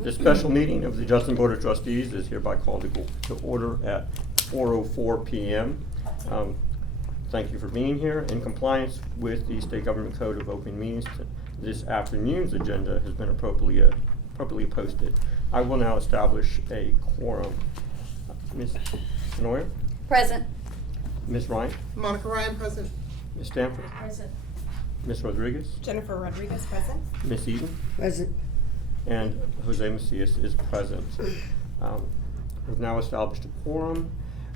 This special meeting of the Judson Board of Trustees is hereby called to order at 4:04 p.m. Thank you for being here. In compliance with the State Government Code of Open Meetings, this afternoon's agenda has been appropriately posted. I will now establish a quorum. Ms. Sonoya? Present. Ms. Ryan? Monica Ryan, present. Ms. Stanford? Present. Ms. Rodriguez? Jennifer Rodriguez, present. Ms. Eden? Present. And Jose Macias is present. We've now established a quorum.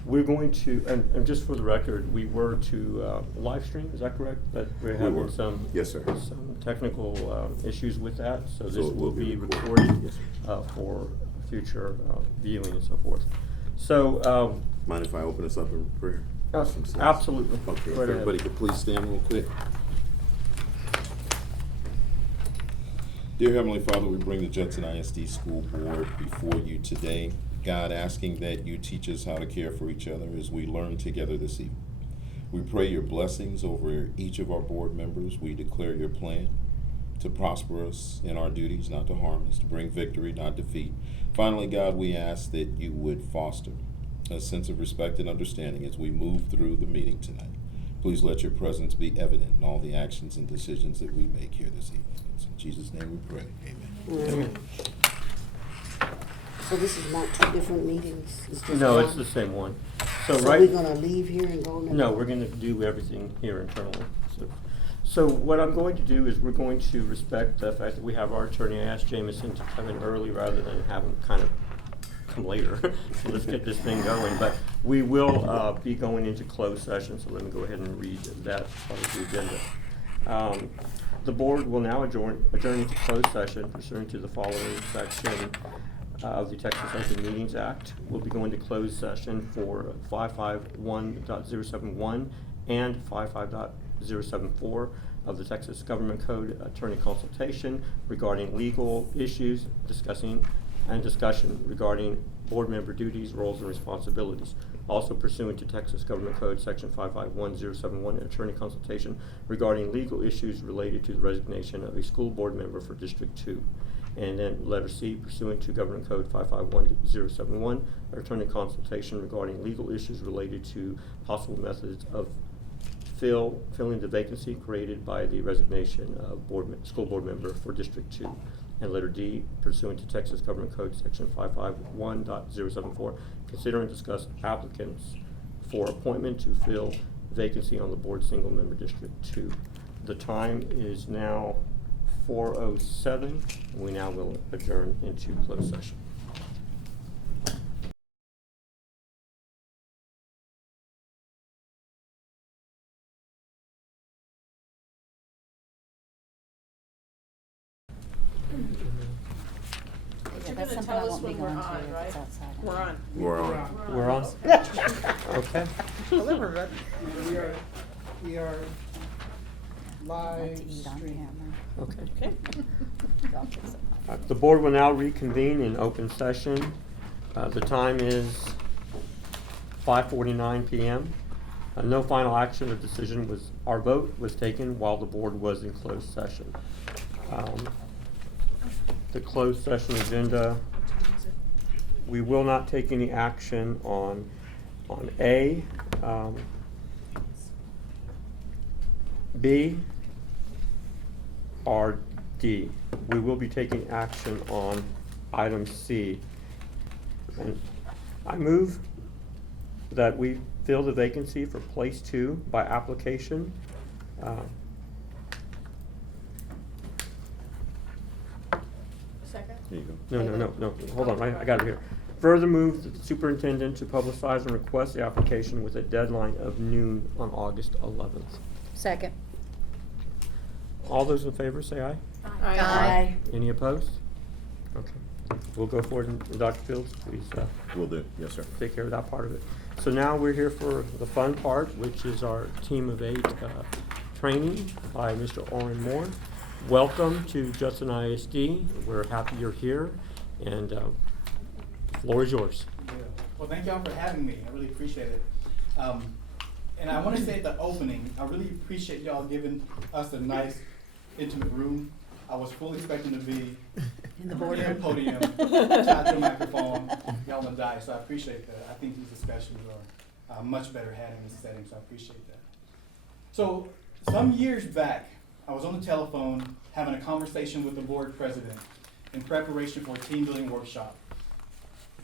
We're going to, and just for the record, we were to live stream, is that correct? But we're having some, Yes, sir. some technical issues with that, so this it will be recorded Yes, for future viewing and so forth. So, Mind if I open us up in prayer? absolutely. Okay, if Right ahead. everybody could please stand real quick. Dear Heavenly Father, we bring the Judson ISD School Board before you today. God, asking that you teach us how to care for each other as we learn together this evening. We pray your blessings over each of our board members. We declare your plan to prosper us in our duties, not to harm us, to bring victory, not defeat. Finally, God, we ask that you would foster a sense of respect and understanding as we move through the meeting tonight. Please let your presence be evident in all the actions and decisions that we make here this evening. It's in Jesus' name we pray. Amen. Amen. So this is not two different meetings? It's just No, one? it's the same one. So right. we're gonna leave here and go? No, we're going to do everything here internally. So what I'm going to do is we're going to respect the fact that we have our attorney. I asked Jameson to come in early rather than have him kind of come later. So let's get this thing going. But we will be going into closed session, so let me go ahead and read that part of the agenda. The board will now adjourn into closed session pursuant to the following section of the Texas Open Meetings Act. We'll be going to closed session for 551.071 and 55.074 of the Texas Government Code, attorney consultation regarding legal issues, discussion regarding board member duties, roles, and responsibilities. Also pursuant to Texas Government Code Section 551071, attorney consultation regarding legal issues related to the resignation of a school board member for District 2. And then letter C, pursuant to Government Code 551071, attorney consultation regarding legal issues related to possible methods of filling the vacancy created by the resignation of school board member for District 2. And letter D, pursuant to Texas Government Code Section 551.074, consider and discuss applicants for appointment to fill vacancy on the board single member District 2. The time is now 4:07, and we now will adjourn into closed session. Yeah, You're that's gonna something tell I us won't be when we're going to on, if right? it's outside. We're on. We're on. We're on? Okay. We're good. We are I like live to eat on stream. camera. Okay. Okay. I'll fix it. The board will now reconvene in open session. The time is 5:49 p.m. No final action or decision our vote was taken while the board was in closed session. The closed session agenda, we will not take any action on A, B, or D. We will be taking action on item C. And I move that we fill the vacancy for place 2 by application. Second. There you go. No, hold on, I got it here. Further move that the superintendent to publicize and request the application with a deadline of noon on August 11th. Second. All those in favor say aye. Aye. Any opposed? Okay, we'll go forward and Dr. Fields, please Will do. Yes, sir. take care of that part of it. So now we're here for the fun part, which is our Team of 8 training by Mr. Orrin Moore. Welcome to Judson ISD. We're happy you're here, and floor is yours. Yeah. Well, thank y'all for having me. I really appreciate it. And I want to say at the opening, I really appreciate y'all giving us a nice, intimate room I was fully expecting to be In the in a boardroom. podium, chat to a microphone, be on the dice, so I appreciate that. I think these discussions are much better had in this setting, so I appreciate that. So, some years back, I was on the telephone having a conversation with the board president in preparation for a team building workshop.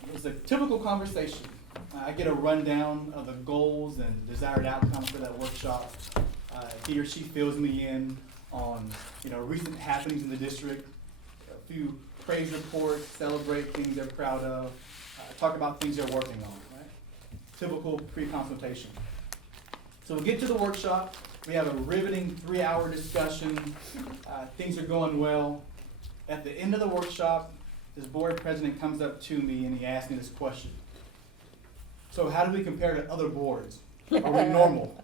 It was a typical conversation. I get a rundown of the goals and desired outcomes for that workshop. He or she fills me in on, recent happenings in the district, a few praise reports, celebrate things they're proud of, talk about things they're working on, right? Typical pre-consultation. So we get to the workshop, we have a riveting 3-hour discussion, things are going well. At the end of the workshop, this board president comes up to me and he asks me this question. So how do we compare to other boards? Are we normal?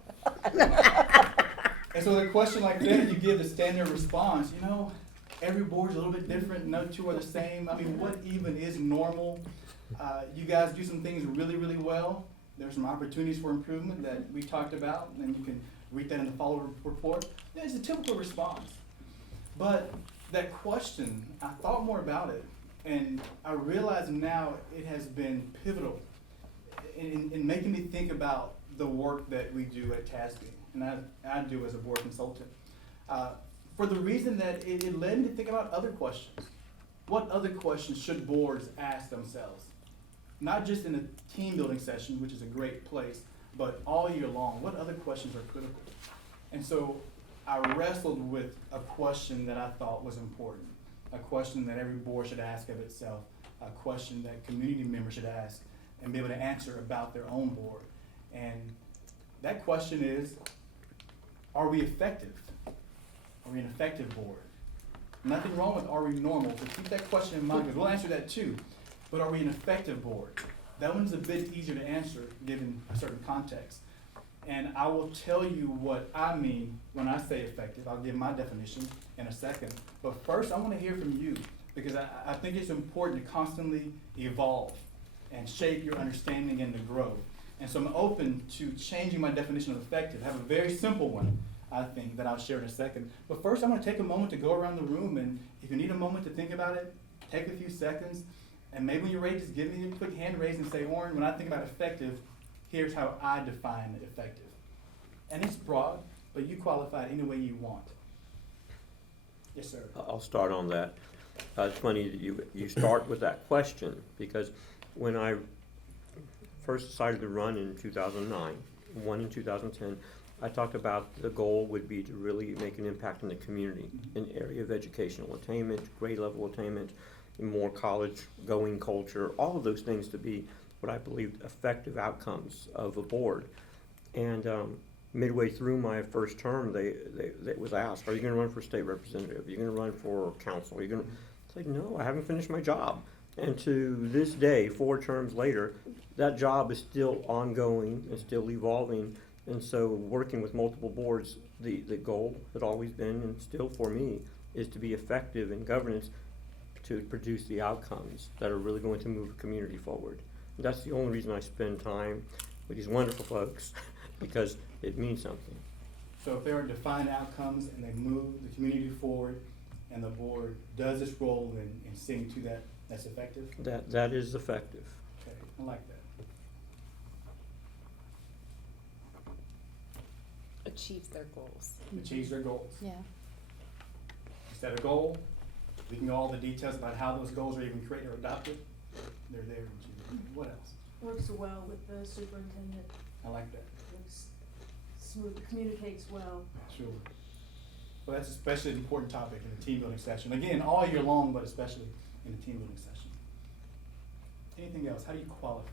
And so the question like that, you give the standard response, every board's a little bit different, no two are the same. I mean, what even is normal? You guys do some things really, really well. There's some opportunities for improvement that we talked about, and you can read that in the follow-up report. It's a typical response. But that question, I thought more about it, and I realize now it has been pivotal in making me think about the work that we do at TASB, and I do as a board consultant. For the reason that it led me to think about other questions. What other questions should boards ask themselves? Not just in a team building session, which is a great place, but all year long. What other questions are critical? And so I wrestled with a question that I thought was important, a question that every board should ask of itself, a question that community members should ask and be able to answer about their own board. And that question is, are we effective? Are we an effective board? Nothing wrong with are we normal, so keep that question in mind, because we'll answer that too. But are we an effective board? That one's a bit easier to answer given a certain context. And I will tell you what I mean when I say effective. I'll give my definition in a second. But first, I want to hear from you, because I think it's important to constantly evolve and shape your understanding and to grow. And so I'm open to changing my definition of effective. I have a very simple one, I think, that I'll share in a second. But first, I want to take a moment to go around the room, and if you need a moment to think about it, take a few seconds. And maybe when you're ready, just give me a quick hand raise and say, Warren, when I think about effective, here's how I define effective. And it's broad, but you qualify it any way you want. Yes, sir. I'll start on that. It's funny that you start with that question, because when I first decided to run in 2009, won in 2010, I talked about the goal would be to really make an impact in the community in the area of educational attainment, grade level attainment, more college-going culture, all of those things to be what I believe effective outcomes of a board. And midway through my first term, they was asked, are you going to run for state representative? Are you going to run for council? Are you going to? It's like, no, I haven't finished my job. And to this day, 4 terms later, that job is still ongoing and still evolving. And so working with multiple boards, the goal had always been, and still for me, is to be effective in governance to produce the outcomes that are really going to move a community forward. And that's the only reason I spend time with these wonderful folks, because it means something. So if there are defined outcomes and they move the community forward and the board does its role in seeing to that, that's effective? That is effective. Okay, I like that. Achieves their goals. Achieves their goals. Yeah. Set a goal, we can go all the details about how those goals are even created or adopted. They're there. What else? Works well with the superintendent, I like that. looks smooth, communicates well. Sure. Well, that's especially an important topic in the team building session. Again, all year long, but especially in the team building session. Anything else? How do you qualify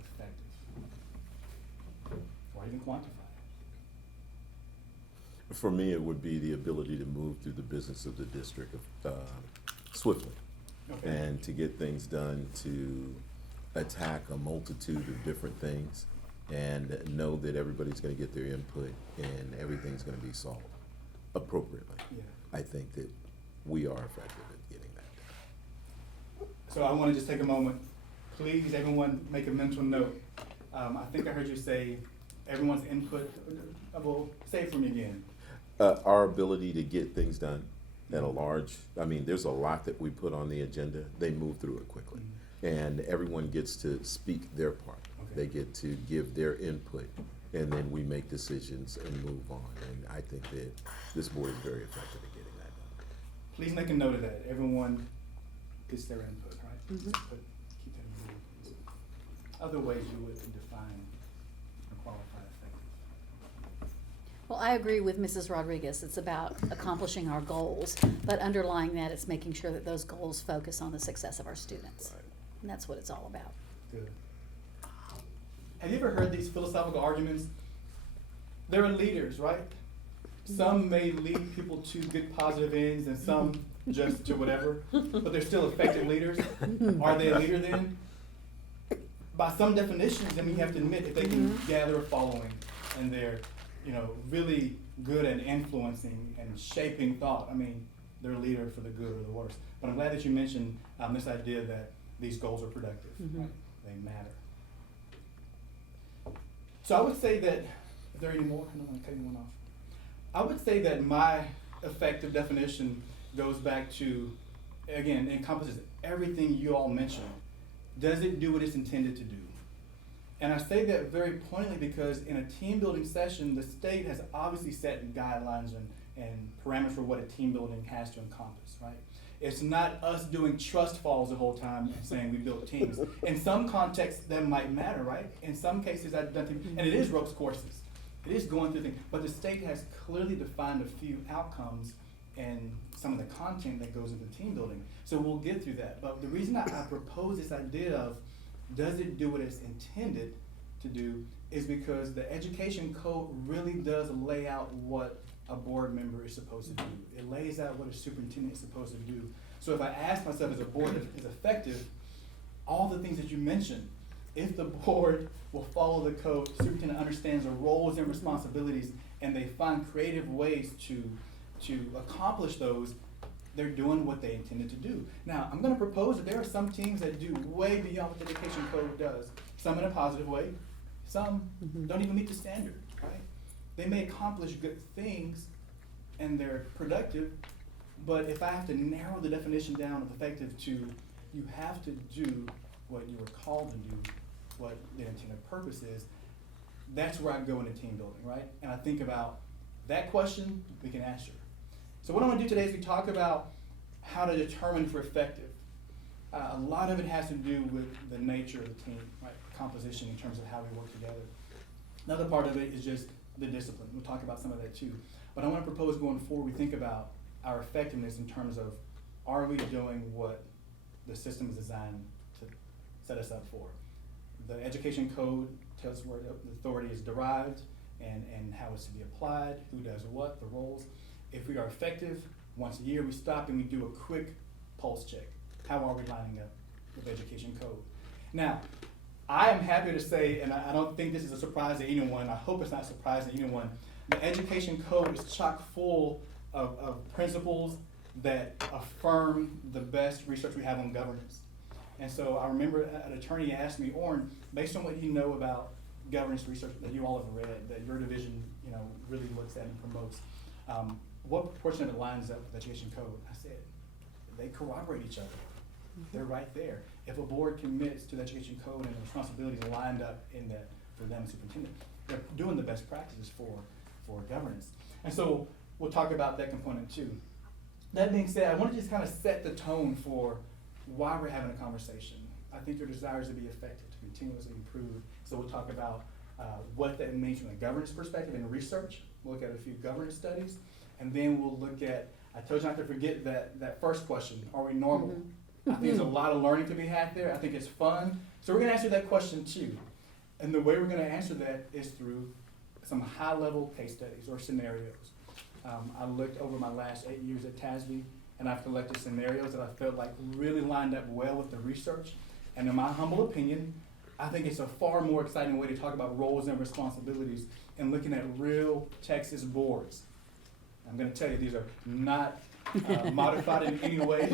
effective? Or even quantify it? For me, it would be the ability to move through the business of the district swiftly. Okay. And to get things done, to attack a multitude of different things, and know that everybody's gonna get their input and everything's gonna be solved appropriately. Yeah. I think that we are effective at getting that done. So I want to just take a moment. Please, everyone, make a mental note. I think I heard you say everyone's input. Well, say it for me again. Our ability to get things done at a large, I mean, there's a lot that we put on the agenda. They move through it quickly. And everyone gets to speak their part. Okay. They get to give their input, and then we make decisions and move on. And I think that this board is very effective at getting that done. Please make a note of that. Everyone gets their input, right? But keep that in mind. Other ways you would define or qualify effective. Well, I agree with Mrs. Rodriguez. It's about accomplishing our goals, but underlying that, it's making sure that those goals focus on the success of our students. Right. And that's what it's all about. Good. Have you ever heard these philosophical arguments? There are leaders, right? Some may lead people to good positive ends and some just to whatever, but they're still effective leaders. Are they a leader then? By some definitions, then we have to admit if they can gather a following and they're, really good at influencing and shaping thought. I mean, they're a leader for the good or the worse. But I'm glad that you mentioned this idea that these goals are productive, right? They matter. So I would say that, if there are any more, I don't want to cut anyone off. I would say that my effective definition goes back to, again, encompasses everything you all mentioned. Does it do what it's intended to do? And I say that very pointedly because in a team building session, the state has obviously set guidelines and parameters for what a team building has to encompass, right? It's not us doing trust falls the whole time and saying we build teams. In some contexts, that might matter, right? In some cases, I've done things, and it is ropes courses. It is going through things, but the state has clearly defined a few outcomes and some of the content that goes into team building. So we'll get through that. But the reason I propose this idea of does it do what it's intended to do is because the education code really does lay out what a board member is supposed to do. It lays out what a superintendent is supposed to do. So if I ask myself as a board if it's effective, all the things that you mentioned, if the board will follow the code, the superintendent understands the roles and responsibilities, and they find creative ways to accomplish those, they're doing what they intended to do. Now, I'm gonna propose that there are some teams that do way beyond what the education code does. Some in a positive way, some don't even meet the standard, right? They may accomplish good things and they're productive, but if I have to narrow the definition down of effective to you have to do what you were called to do, what the intended purpose is, that's where I go into team building, right? And I think about that question, we can answer. So what I want to do today is we talk about how to determine if we're effective. A lot of it has to do with the nature of the team, right? Composition in terms of how we work together. Another part of it is just the discipline. We'll talk about some of that too. But I want to propose going forward, we think about our effectiveness in terms of are we doing what the system is designed to set us up for? The education code tells us where the authority is derived and how it's to be applied, who does what, the roles. If we are effective, once a year we stop and we do a quick pulse check. How are we lining up with education code? Now, I am happy to say, and I don't think this is a surprise to anyone, I hope it's not a surprise to anyone, the education code is chock full of principles that affirm the best research we have on governance. And so I remember an attorney asked me, Orrin, based on what you know about governance research that you all have read, that your division really looks at and promotes, what proportion of it lines up with education code? I said, they corroborate each other. They're right there. If a board commits to the education code and the responsibilities lined up in that for them superintendent, they're doing the best practices for governance. And so we'll talk about that component too. That being said, I want to just kind of set the tone for why we're having a conversation. I think your desire is to be effective, to continuously improve. So we'll talk about what that means from a governance perspective and research. We'll look at a few governance studies, and then we'll look at, I told you not to forget that first question, are we normal? I think there's a lot of learning to be had there. I think it's fun. So we're gonna answer that question too. And the way we're gonna answer that is through some high-level case studies or scenarios. I looked over my last 8 years at TASB, and I've collected scenarios that I felt like really lined up well with the research. And in my humble opinion, I think it's a far more exciting way to talk about roles and responsibilities and looking at real Texas boards. I'm gonna tell you, these are not modified in any way.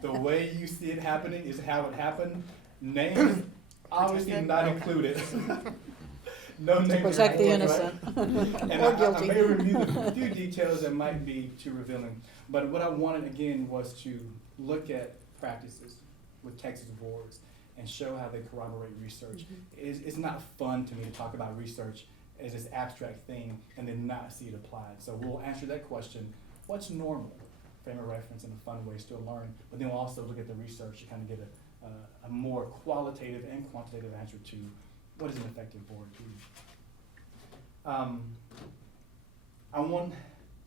The way you see it happening is how it happened. Names obviously not included. No names. are protect the important, right? innocent. And Or I guilty. may review a few details that might be too revealing, but what I wanted again was to look at practices with Texas boards and show how they corroborate research. It's not fun to me to talk about research as this abstract thing and then not see it applied. So we'll answer that question, what's normal? Frame of reference and a fun way to learn, but then we'll also look at the research to kind of get a more qualitative and quantitative answer to what is an effective board do. I want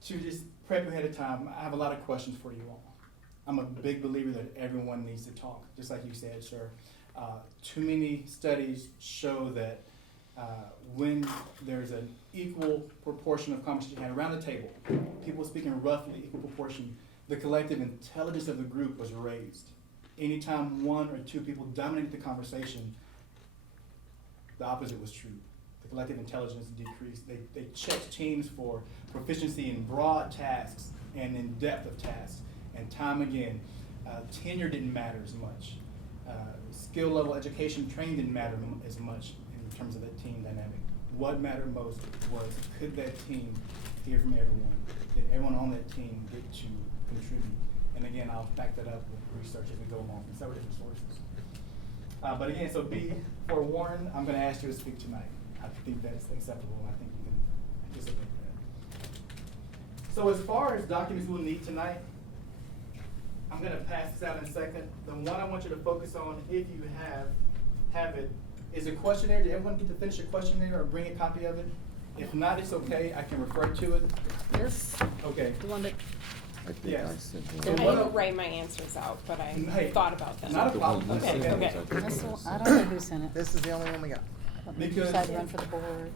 to just prep you ahead of time. I have a lot of questions for you all. I'm a big believer that everyone needs to talk, just like you said, sir. Too many studies show that when there's an equal proportion of conversation had around the table, people speaking roughly equal proportion, the collective intelligence of the group was raised. Anytime one or two people dominated the conversation, the opposite was true. The collective intelligence decreased. They checked teams for proficiency in broad tasks and in depth of tasks. And time again, tenure didn't matter as much. Skill level education training didn't matter as much in terms of that team dynamic. What mattered most was, could that team hear from everyone? Did everyone on that team get to contribute? And again, I'll back that up with research as we go along from several different sources. But again, so be forewarned, I'm going to ask you to speak tonight. I think that's acceptable. I think you can anticipate that. So as far as documents we'll need tonight, I'm going to pass this out in a second. The one I want you to focus on, if you have it, is a questionnaire. Did everyone get to finish a questionnaire or bring a copy of it? If not, it's okay. I can refer to it. Yes, Okay. the one that, I think I Yes. sent So I one. what didn't I'll- write my answers out, but I Hey, thought about them. Not a The problem. one you Okay, sent okay. was, I think, that's the one, was- I don't know who sent it. This is the only one we got. Because- Decide to run for the board.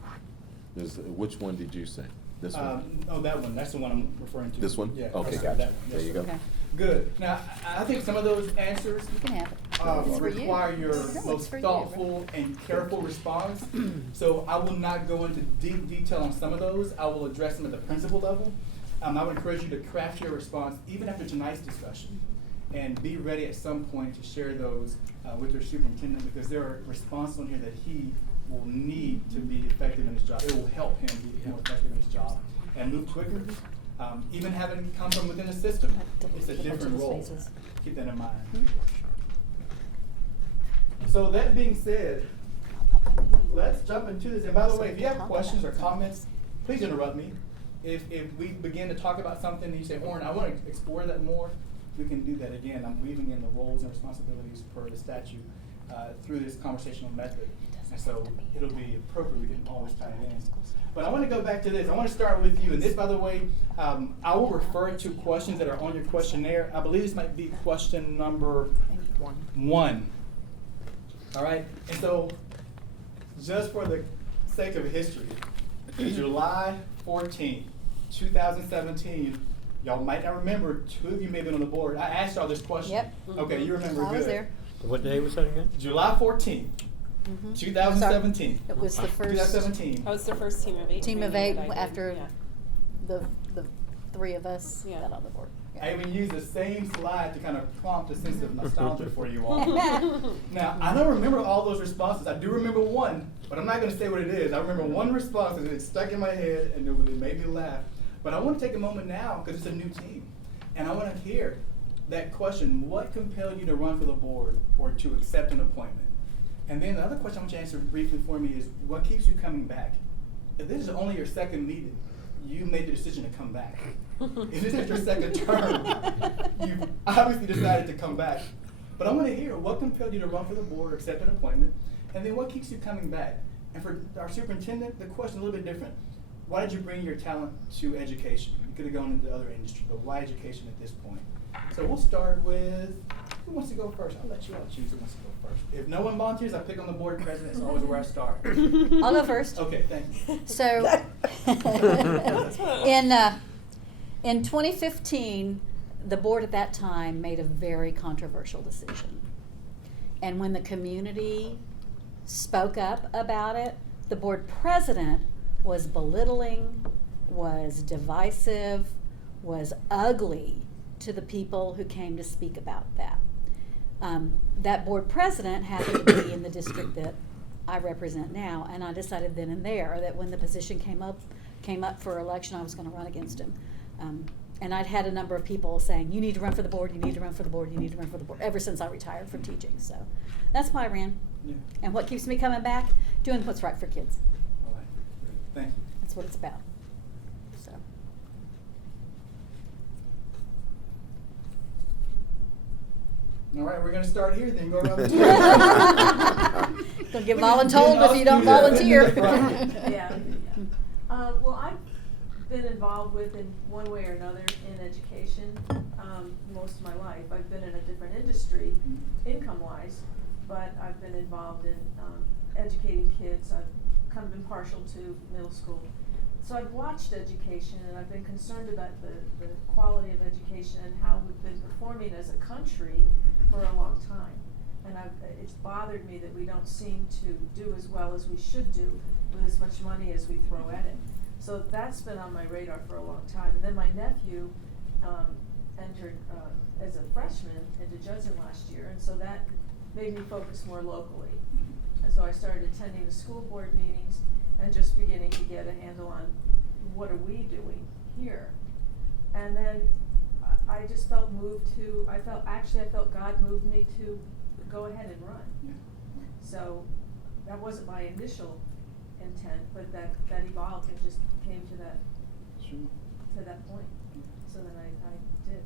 Which one did you send? This one? Oh, that one. That's the one I'm referring to. This one? Yeah. Okay, that's gotcha. that one. There Yes, you sir. go. Okay, Good. Now, I think some of those answers you can have it. It's for you. require your No, it's most for you. thoughtful and careful response. So I will not go into deep detail on some of those. I will address them at the principal level. I would encourage you to craft your response even after tonight's discussion and be ready at some point to share those with your superintendent, because there are responses on here that he will need to be effective in his job. It will help him be more effective in his job and move quicker. Even having come from within the system, it's a different role. Keep that in mind. So that being said, let's jump into this. And by the way, if you have questions or comments, please interrupt me. If we begin to talk about something and you say, Oren, I want to explore that more, we can do that again. I'm weaving in the roles and responsibilities per the statute through this conversational method. And so it'll be appropriate. We can always tie it in. But I want to go back to this. I want to start with you. And this, by the way, I will refer to questions that are on your questionnaire. I believe this might be question number 1. All right? And so just for the sake of history, July 14th, 2017, y'all might not remember, 2 of you may have been on the board. I asked y'all this question. Yep. Okay, you remember I good. was there. What day was that again? July 14th, 2017. It was the first 2017. I was the first team of 8. team of training 8 that I did, after yeah. the 3 of us Yeah. got on the board. I even used the same slide to kind of prompt a sense of nostalgia for you all. Now, I don't remember all those responses. I do remember one, but I'm not going to say what it is. I remember one response and it stuck in my head and it made me laugh. But I want to take a moment now because it's a new team. And I want to hear that question, what compelled you to run for the board or to accept an appointment? And then the other question I want you to answer briefly for me is, what keeps you coming back? If this is only your second meeting, you made the decision to come back. If this is your second term, you've obviously decided to come back. But I want to hear what compelled you to run for the board or accept an appointment, and then what keeps you coming back? And for our superintendent, the question is a little bit different. Why did you bring your talent to education? You could have gone into other industry, but why education at this point? So we'll start with, who wants to go first? I'll let you all choose who wants to go first. If no one volunteers, I pick on the board president. It's always where I start. I'll go first. Okay, thank you. So, in 2015, the board at that time made a very controversial decision. And when the community spoke up about it, the board president was belittling, was divisive, was ugly to the people who came to speak about that. That board president happened to be in the district that I represent now, and I decided then and there that when the position came up for election, I was gonna run against him. And I'd had a number of people saying, you need to run for the board, you need to run for the board, you need to run for the board, ever since I retired from teaching, so that's why I ran. Yeah. And what keeps me coming back? Doing what's right for kids. All right. Great. Thank you. That's what it's about, so. All right, we're gonna start here, then go around the table. Don't get voluntold if you don't volunteer. Right. Yeah. Well, I've been involved with, in one way or another, in education, most of my life. I've been in a different industry, income-wise, but I've been involved in, educating kids. I've kind of been partial to middle school. So I've watched education, and I've been concerned about the quality of education and how we've been performing as a country for a long time. And it's bothered me that we don't seem to do as well as we should do with as much money as we throw at it. So that's been on my radar for a long time. And then my nephew entered as a freshman into Judson last year, and so that made me focus more locally. And so I started attending the school board meetings and just beginning to get a handle on what are we doing here. And then I just felt moved to, I felt God moved me to go ahead and run. Yeah. So that wasn't my initial intent, but that evolved and just came to that Sure. to that point. So then I did.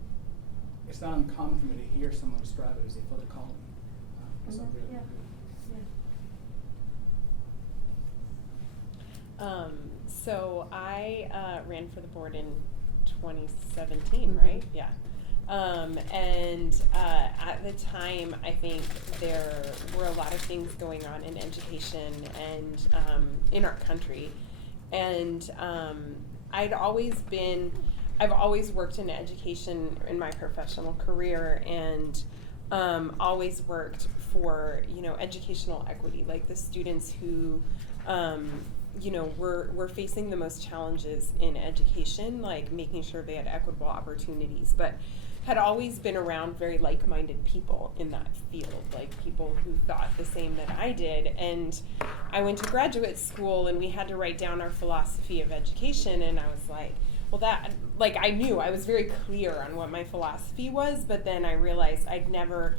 It's not uncommon for me to hear someone describe it as they felt a calling. So Mhm. really Yeah. good. So I ran for the board in 2017, Mhm. right? Yeah. And at the time, I think there were a lot of things going on in education and in our country. And I've always worked in education in my professional career, and always worked for, educational equity, like the students who, were facing the most challenges in education, like making sure they had equitable opportunities, but had always been around very like-minded people in that field, like people who thought the same that I did. And I went to graduate school, and we had to write down our philosophy of education, and I was like, I knew I was very clear on what my philosophy was, but then I realized I'd never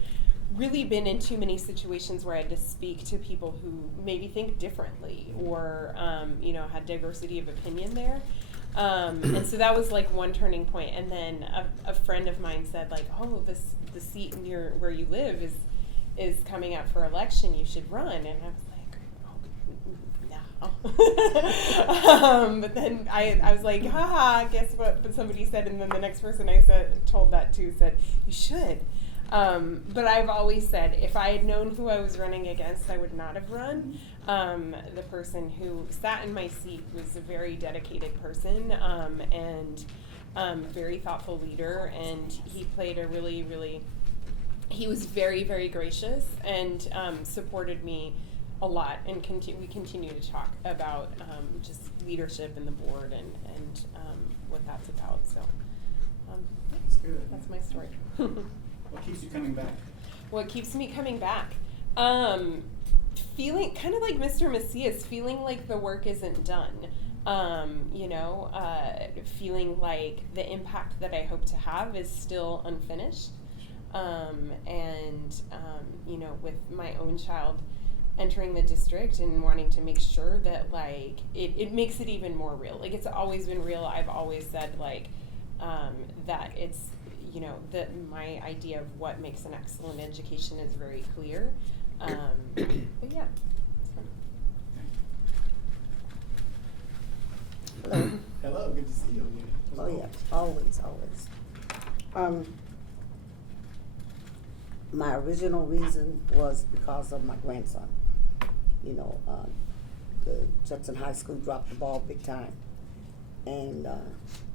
really been in too many situations where I had to speak to people who maybe think differently or, had diversity of opinion there. And so that was like one turning point. And then a friend of mine said, like, oh, the seat in where you live is coming up for election, you should run. And I was like, but then I was like, guess what? But somebody said, and then the next person I told that to said, you should. But I've always said, if I had known who I was running against, I would not have run. The person who sat in my seat was a very dedicated person, and very thoughtful leader, and he played a really, he was very, very gracious and supported me a lot, and we continue to talk about just leadership in the board and what that's about. So That's good. that's my story. What keeps you coming back? What keeps me coming back? Feeling kind of like Mr. Macias, feeling like the work isn't done. Feeling like the impact that I hope to have is still unfinished. With my own child entering the district and wanting to make sure that like it makes it even more real. Like it's always been real. I've always said like that it's that my idea of what makes an excellent education is very clear. But yeah. Hello. Hello, good to see you. Oh, yeah, always. My original reason was because of my grandson. The Judson High School dropped the ball big time, and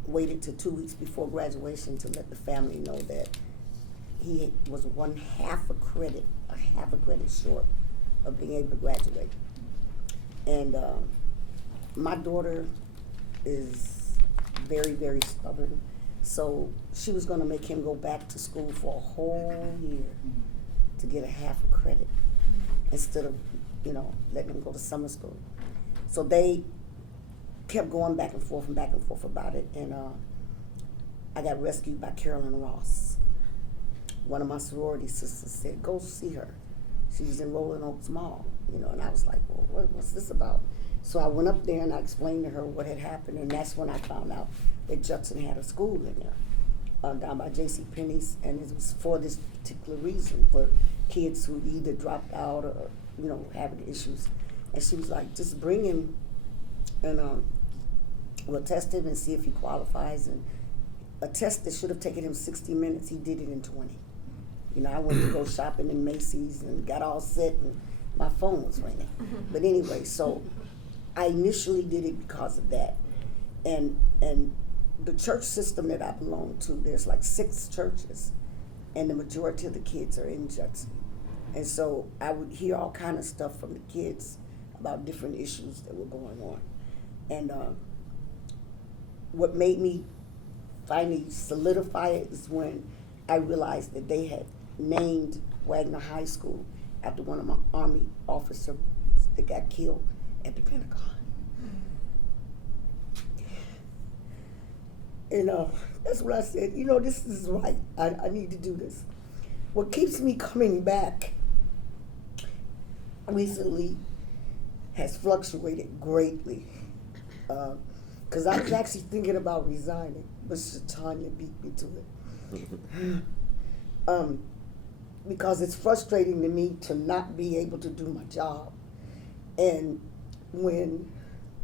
waited till 2 weeks before graduation to let the family know that he was half a credit short of being able to graduate. And my daughter is very, very stubborn, so she was going to make him go back to school for a whole year to get a half a credit instead of letting them go to summer school. So they kept going back and forth about it, and I got rescued by Carolyn Ross. One of my sorority sisters said, go see her. She was in Rolling Oaks Mall, and I was like, well, what's this about? So I went up there and I explained to her what had happened, and that's when I found out that Judson had a school in there, down by J.C. Penney's, and it was for this particular reason, for kids who either dropped out or, having issues. And she was like, just bring him, and we'll test him and see if he qualifies. And a test that should have taken him 60 minutes, he did it in 20. I went to go shopping in Macy's and got all set, and my phone was ringing. But anyway, so I initially did it because of that. And the church system that I belong to, there's like 6 churches, and the majority of the kids are in Judson. And so I would hear all kind of stuff from the kids about different issues that were going on. And what made me finally solidify it is when I realized that they had named Wagner High School after one of my Army officers that got killed at the Pentagon. And that's what I said, this is right. I need to do this. What keeps me coming back recently has fluctuated greatly. Because I was actually thinking about resigning, but Tanya beat me to it. Because it's frustrating to me to not be able to do my job. And when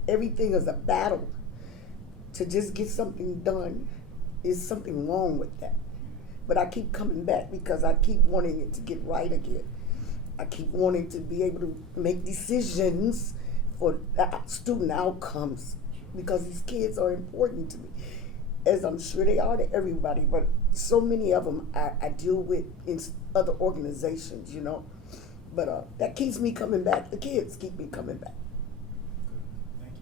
everything is a battle to just get something done, is something wrong with that. But I keep coming back because I keep wanting it to get right again. I keep wanting to be able to make decisions for student outcomes, because these kids are important to me, as I'm sure they are to everybody, but so many of them I deal with in other organizations, But that keeps me coming back. The kids keep me coming back. Thank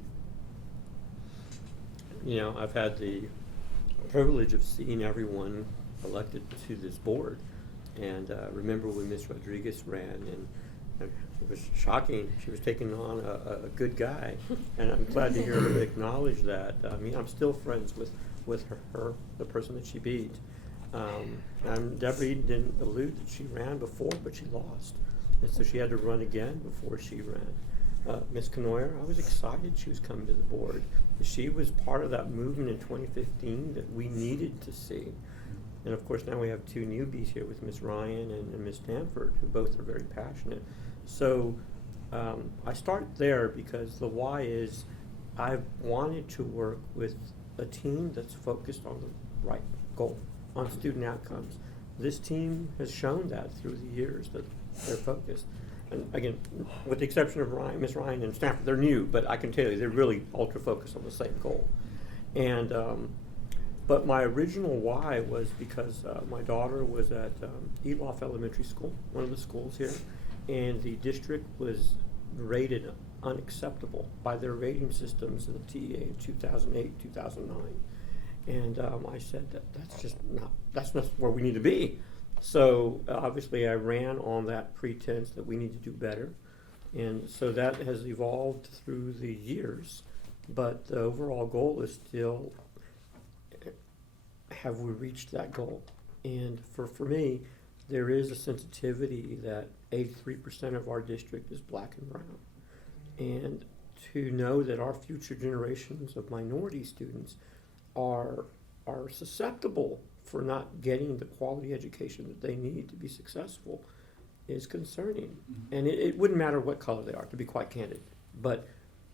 you. I've had the privilege of seeing everyone elected to this board. And remember when Ms. Rodriguez ran, and it was shocking. She was taking on a good guy. And I'm glad to hear her acknowledge that. I'm still friends with her, the person that she beat. And Debbie didn't allude that she ran before, but she lost. And so she had to run again before she ran. Ms. Canoyer, I was excited she was coming to the board. She was part of that movement in 2015 that we needed to see. And of course now we have 2 newbies here with Ms. Ryan and Ms. Stanford, who both are very passionate. So I start there because the why is I've wanted to work with a team that's focused on the right goal, on student outcomes. This team has shown that through the years that they're focused. And again, with the exception of Ms. Ryan and Stanford, they're new, but I can tell you they're really ultra focused on the same goal. And but my original why was because my daughter was at Eloff Elementary School, one of the schools here, and the district was rated unacceptable by their rating systems in the TEA in 2008, 2009. And I said that's not where we need to be. So obviously I ran on that pretense that we need to do better. And so that has evolved through the years. But the overall goal is still, have we reached that goal? And for me, there is a sensitivity that 83% of our district is black and brown. And to know that our future generations of minority students are susceptible for not getting the quality education that they need to be successful is concerning. And it wouldn't matter what color they are, to be quite candid. But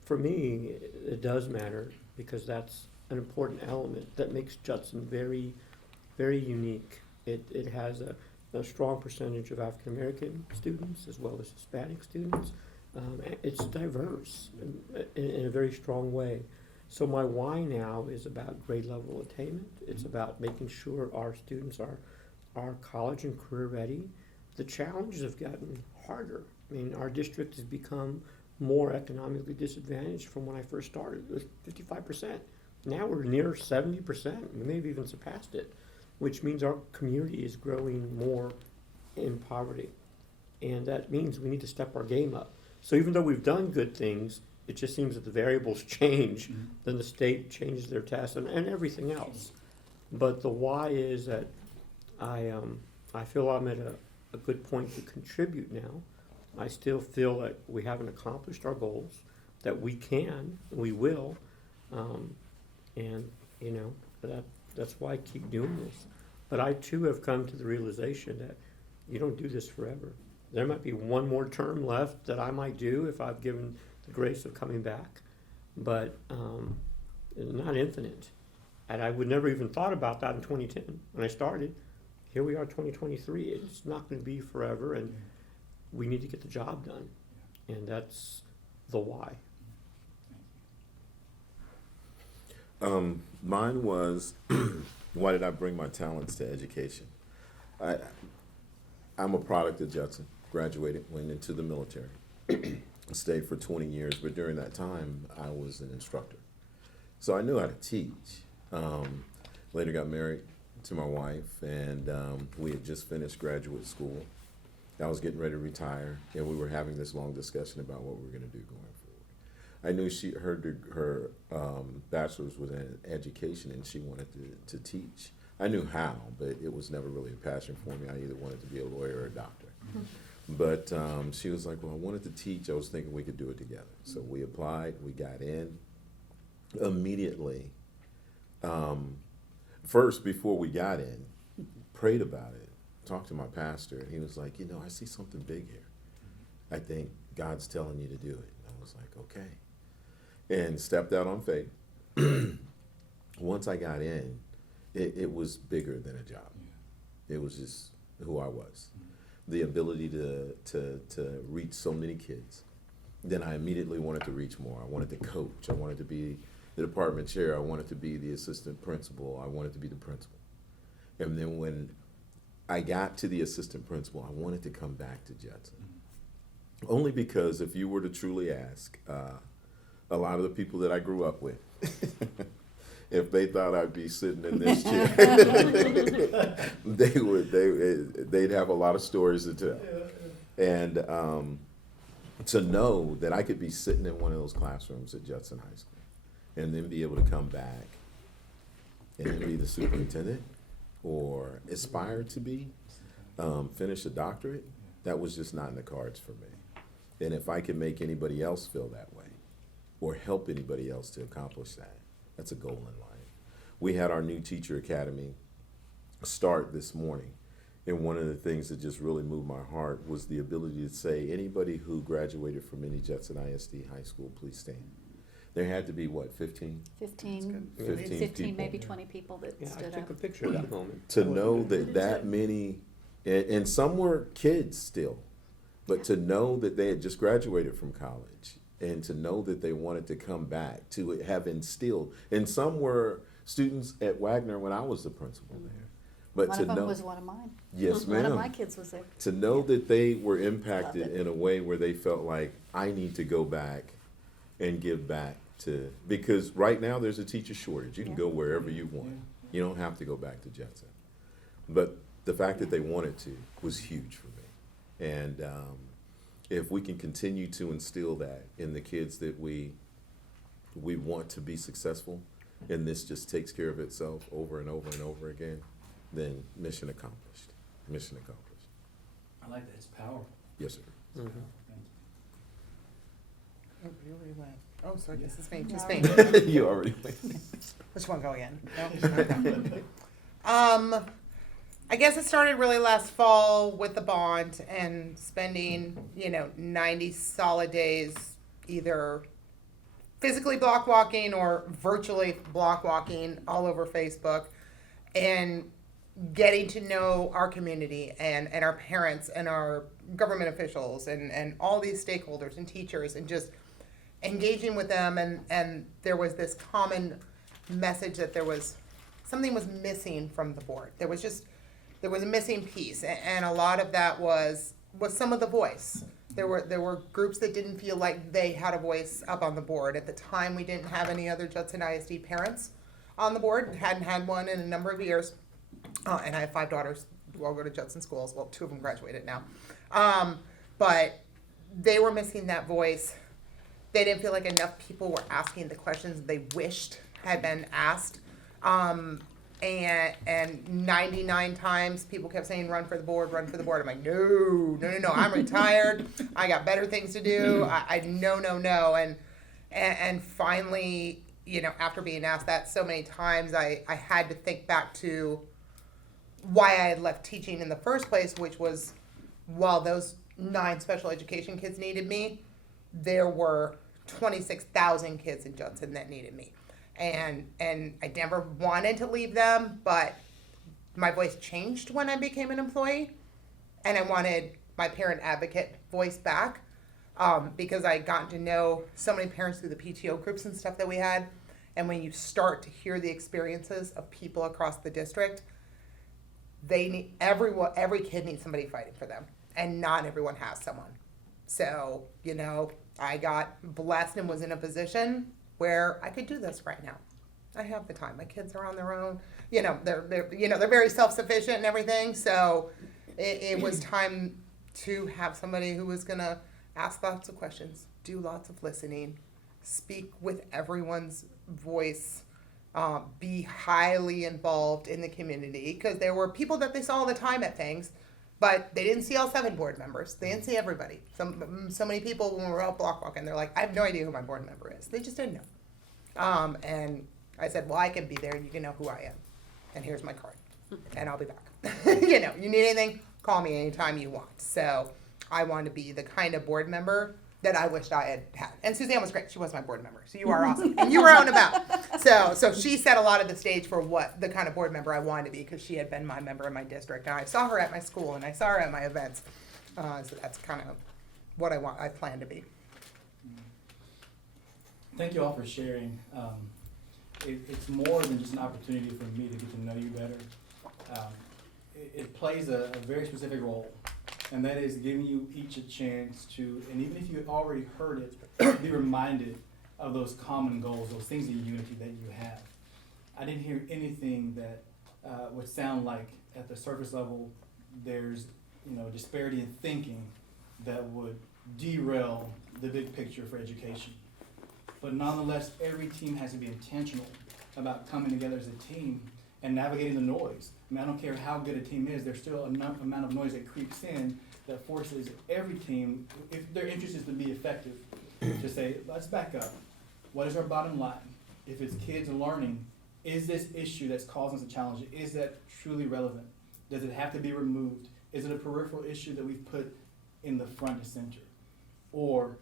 for me, it does matter because that's an important element that makes Judson very, very unique. It has a strong percentage of African American students as well as Hispanic students. It's diverse in a very strong way. So my why now is about grade level attainment. It's about making sure our students are college and career ready. The challenges have gotten harder. I mean, our district has become more economically disadvantaged from when I first started. It was 55%. Now we're near 70%. We may have even surpassed it, which means our community is growing more in poverty. And that means we need to step our game up. So even though we've done good things, it just seems that the variables change, then the state changes their tests and everything else. But the why is that I feel I'm at a good point to contribute now. I still feel that we haven't accomplished our goals, that we can, we will, and, you know, that's why I keep doing this. But I too have come to the realization that you don't do this forever. There might be one more term left that I might do if I've given the grace of coming back, but it's not infinite. And I would never even thought about that in 2010 when I started. Here we are, 2023. It's not going to be forever, and we need to get the job done, and that's the why. Mine was, why did I bring my talents to education? I'm a product of Judson. Graduated, went into the military, stayed for 20 years, but during that time, I was an instructor. So I knew how to teach. Later got married to my wife, and we had just finished graduate school. I was getting ready to retire, and we were having this long discussion about what we were going to do going forward. I knew her bachelor's was in education, and she wanted to teach. I knew how, but it was never really a passion for me. I either wanted to be a lawyer or a doctor. But she was like, well, I wanted to teach. I was thinking we could do it together. So we applied, we got in. Immediately, first, before we got in, prayed about it, talked to my pastor, and he was like, you know, I see something big here. I think God's telling you to do it. And I was like, okay. And stepped out on faith. Once I got in, it was bigger than a job. It was just who I was. The ability to reach so many kids. Then I immediately wanted to reach more. I wanted to coach. I wanted to be the department chair. I wanted to be the assistant principal. I wanted to be the principal. And then when I got to the assistant principal, I wanted to come back to Judson. Only because if you were to truly ask a lot of the people that I grew up with, if they thought I'd be sitting in this chair, they'd have a lot of stories to tell. And to know that I could be sitting in one of those classrooms at Judson High School and then be able to come back and then be the superintendent or aspire to be, finish a doctorate, that was just not in the cards for me. And if I could make anybody else feel that way or help anybody else to accomplish that, that's a goal in life. We had our new teacher academy start this morning, and one of the things that just really moved my heart was the ability to say, anybody who graduated from any Judson ISD high school, please stand. There had to be, what, 15? 15, 15 people. maybe 20 people that Yeah, I stood took up. a picture of that moment. To know that many, and some were kids still, but to know that they had just graduated from college and to know that they wanted to come back, to have instilled, and some were students at Wagner when I was the principal there. But One to of them know, was one of mine. yes, One of ma'am. my kids was there. To know that they were impacted Loved it. in a way where they felt like, I need to go back and give back to, because right now there's a teacher shortage. You can go wherever you want. You don't have to go back to Judson. But the fact that they wanted to was huge for me. And if we can continue to instill that in the kids that we want to be successful, and this just takes care of itself over and over and over again, then mission accomplished. Mission accomplished. I like that, it's powerful. Yes, sir. Mhm. It really went. Oh, sorry, this is me, just Yeah. me. You already went. Which one go again? No? I guess it started really last fall with the bond and spending, 90 solid days either physically block walking or virtually block walking all over Facebook and getting to know our community and our parents and our government officials and all these stakeholders and teachers and just engaging with them, and there was this common message that something was missing from the board. There was a missing piece, and a lot of that was some of the voice. There were groups that didn't feel like they had a voice up on the board. At the time, we didn't have any other Judson ISD parents on the board. Hadn't had one in a number of years, and I have 5 daughters who all go to Judson schools. Well, 2 of them graduated now, but they were missing that voice. They didn't feel like enough people were asking the questions they wished had been asked. And 99 times people kept saying, run for the board, run for the board. I'm like, no, I'm retired. I got better things to do. No. And finally, after being asked that so many times, I had to think back to why I had left teaching in the first place, which was while those 9 special education kids needed me, there were 26,000 kids in Judson that needed me. And I never wanted to leave them, but my voice changed when I became an employee, and I wanted my parent advocate voice back, because I had gotten to know so many parents through the PTO groups and stuff that we had. And when you start to hear the experiences of people across the district, they need every kid needs somebody fighting for them, and not everyone has someone. So, I got blessed and was in a position where I could do this right now. I have the time. My kids are on their own. They're very self-sufficient and everything. So it was time to have somebody who was gonna ask lots of questions, do lots of listening, speak with everyone's voice, be highly involved in the community, because there were people that they saw all the time at things, but they didn't see all 7 board members. They didn't see everybody. So many people, when we were out block walking, they're like, I have no idea who my board member is. They just didn't know. And I said, well, I can be there. You can know who I am. And here's my card. And I'll be back. You need anything, call me anytime you want. So I wanted to be the kind of board member that I wished I had had. And Suzanne was great. She was my board member. So you are awesome. And you were out and about. So she set a lot of the stage for what the kind of board member I wanted to be, because she had been my member in my district. And I saw her at my school, and I saw her at my events. So that's kind of what I plan to be. Thank you all for sharing. It's more than just an opportunity for me to get to know you better. It plays a very specific role, and that is giving you each a chance to, and even if you already heard it, be reminded of those common goals, those things of unity that you have. I didn't hear anything that would sound like at the surface level there's disparity in thinking that would derail the big picture for education. But nonetheless, every team has to be intentional about coming together as a team and navigating the noise. I don't care how good a team is, there's still enough amount of noise that creeps in that forces every team, if their interest is to be effective, to say, let's back up. What is our bottom line? If it's kids learning, is this issue that's causing us a challenge, is that truly relevant? Does it have to be removed? Is it a peripheral issue that we've put in the front and center? Or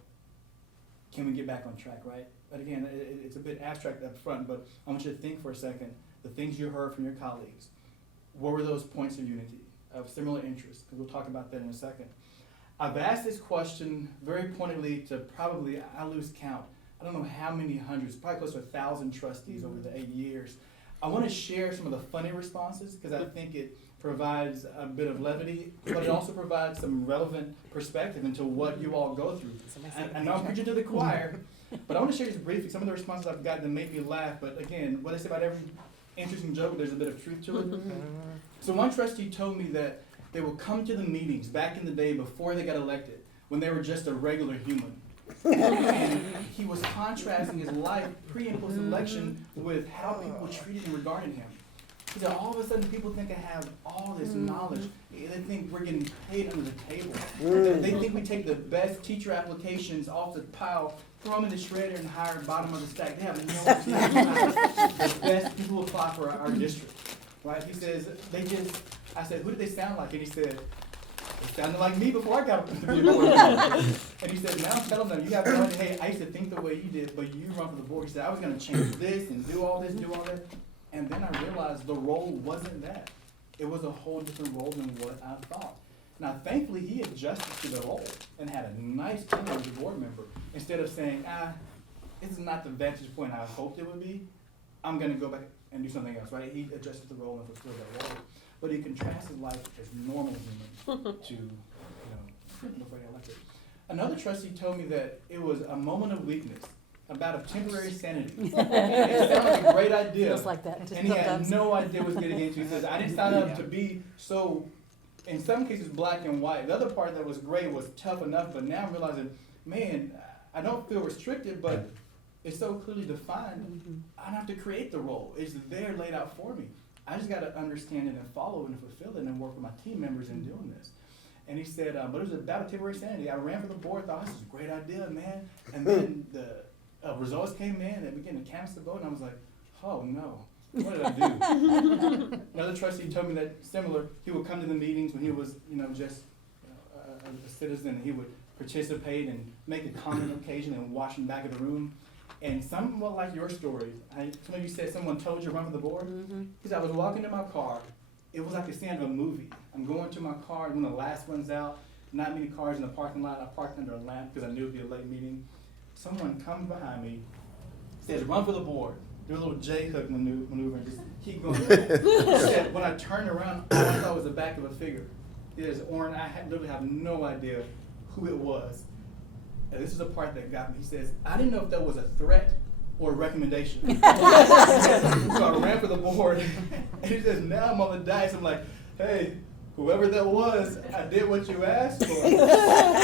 can we get back on track, right? But again, it's a bit abstract up front, but I want you to think for a second, the things you heard from your colleagues, what were those points of unity, of similar interests? Because we'll talk about that in a second. I've asked this question very pointedly to probably, I lose count, I don't know how many hundreds, probably close to 1,000 trustees over the 8 years. I want to share some of the funny responses because I think it provides a bit of levity, but it also provides some relevant perspective into what you all go through. I know I'm preaching to the choir, but I want to share just briefly some of the responses I've gotten that make me laugh, but again, what I say about every interesting joke, there's a bit of truth to it. So one trustee told me that they would come to the meetings back in the day before they got elected, when they were just a regular human. And he was contrasting his life pre and post election with how people treated and regarded him. He said, all of a sudden people think I have all this knowledge. They think we're getting paid under the table. They think we take the best teacher applications off the pile, throw them in the shredder and hire bottom of the stack. They have no idea the best people apply for our district. Right? He says, I said, who did they sound like? And he said, they sounded like me before I got up to be a board member. And he said, now I'm telling them, you have no idea, hey, I used to think the way you did, but you run for the board. He said, I was going to change this and do all this, do all that. And then I realized the role wasn't that. It was a whole different role than what I thought. Now, thankfully, he adjusted to the role and had a nice tenure as a board member. Instead of saying, this is not the vantage point I hoped it would be, I'm going to go back and do something else, right? He adjusted the role and fulfilled that role. But he contrasted life as normal human to, before he got elected. Another trustee told me that it was a moment of weakness, about of temporary sanity. It sounded like a great idea. Feels like that. And he had no idea what he was getting into. He says, I didn't sign up to be so in some cases black and white. The other part that was gray was tough enough, but now I'm realizing, man, I don't feel restricted, but it's so clearly defined. I don't have to create the role. It's there laid out for me. I just got to understand it and follow it and fulfill it and work with my team members in doing this. And he said, but it was about temporary sanity. I ran for the board, thought this was a great idea, man. And then the results came in and began to canvass the vote, and I was like, oh no, what did I do? Another trustee told me that similar. He would come to the meetings when he was, just a citizen. He would participate and make a comment on occasion and watch in the back of the room. And somewhat like your story, some of you said someone told you to run for the board. Because I was walking to my car. It was like the scene of a movie. I'm going to my car, and when the last one's out, not many cars in the parking lot. I parked under a lamp because I knew it would be a late meeting. Someone comes behind me, says, run for the board. Do a little J-hook maneuver and just keep going. Said, when I turned around, all I saw was the back of a figure. There's orange. I literally have no idea who it was. And this is the part that got me. He says, I didn't know if that was a threat or a recommendation. So I ran for the board, and he says, now I'm on the dice. I'm like, hey, whoever that was, I did what you asked or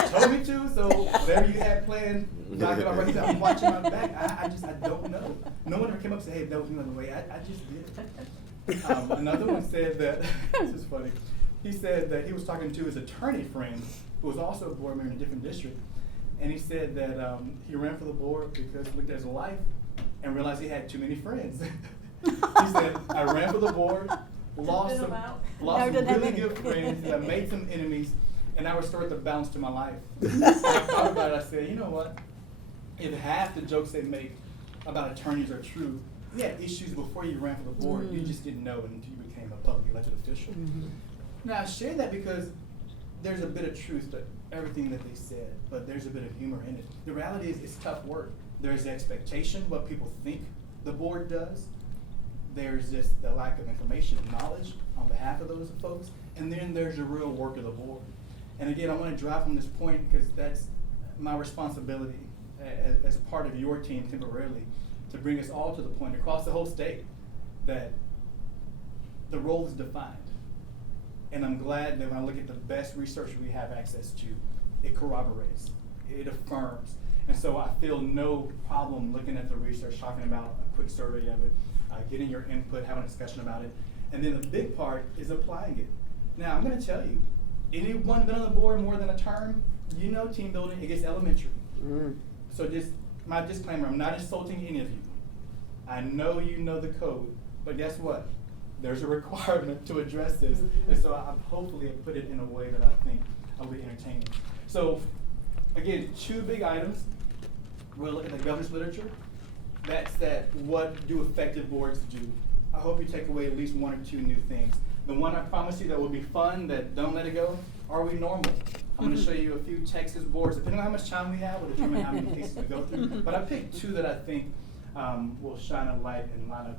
told me to, so whatever you had planned, I'm watching my back. I don't know. No one ever came up and said, hey, that was another way. I just did. Another one said that, this is funny, he said that he was talking to his attorney friend, who was also a board member in a different district, and he said that he ran for the board because he looked at his life and realized he had too many friends. He said, I ran for the board, lost some really good friends, and I made some enemies, and I restored the balance to my life. And I thought about it, I said, you know what? If half the jokes they make about attorneys are true, you had issues before you ran for the board. You just didn't know until you became a publicly elected official. Now, I share that because there's a bit of truth to everything that they said, but there's a bit of humor in it. The reality is it's tough work. There's the expectation, what people think the board does. There's just the lack of information and knowledge on behalf of those folks. And then there's the real work of the board. And again, I want to drive from this point because that's my responsibility as part of your team temporarily to bring us all to the point across the whole state that the role is defined. And I'm glad that when I look at the best research we have access to, it corroborates, it affirms. And so I feel no problem looking at the research, talking about a quick survey of it, getting your input, having a discussion about it. And then the big part is applying it. Now, I'm going to tell you, anyone been on the board more than a term, you know team building, it gets elementary. So just my disclaimer, I'm not insulting any of you. I know you know the code, but guess what? There's a requirement to address this. And so I hopefully have put it in a way that I think will be entertaining. So again, 2 big items. We'll look at the governance literature. That's that what do effective boards do? I hope you take away at least 1 or 2 new things. The one I promise you that will be fun, that don't let it go, are we normal? I'm going to show you a few Texas boards. Depending on how much time we have, will determine how many cases we go through. But I picked 2 that I think will shine a light and line up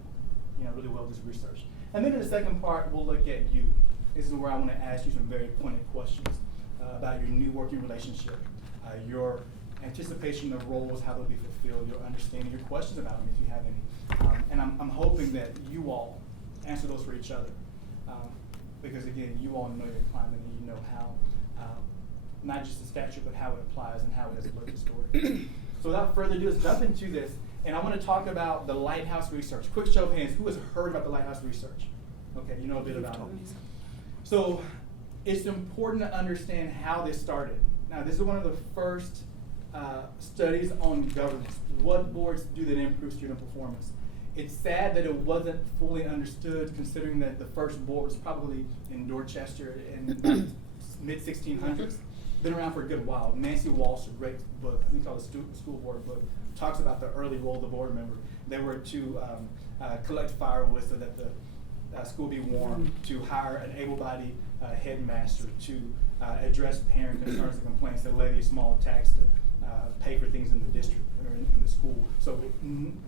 really well with this research. And then in the second part, we'll look at you. This is where I want to ask you some very pointed questions about your new working relationship, your anticipation of roles, how they'll be fulfilled, your understanding, your questions about them if you have any. And I'm hoping that you all answer those for each other. Because again, you all know your climate and you know how, not just the statute, but how it applies and how it has worked historically. So without further ado, let's jump into this. And I want to talk about the Lighthouse research. Quick show of hands, who has heard about the Lighthouse research? Okay, you know a bit about it. So it's important to understand how this started. Now, this is one of the first studies on governance. What boards do that improve student performance? It's sad that it wasn't fully understood, considering that the first board was probably in Dorchester in the mid-1600s. Been around for a good while. Nancy Walsh, a great book, I think called the School Board Book, talks about the early role of the board member. They were to collect firewood so that the school be warm, to hire an able-bodied headmaster, to address parent concerns and complaints, to levy a small tax to pay for things in the district or in the school. So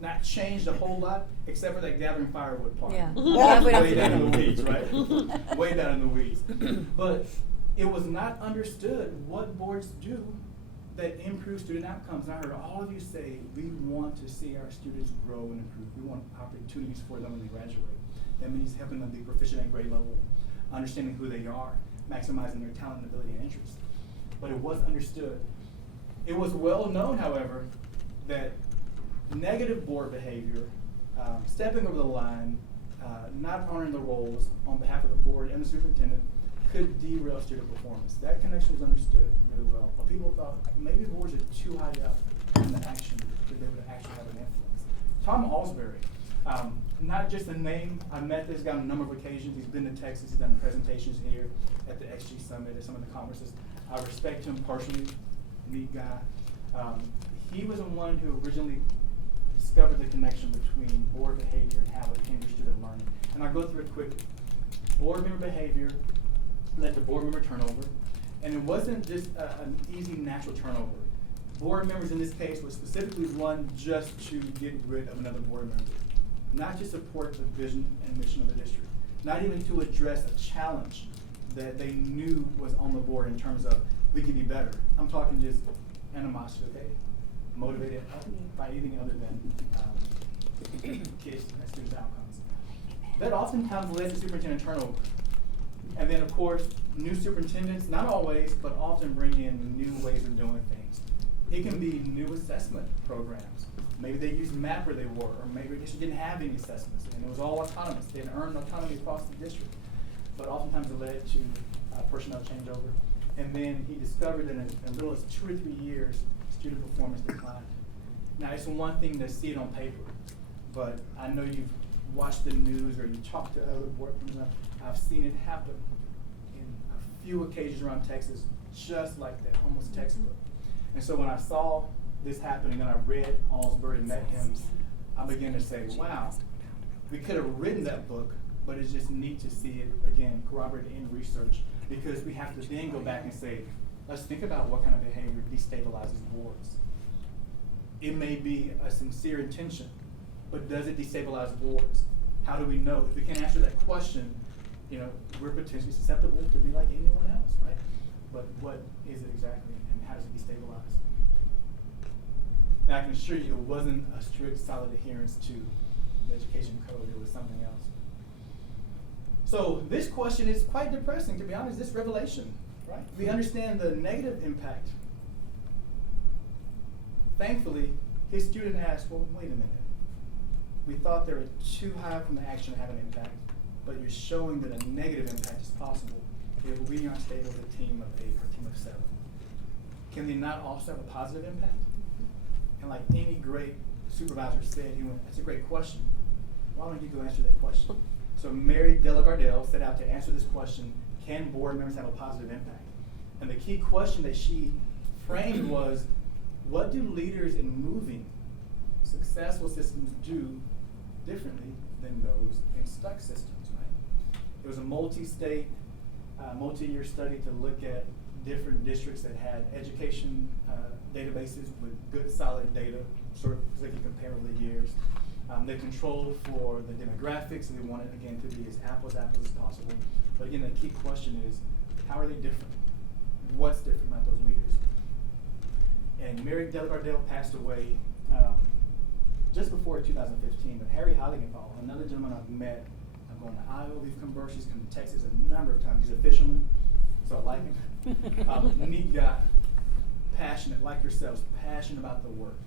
not changed a whole lot, except for that gathering firewood part. Yeah. Way down in the weeds, right? Way down in the weeds. But it was not understood what boards do that improve student outcomes. And I heard all of you say, we want to see our students grow and improve. We want opportunities for them when they graduate. That means helping them be proficient at grade level, understanding who they are, maximizing their talent and ability and interest. But it was understood. It was well known, however, that negative board behavior, stepping over the line, not honoring the roles on behalf of the board and the superintendent could derail student performance. That connection was understood really well. But people thought maybe boards are too high up in the action that they would actually have an influence. Tom Alsbury, not just a name, I met this guy on a number of occasions. He's been to Texas, he's done presentations here at the XG Summit, at some of the conferences. I respect him personally, neat guy. He was the one who originally discovered the connection between board behavior and how it hinders student learning. And I'll go through it quickly. Board member behavior led to board member turnover, and it wasn't just an easy natural turnover. Board members in this case were specifically run just to get rid of another board member, not to support the vision and mission of the district, not even to address a challenge that they knew was on the board in terms of we can be better. I'm talking just animosity, okay? Motivated by anything other than kids and students' outcomes. That oftentimes led to superintendent turnover. And then, of course, new superintendents, not always, but often bring in new ways of doing things. It can be new assessment programs. Maybe they used MAP where they were, or maybe they just didn't have any assessments, and it was all autonomous. They had earned autonomy across the district. But oftentimes it led to personnel changeover. And then he discovered that in as little as 2 or 3 years, student performance declined. Now, it's one thing to see it on paper, but I know you've watched the news or you talked to other board members. I've seen it happen in a few occasions around Texas, just like that, almost textbook. And so when I saw this happening and I read Alsbury and met him, I began to say, wow, we could have written that book, but it's just neat to see it, again, corroborated in research, because we have to then go back and say, let's think about what kind of behavior destabilizes boards. It may be a sincere intention, but does it destabilize boards? How do we know? If we can answer that question, you know, we're potentially susceptible to be like anyone else, right? But what is it exactly, and how does it destabilize? Now, I can assure you it wasn't a strict, solid adherence to the education code. It was something else. So this question is quite depressing, to be honest, this revelation, right? We understand the negative impact. Thankfully, his student asked, well, wait a minute. We thought they were too high from the action to have an impact, but you're showing that a negative impact is possible if we aren't stable with a team of 8 or a team of 7. Can they not also have a positive impact? And like any great supervisor said, he went, that's a great question. Why don't you go answer that question? So Mary Delagardelle set out to answer this question, can board members have a positive impact? And the key question that she framed was, what do leaders in moving successful systems do differently than those in stuck systems, right? It was a multi-state, multi-year study to look at different districts that had education databases with good, solid data, sort of so they could compare over the years. They controlled for the demographics, and they wanted, again, to be as apples as possible. But again, the key question is, how are they different? What's different about those leaders? And Mary Delagardelle passed away just before 2015, but Harry Halliganthal, another gentleman I've met, I've gone to Iowa, we've conversed, he's come to Texas a number of times. He's a fisherman, so I like him. Neat guy, passionate, like yourselves, passionate about the work.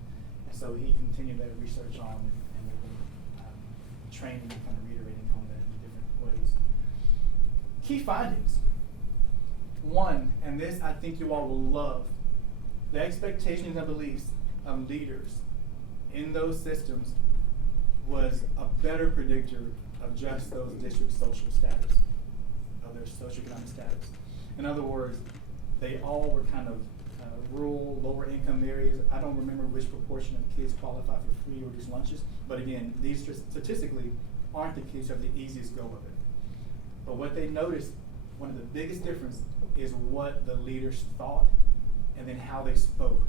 And so he continued that research on and we've been training and kind of reiterating on that in different ways. Key findings. One, and this I think you all will love, the expectations and beliefs of leaders in those systems was a better predictor of just those district social status, of their socioeconomic status. In other words, they all were kind of rural, lower income areas. I don't remember which proportion of kids qualify for free or reduced lunches, but again, these statistically aren't the kids who have the easiest go of it. But what they noticed, one of the biggest difference is what the leaders thought and then how they spoke.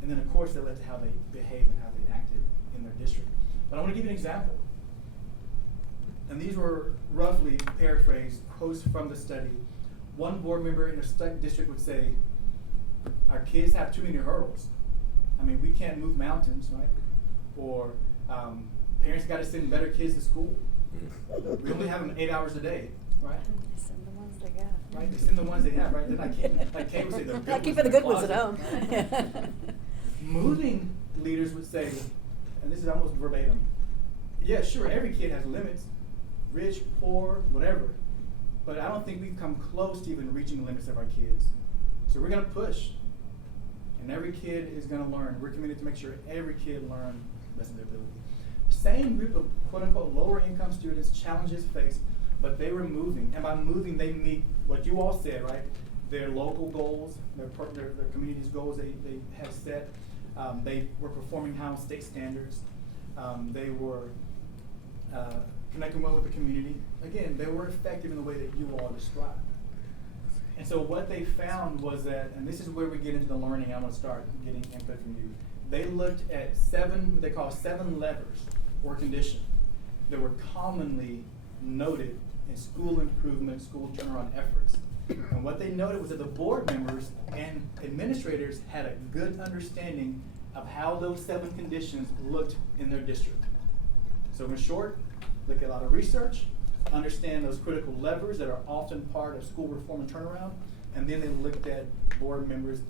And then of course that led to how they behaved and how they acted in their district. But I want to give you an example. And these were roughly paraphrased quotes from the study. One board member in a stuck district would say, our kids have too many hurdles. I mean, we can't move mountains, right? Or parents got to send better kids to school. We only have them 8 hours a day. right? Send the ones they got. Right, they send the ones they have, right? They're not keeping, like Kay would say, the good Not ones keeping in the good ones at closet. home. Moving leaders would say, and this is almost verbatim, yeah, sure, every kid has limits, rich, poor, whatever, but I don't think we've come close to even reaching the limits of our kids. So we're gonna push, and every kid is gonna learn. We're committed to make sure every kid learns the best of their ability. Same group of quote-unquote lower income students, challenges faced, but they were moving, and by moving, they meet what you all said, right? Their local goals, their community's goals they had set. They were performing high on state standards. They were connecting well with the community. Again, they were effective in the way that you all described. And so what they found was that, and this is where we get into the learning, I'm gonna start getting input from you. They looked at what they call 7 levers or conditions that were commonly noted in school improvement, school turnaround efforts. And what they noted was that the board members and administrators had a good understanding of how those 7 conditions looked in their district. So in short, look at a lot of research, understand those critical levers that are often part of school reform and turnaround, and then they looked at board members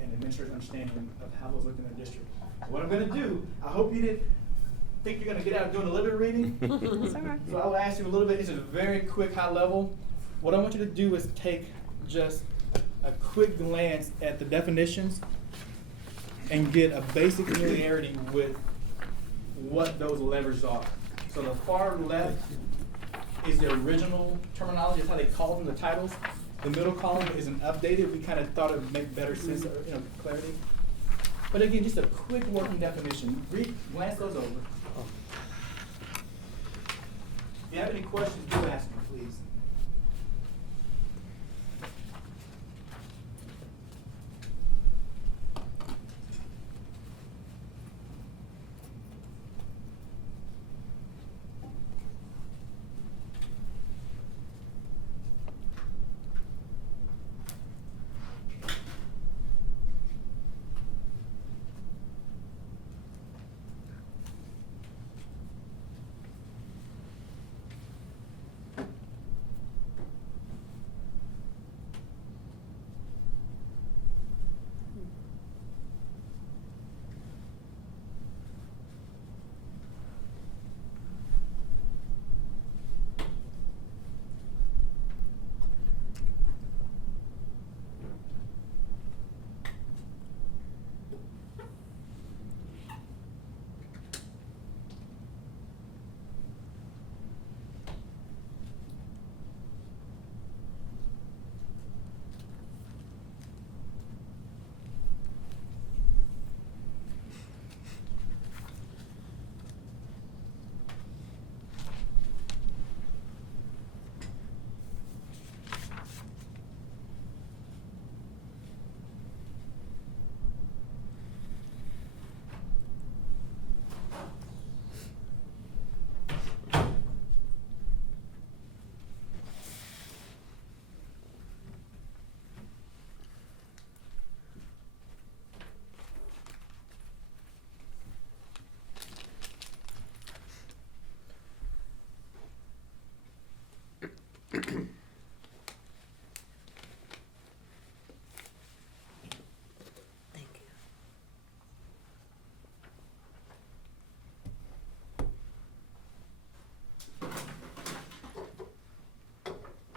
and administrators' understanding of how those looked in their district. So what I'm gonna do, I hope you didn't think you're gonna get out doing a little bit of reading. It's all right. So I will ask you a little bit, this is a very quick high level. What I want you to do is take just a quick glance at the definitions and get a basic familiarity with what those levers are. So the far left is the original terminology, that's how they call them, the titles. The middle column is an updated, we kind of thought it would make better sense, clarity. But again, just a quick working definition. Glance those over. If you have any questions, do ask me, please.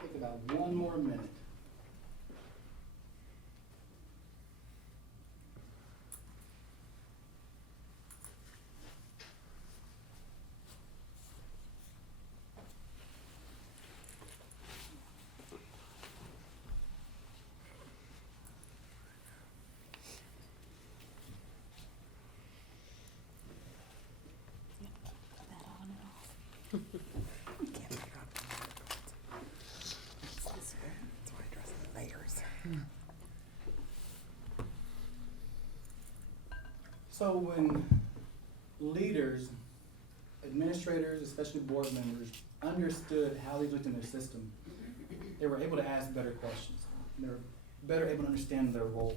Take about 1 more minute. That on and off. So when leaders, administrators, especially board members, understood how they looked in their system, they were able to ask better questions. They were better able to understand their role.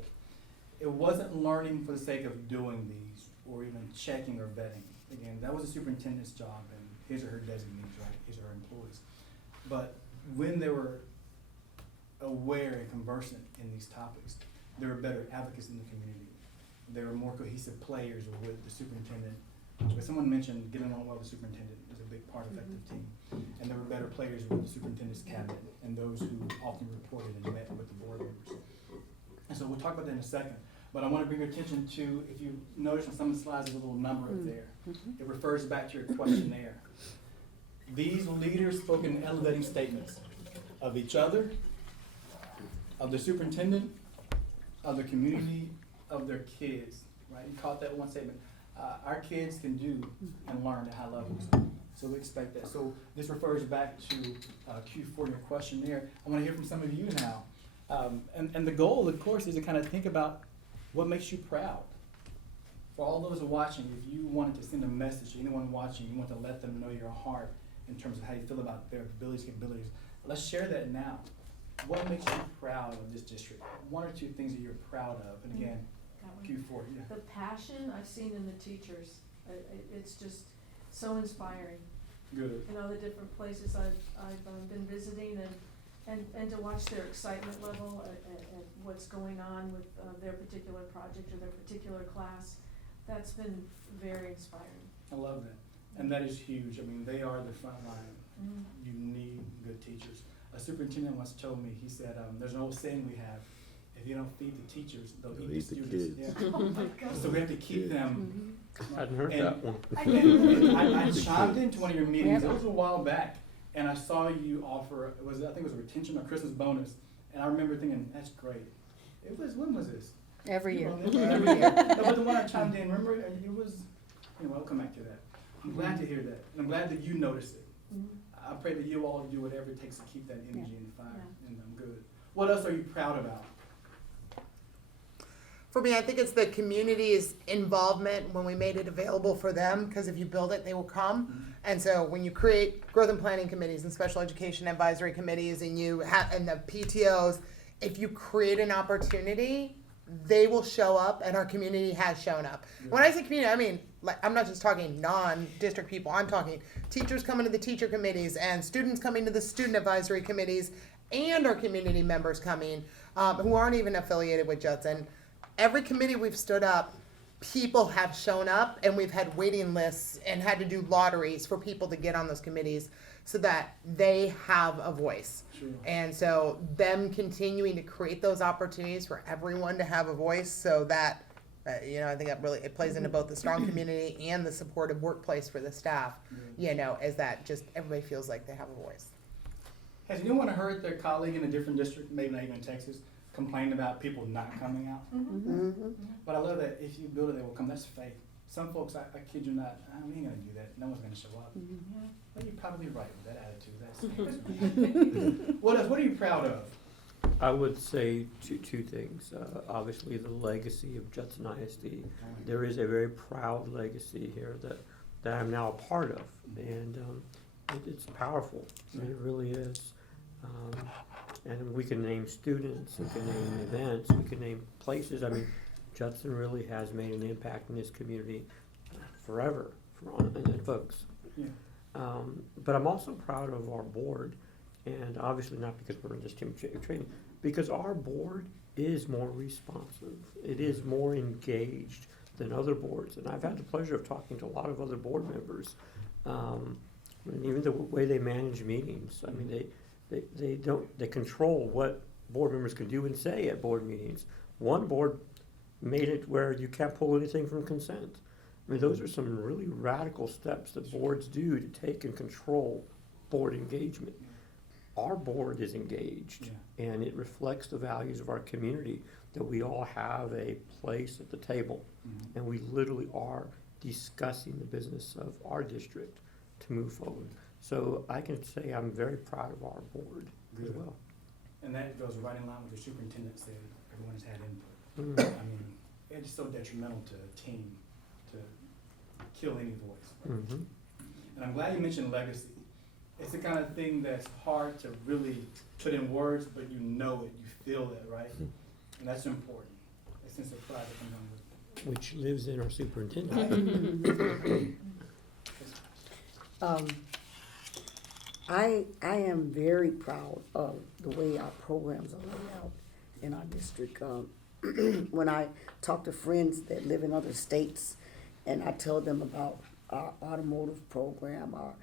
It wasn't learning for the sake of doing these or even checking or vetting. Again, that was the superintendent's job and his or her designees, right? His or her employees. But when they were aware and conversant in these topics, they were better advocates in the community. They were more cohesive players with the superintendent. But someone mentioned getting along well with the superintendent is a big part of effective team. And they were better players with the superintendent's cabinet and those who often reported and met with the board members. And so we'll talk about that in a second. But I want to bring your attention to, if you notice on some of the slides, there's a little number up there. It refers back to your questionnaire. These leaders spoke in elevating statements of each other, of the superintendent, of the community, of their kids, right? You caught that one statement. Our kids can do and learn at high levels. So we expect that. So this refers back to Q4 in your questionnaire. I want to hear from some of you now. And the goal, of course, is to kind of think about what makes you proud. For all those watching, if you wanted to send a message to anyone watching, you want to let them know your heart in terms of how you feel about their abilities, capabilities, let's share that now. What makes you proud of this district? One or two things that you're proud of. And again, Q4, yeah. The passion I've seen in the teachers, it's just so inspiring. Good. You know, the different places I've been visiting and to watch their excitement level at what's going on with their particular project or their particular class, that's been very inspiring. I love that. And that is huge. I mean, they are the front line. You need good teachers. A superintendent once told me, he said, there's an old saying we have, if you don't feed the teachers, they'll eat the students. kids. Yeah. Oh my God. So we have to keep them. I hadn't heard And- that one. And I chimed into one of your meetings, it was a while back, and I saw you offer, I think it was a retention or Christmas bonus, and I remember thinking, that's great. It was, when was this? Every year. Every year. No, but the one I chimed in, remember, it was, anyway, I'll come back to that. I'm glad to hear that, and I'm glad that you noticed it. I pray that you all do whatever it takes to keep that energy and fire, and I'm good. What else are you proud about? For me, I think it's the community's involvement when we made it available for them, because if you build it, they will come. And so when you create growth and planning committees and special education advisory committees and you have, and the PTOs, if you create an opportunity, they will show up, and our community has shown up. When I say community, I mean, like, I'm not just talking non-district people, I'm talking teachers coming to the teacher committees and students coming to the student advisory committees and our community members coming, who aren't even affiliated with Judson. Every committee we've stood up, people have shown up, and we've had waiting lists and had to do lotteries for people to get on those committees so that they have a voice. Sure. And so them continuing to create those opportunities for everyone to have a voice so that, I think that really, it plays into both the strong community and the supportive workplace for the staff, is that just everybody feels like they have a voice. Has anyone heard their colleague in a different district, maybe not even in Texas, complain about people not coming out? But I love that if you build it, they will come. That's faith. Some folks, I kid you not, we ain't gonna do that. No one's gonna show up. Well, you're probably right with that attitude. That's what else? What are you proud of? I would say two things. Obviously, the legacy of Judson ISD. There is a very proud legacy here that I'm now a part of, and it's powerful. I mean, it really is. And we can name students, we can name events, we can name places. I mean, Judson really has made an impact in this community forever, and folks. Yeah. But I'm also proud of our board, and obviously not because we're in this team training, because our board is more responsive. It is more engaged than other boards, and I've had the pleasure of talking to a lot of other board members. And even the way they manage meetings, I mean, they control what board members can do and say at board meetings. One board made it where you can't pull anything from consent. I mean, those are some really radical steps that boards do to take and control board engagement. Our board is engaged, and it reflects the values of our community, that we all have a place at the table, and we literally are discussing the business of our district to move forward. So I can say I'm very proud of our board as well. And that goes right in line with the superintendent said, everyone's had input. I mean, it's so detrimental to a team to kill any voice. And I'm glad you mentioned legacy. It's the kind of thing that's hard to really put in words, but you know it, you feel it, right? And that's important. A sense of pride that comes on with it. Which lives in our superintendent. I am very proud of the way our programs are laid out in our district. When I talk to friends that live in other states and I tell them about our automotive program, our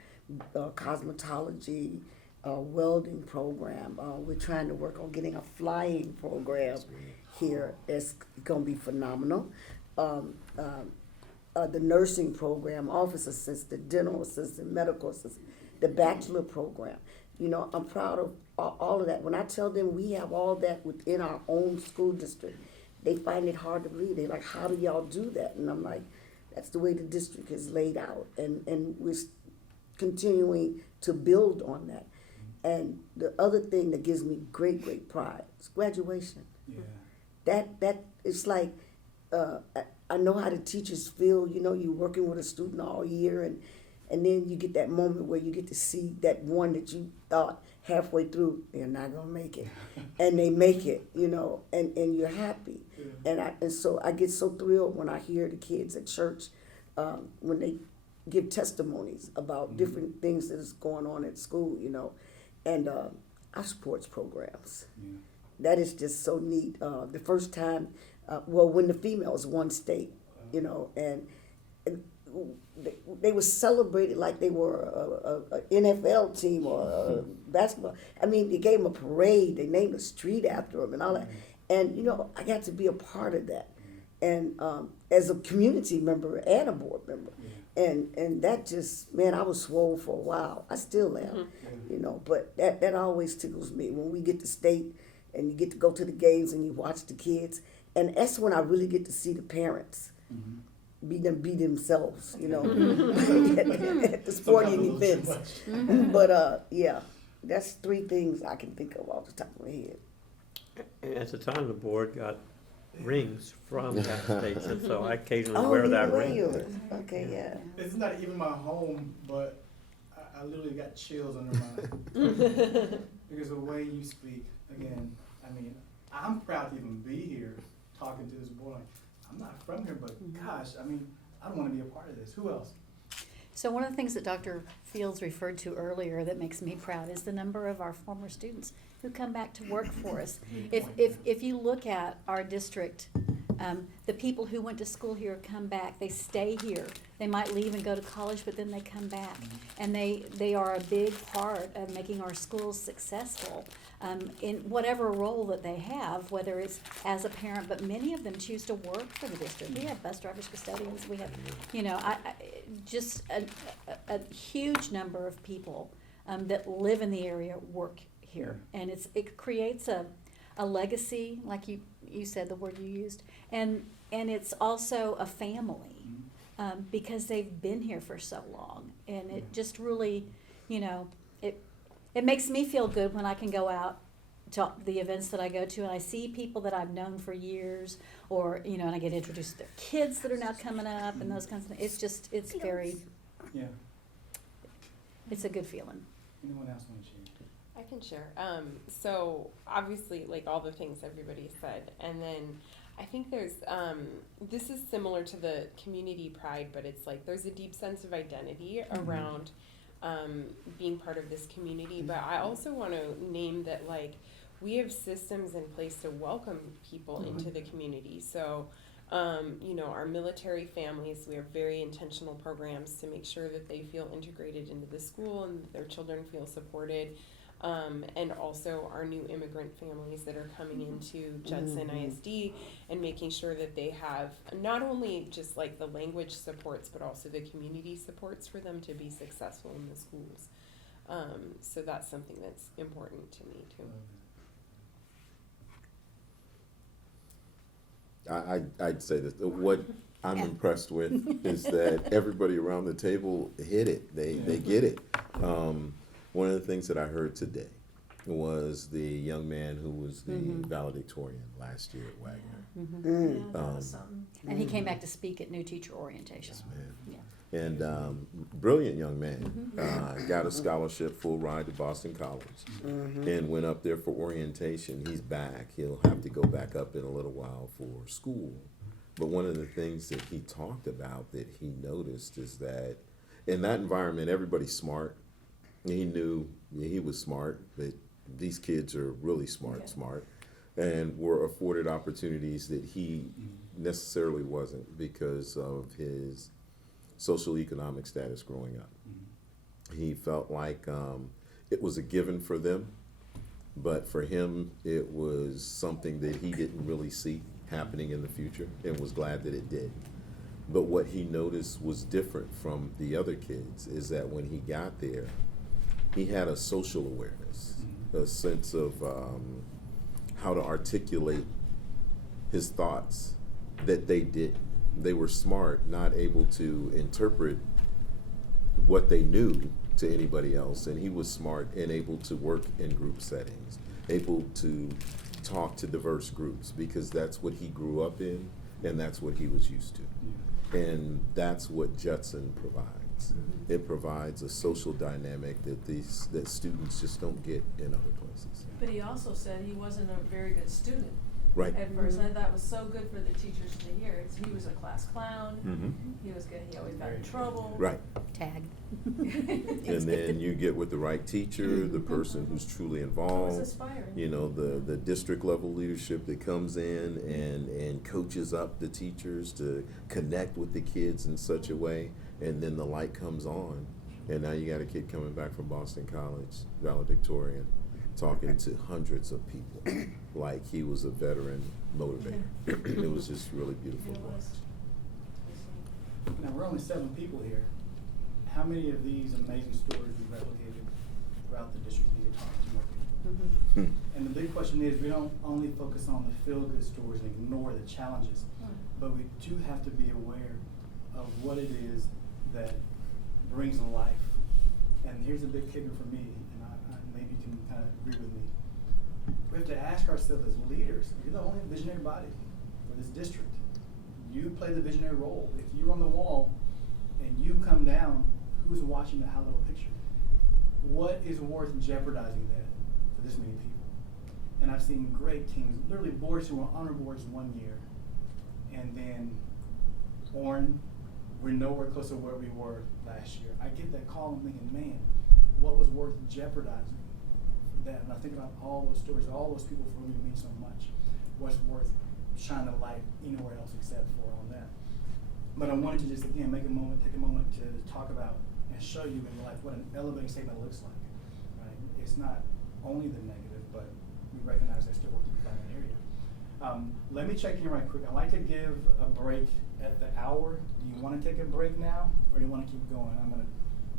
cosmetology, welding program, we're trying to work on getting a flying program here. It's gonna be phenomenal. The nursing program, office assistant, dental assistant, medical assistant, the bachelor program. You know, I'm proud of all of that. When I tell them we have all that within our own school district, they find it hard to believe. They're like, how do y'all do that? And I'm like, that's the way the district is laid out. And we're continuing to build on that. And the other thing that gives me great, great pride is graduation. Yeah. That it's like, I know how the teachers feel, you know, you're working with a student all year and then you get that moment where you get to see that one that you thought halfway through, they're not gonna make it. And they make it, you know, and you're happy. And so I get so thrilled when I hear the kids at church, when they give testimonies about different things that is going on at school, you know, and our sports programs. Yeah. That is just so neat. The first time, when the females won state, you know, and they were celebrated like they were a NFL team or a basketball. I mean, they gave them a parade. They named a street after them and all that. And, you know, I got to be a part of that. And as a community member and a board member. And that just, man, I was swole for a while. I still am, you know, but that always tickles me when we get to state and you get to go to the games and you watch the kids. And that's when I really get to see the parents be themselves, you know, at the sporting events. But yeah, that's three things I can think of off the top of my head. And at the time, the board got rings from that state, and so I occasionally Oh, wear you that wear ring. yours. Okay, yeah. It's not even my home, but I literally got chills under my because the way you speak, again, I mean, I'm proud to even be here talking to this boy. I'm not from here, but gosh, I mean, I don't want to be a part of this. Who else? So one of the things that Dr. Fields referred to earlier that makes me proud is the number of our former students who come back to work for us. If you look at our district, the people who went to school here come back, they stay here. They might leave and go to college, but then they come back. And they are a big part of making our schools successful in whatever role that they have, whether it's as a parent, but many of them choose to work for the district. We have bus drivers, custodians, we have, you know, just a huge number of people that live in the area work here. And it creates a legacy, like you said, the word you used, and it's also a family, because they've been here for so long, and it just really, you know, it makes me feel good when I can go out to the events that I go to and I see people that I've known for years, or, you know, and I get introduced to their kids that are now coming up and those kinds of things. It's very, Yeah. it's a good feeling. Anyone else want to share? I can share. So obviously, like all the things everybody said, and then I think there's this is similar to the community pride, but it's like there's a deep sense of identity around being part of this community. But I also want to name that, like, we have systems in place to welcome people into the community. So you know, our military families, we have very intentional programs to make sure that they feel integrated into the school and that their children feel supported. And also our new immigrant families that are coming into Judson ISD, and making sure that they have not only just like the language supports, but also the community supports for them to be successful in the schools. So that's something that's important to me too. I'd say that what I'm impressed with is that everybody around the table hit it. They get it. One of the things that I heard today was the young man who was the valedictorian last year at Wagner. Yeah, that was something. And he came back to speak at New Teacher Orientation. Yes, man. Yeah. And brilliant young man. Got a scholarship, full ride to Boston College, and went up there for orientation. He's back. He'll have to go back up in a little while for school. But one of the things that he talked about that he noticed is that in that environment, everybody's smart, He knew he was smart, but these kids are really smart, and were afforded opportunities that he necessarily wasn't because of his social economic status growing up. He felt like it was a given for them, but for him, it was something that he didn't really see happening in the future and was glad that it did. But what he noticed was different from the other kids is that when he got there, he had a social awareness, a sense of how to articulate his thoughts that they didn't. They were smart, not able to interpret what they knew to anybody else, and he was smart and able to work in group settings, able to talk to diverse groups because that's what he grew up in and that's what he was used to. And that's what Judson provides. It provides a social dynamic that students just don't get in other places. But he also said he wasn't a very good student Right. at first. And I thought it was so good for the teachers to hear. He was a class clown. He was good. He always got in trouble. Right. Tag. And then you get with the right teacher, the person who's truly involved. aspiring. You know, the district level leadership that comes in and coaches up the teachers to connect with the kids in such a way, and then the light comes on, and now you got a kid coming back from Boston College, valedictorian, talking to hundreds of people like he was a veteran motivator. It was just really beautiful It to was. watch. Now, we're only 7 people here. How many of these amazing stories we replicated throughout the district need to talk to more people? And the big question is, we don't only focus on the feel-good stories and ignore the challenges, but we do have to be aware of what it is that brings life. And here's a big kicker for me, and I maybe you can kind of agree with me. We have to ask ourselves as leaders, you're the only visionary body for this district. You play the visionary role. If you're on the wall and you come down, who's watching the high-level picture? What is worth jeopardizing that for this many people? And I've seen great teams, literally boards who were honor boards 1 year, and then we're nowhere close to where we were last year. I get that call and I'm thinking, man, what was worth jeopardizing that? And I think about all those stories, all those people for whom it means so much. What's worth shining a light anywhere else except for on that? But I wanted to just, again, take a moment to talk about and show you in life what an elevating statement looks like, right? It's not only the negative, but we recognize there's still work to be done in the area. Let me check in right quick. I'd like to give a break at the hour. Do you want to take a break now, or do you want to keep going?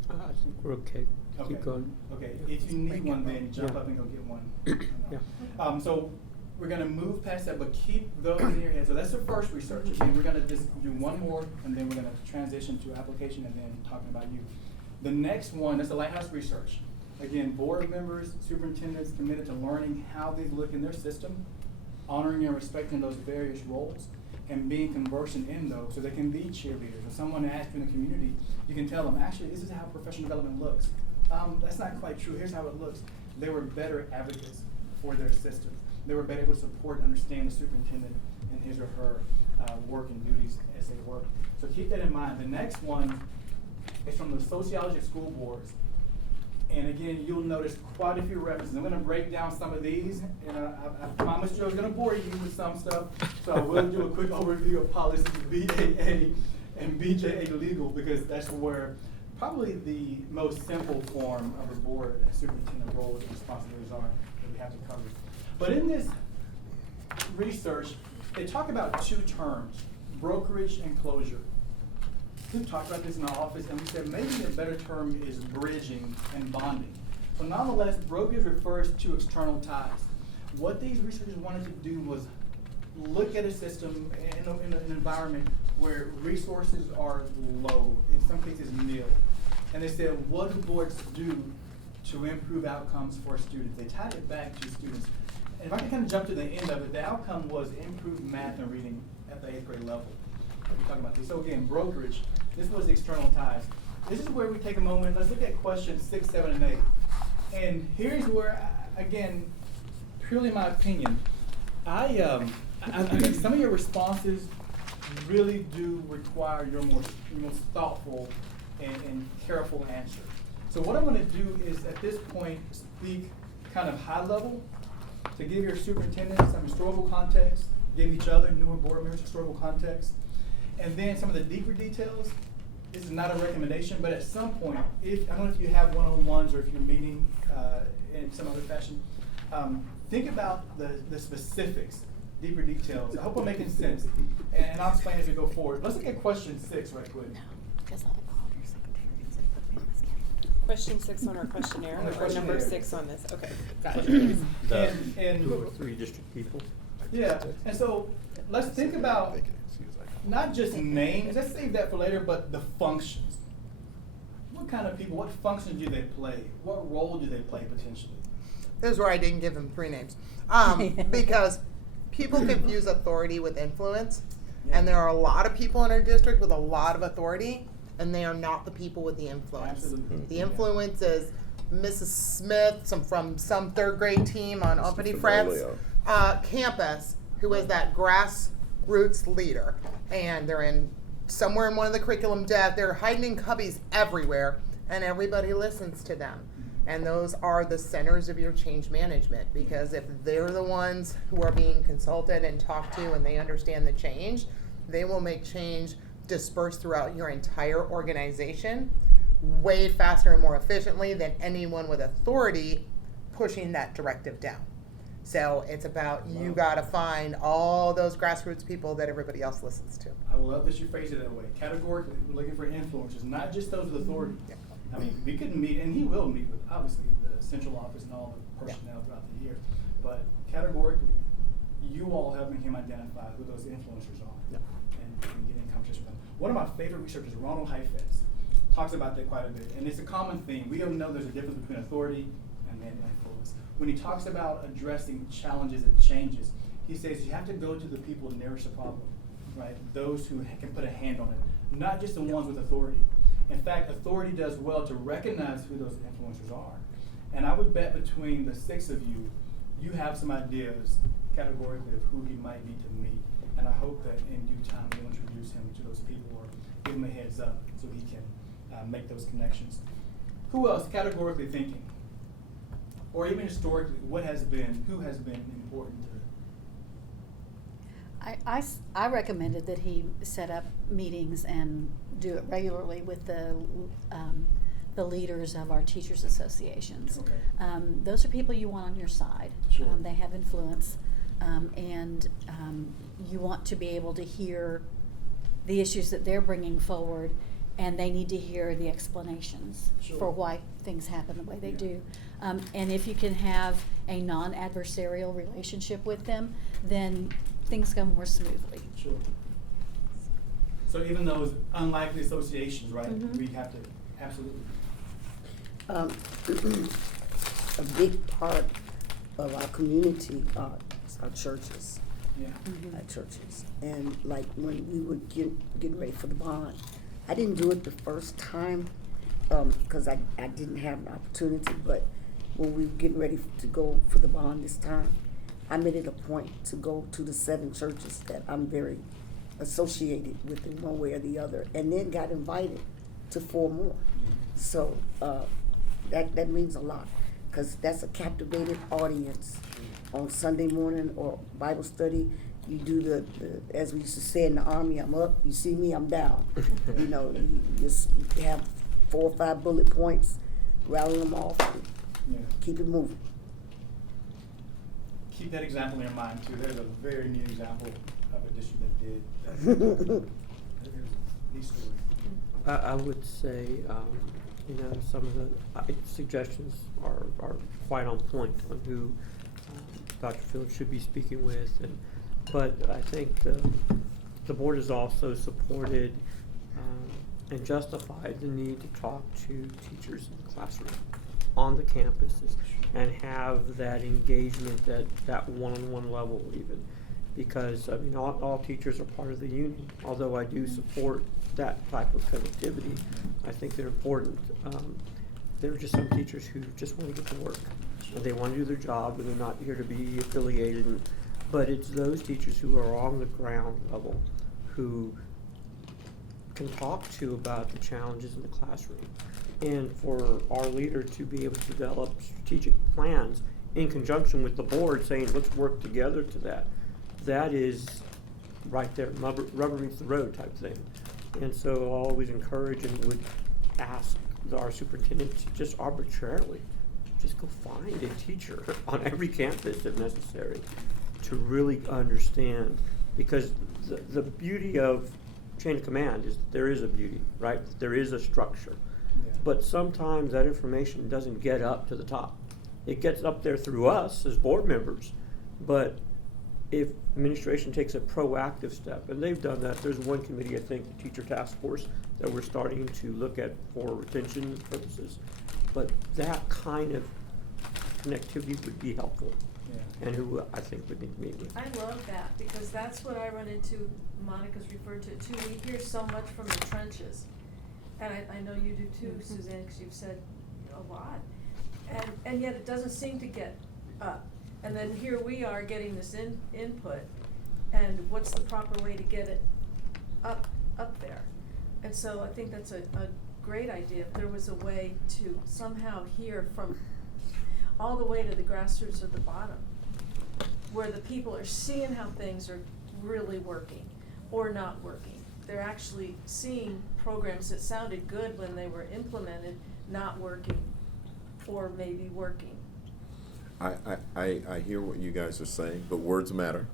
I think we're okay. Okay. Keep going. Okay, if you need one, then jump up and go get one. Yeah. So we're gonna move past that, but keep those in your head. So that's the first research. Again, we're gonna just do one more, and then we're gonna transition to application, and then talking about you. The next one is the Lighthouse research. Again, board members, superintendents committed to learning how they look in their system, honoring and respecting those various roles, and being conversant in those so they can be cheerleaders. If someone asks you in the community, you can tell them, actually, this is how professional development looks. That's not quite true. Here's how it looks. They were better advocates for their system. They were better able to support and understand the superintendent and his or her work and duties as they work. So keep that in mind. The next one is from the sociology of school boards. And again, you'll notice quite a few references. I'm going to break down some of these, and I promised you I was going to bore you with some stuff. So we'll do a quick overview of policies BAA and BJA legal, because that's where probably the most simple form of a board and superintendent roles and responsibilities are that we have to cover. But in this research, they talk about 2 terms, brokerage and closure. We've talked about this in our office, and we said maybe a better term is bridging and bonding. So nonetheless, brokerage refers to external ties. What these researchers wanted to do was look at a system in an environment where resources are low, in some cases nil. And they said, what do boards do to improve outcomes for students? They tied it back to students. And if I can kind of jump to the end of it, the outcome was improved math and reading at the 8th grade level. We're talking about this. So again, brokerage, this was external ties. This is where we take a moment. Let's look at questions 6, 7, and 8. And here's where, again, purely my opinion, I think some of your responses really do require your most thoughtful and careful answer. So what I'm gonna do is, at this point, speak kind of high level to give your superintendents some historical context, give each other, newer board members, historical context. And then some of the deeper details, this is not a recommendation, but at some point, if, I don't know if you have one-on-ones or if you're meeting in some other fashion, think about the specifics, deeper details. I hope I'm making sense, and I'll explain as we go forward. Let's look at question 6 right quick. Because I'll call your secretary and say, put me on this calendar. Question 6 on our questionnaire, On the or number questionnaire. 6 on this, okay, got it. The And 2 or 3 district people. Yeah, and so let's think about not just names, let's save that for later, but the functions. What kind of people, what functions do they play? What role do they play potentially? This is where I didn't give them 3 names. Because people confuse authority with influence. And there are a lot of people in our district with a lot of authority, and they are not the people with the influence. Absolutely. The influence is Mrs. Smith, from some 3rd grade team on Uppity France campus, who is that grassroots leader. And they're somewhere in one of the curriculum deck, they're hiding in cubbies everywhere, and everybody listens to them. And those are the centers of your change management, because if they're the ones who are being consulted and talked to and they understand the change, they will make change disperse throughout your entire organization way faster and more efficiently than anyone with authority pushing that directive down. So it's about, you gotta find all those grassroots people that everybody else listens to. I love that you phrase it that way. Categorically, we're looking for influencers, not just those with authority. Yeah. I mean, we could meet, and he will meet with, obviously, the central office and all the personnel throughout the year. But categorically, you all helping him identify who those influencers are. Yeah. And get in conversation with them. One of my favorite researchers, Ronald Heifetz, talks about that quite a bit. And it's a common theme. We don't know there's a difference between authority and then influence. When he talks about addressing challenges and changes, he says you have to go to the people nearest the problem, right? Those who can put a hand on it, not just the ones with authority. In fact, authority does well to recognize who those influencers are. And I would bet between the 6 of you, you have some ideas categorically of who he might need to meet. And I hope that in due time you'll introduce him to those people or give him a heads up so he can make those connections. Who else categorically thinking? Or even historically, who has been important to? I recommended that he set up meetings and do it regularly with the leaders of our teachers' associations. Okay. Those are people you want on your side. Sure. They have influence, and you want to be able to hear the issues that they're bringing forward, and they need to hear the explanations Sure. for why things happen the way they Yeah. do. And if you can have a non-adversarial relationship with them, then things go more smoothly. Sure. So even those unlikely associations, right? Mhm. We have to absolutely. A big part of our community are our churches. Yeah. Mhm. Our churches. And like when we were getting ready for the bond, I didn't do it the first time because I didn't have an opportunity, but when we were getting ready to go for the bond this time, I made it a point to go to the 7 churches that I'm very associated with in one way or the other, and then got invited to 4 more. So that means a lot, because that's a captivated audience on Sunday morning or Bible study. You do the as we used to say in the Army, I'm up, you see me, I'm down. You know, you just have 4 or 5 bullet points, rattle them off, and Yeah. keep it moving. Keep that example in your mind too. There's a very neat example of a district that did that. There's a neat story. I would say, some of the suggestions are quite on point on who Dr. Fields should be speaking with, but I think the board has also supported and justified the need to talk to teachers in the classroom, on the campuses, and have that engagement at that one-on-one level even. Because, all teachers are part of the union, although I do support that type of connectivity. I think they're important. There are just some teachers who just want to get to work. They want to do their job, and they're not here to be affiliated. But it's those teachers who are on the ground level who can talk to about the challenges in the classroom. and for our leader to be able to develop strategic plans in conjunction with the board saying, let's work together to that. That is right there, rubber meets the road type thing. And so I'll always encourage and would ask our superintendent to just arbitrarily, just go find a teacher on every campus if necessary to really understand. Because the beauty of chain of command is there is a beauty, right? There is a structure. Yeah. But sometimes that information doesn't get up to the top. It gets up there through us as board members. But if administration takes a proactive step, and they've done that, there's one committee, I think, the teacher task force, that we're starting to look at for retention purposes. But that kind of connectivity would be helpful, Yeah. and who I think would need to meet with. I love that, because that's what I run into, Monica's referred to it too, we hear so much from the trenches. And I know you do too, Suzanne, because you've said a lot. And yet it doesn't seem to get up. And then here we are getting this input, and what's the proper way to get it up there? And so I think that's a great idea, if there was a way to somehow hear from all the way to the grassroots of the bottom, where the people are seeing how things are really working or not working. They're actually seeing programs that sounded good when they were implemented, not working, or maybe working. I hear what you guys are saying, but words matter.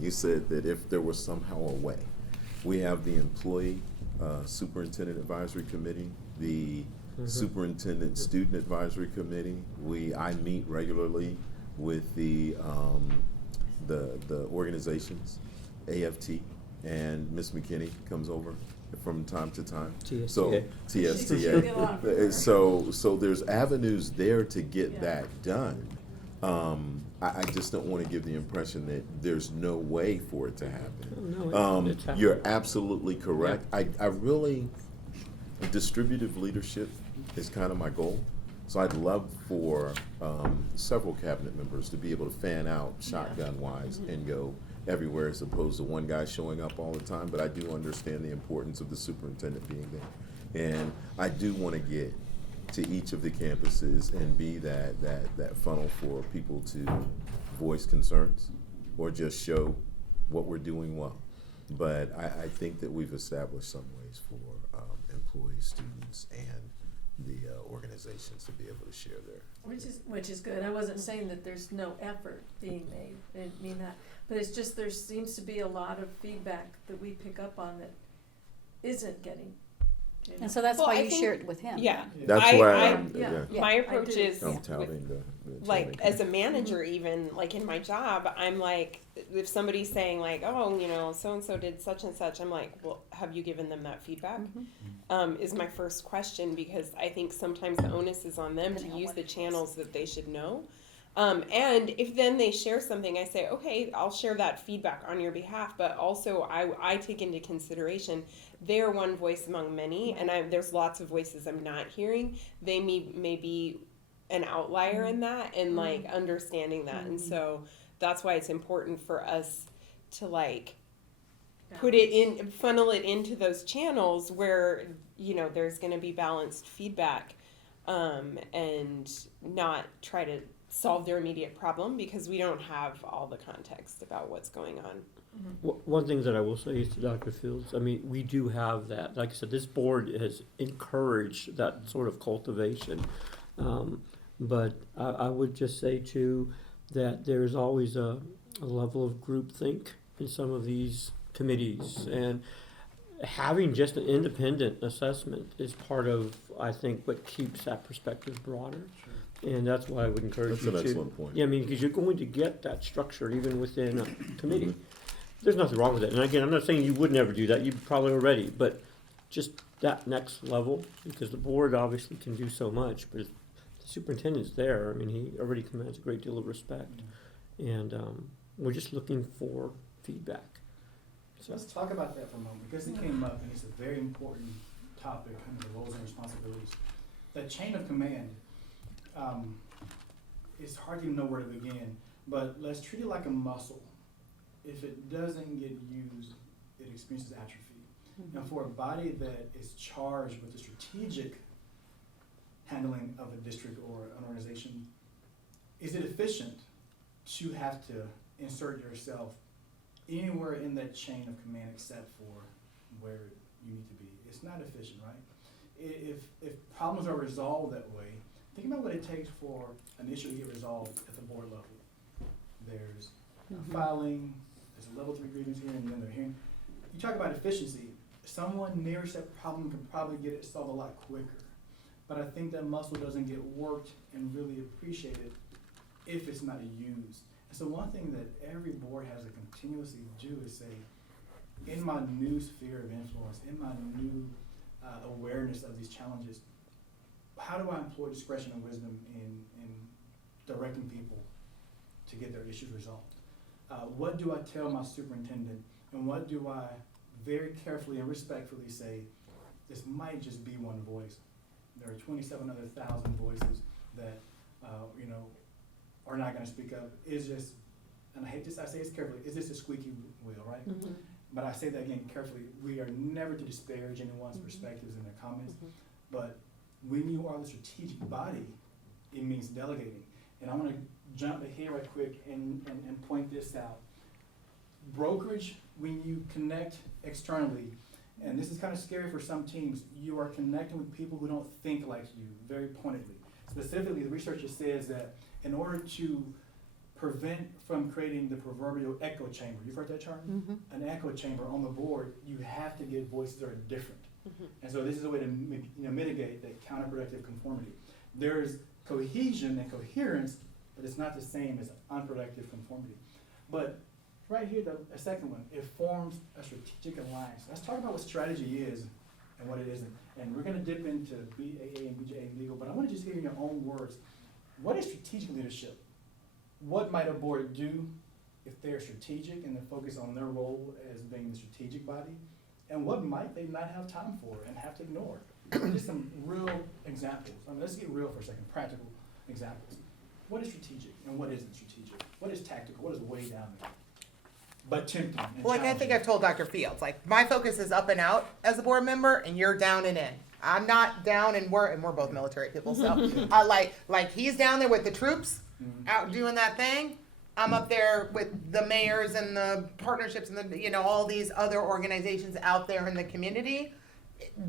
You said that if there was somehow a way. We have the employee superintendent advisory committee, the superintendent student advisory committee. I meet regularly with the organizations, AFT, and Miss McKinney comes over from time to time. TSTA. So TSTA. So there's avenues there to get that done. I just don't want to give the impression that there's no way for it to happen. No, it's happening. You're absolutely correct. I really, distributive leadership is kind of my goal. So I'd love for several cabinet members to be able to fan out shotgun-wise and go everywhere as opposed to one guy showing up all the time. But I do understand the importance of the superintendent being there. And I do want to get to each of the campuses and be that funnel for people to voice concerns or just show what we're doing well. But I think that we've established some ways for employees, students, and the organizations to be able to share their. Which is good. I wasn't saying that there's no effort being made. I didn't mean that. But it's just there seems to be a lot of feedback that we pick up on that isn't getting. And so that's Well, why I you think- share it with him. Yeah. That's I- why I- I'm, yeah. My I approach do. is I'm with, touting the like, as a manager, even like in my job, I'm like, if somebody's saying like, oh, you know, so and so did such and such, I'm like, well, have you given them that feedback? Is my first question, because I think sometimes the onus is on them to use the channels that they should know. And if then they share something, I say, okay, I'll share that feedback on your behalf, but also I take into consideration they're one voice among many, and there's lots of voices I'm not hearing. They may be an outlier in that, and like understanding that. And so that's why it's important for us to like funnel it into those channels where, you know, there's going to be balanced feedback, and not try to solve their immediate problem, because we don't have all the context about what's going on. One thing that I will say is to Dr. Fields, I mean, we do have that. Like I said, this board has encouraged that sort of cultivation. But I would just say too, that there's always a level of groupthink in some of these committees. And having just an independent assessment is part of, I think, what keeps that perspective broader. And that's why I would encourage That's you to. an excellent point. Yeah, I mean, because you're going to get that structure even within a committee. There's nothing wrong with it. And again, I'm not saying you would never do that. You probably already, but just that next level, because the board obviously can do so much, but if the superintendent's there, I mean, he already commands a great deal of respect. And we're just looking for feedback. So let's talk about that for a moment, because it came up and it's a very important topic, kind of the roles and responsibilities. That chain of command, it's hard to even know where to begin, but let's treat it like a muscle. If it doesn't get used, it experiences atrophy. And for a body that is charged with the strategic handling of a district or an organization, is it efficient to have to insert yourself anywhere in that chain of command except for where you need to be? It's not efficient, right? If problems are resolved that way, think about what it takes for an issue to get resolved at the board level. There's filing, there's a level 3 grievance hearing, and then they're hearing. You talk about efficiency, someone nearest that problem can probably get it solved a lot quicker. But I think that muscle doesn't get worked and really appreciated if it's not used. And so one thing that every board has to continuously do is say, in my new sphere of influence, in my new awareness of these challenges, how do I employ discretion and wisdom in directing people to get their issues resolved? What do I tell my superintendent, and what do I very carefully and respectfully say, this might just be one voice. There are 27 other thousand voices that are not going to speak up. Is this, and I say this carefully, is this a squeaky wheel, right? Mm-hmm. But I say that again carefully. We are never to disparage anyone's perspectives and their comments, but when you are the strategic body, it means delegating. And I want to jump ahead right quick and point this out. Brokerage, when you connect externally, and this is kind of scary for some teams, you are connecting with people who don't think like you, very pointedly. Specifically, the research says that in order to prevent from creating the proverbial echo chamber, you've heard that term? An echo chamber on the board, you have to get voices that are different. And so this is a way to mitigate that counterproductive conformity. There's cohesion and coherence, but it's not the same as unproductive conformity. But right here, the second one, it forms a strategic alliance. Let's talk about what strategy is and what it isn't. And we're going to dip into BAA and BJA and legal, but I want to just hear in your own words, what is strategic leadership? What might a board do if they're strategic and they focus on their role as being the strategic body? And what might they not have time for and have to ignore? Just some real examples. I mean, let's get real for a second, practical examples. What is strategic and what isn't strategic? What is tactical? What is way down there? But tempting and Like I think challenging. I've told Dr. Fields, like my focus is up and out as a board member, and you're down and in. I'm not down, and we're both military people, so like he's down there with the troops, out doing that thing. I'm up there with the mayors and the partnerships and the all these other organizations out there in the community,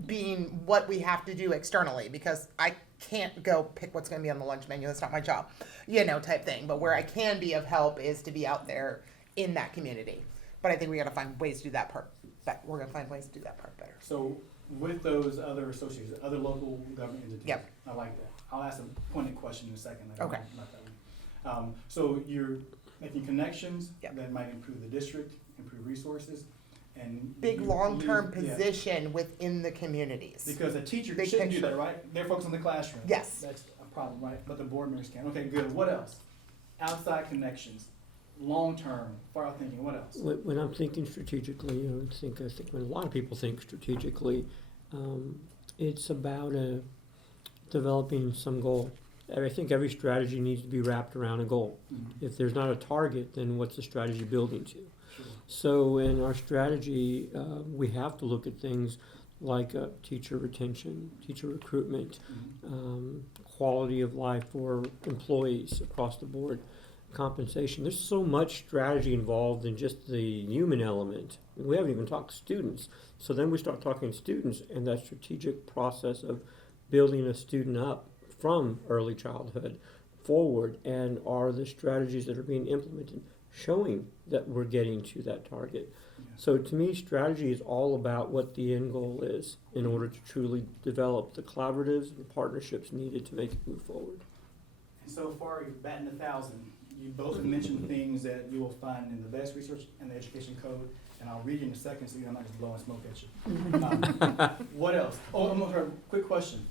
being what we have to do externally, because I can't go pick what's going to be on the lunch menu. That's not my job, type thing. But where I can be of help is to be out there in that community. But I think we got to find ways to do that part. We're going to find ways to do that part better. So with those other associations, other local government entities, Yep. I like that. I'll ask a pointed question in a second. Okay. Not that one. So you're making connections Yep. that might improve the district, improve resources, and Big you- long-term yeah. position within the communities. Because a teacher Big shouldn't do picture. that, right? They're focused on the classroom. Yes. That's a problem, right? But the board members can. Okay, good. What else? Outside connections, long-term, far-out thinking. What else? When I'm thinking strategically, I think when a lot of people think strategically, it's about developing some goal. I think every strategy needs to be wrapped around a goal. If there's not a target, then what's the strategy building to? Sure. So in our strategy, we have to look at things like teacher retention, teacher recruitment, quality of life for employees across the board, compensation. There's so much strategy involved in just the human element. We haven't even talked students. So then we start talking students and that strategic process of building a student up from early childhood forward, and are the strategies that are being implemented showing that we're getting to that target. So to me, strategy is all about what the end goal is in order to truly develop the collaboratives and partnerships needed to make it move forward. And so far, you're batting 1,000. You both have mentioned things that you will find in the best research and the education code, and I'll read you in a second so you're not just blowing smoke at you. What else? Oh, I'm going to quick question.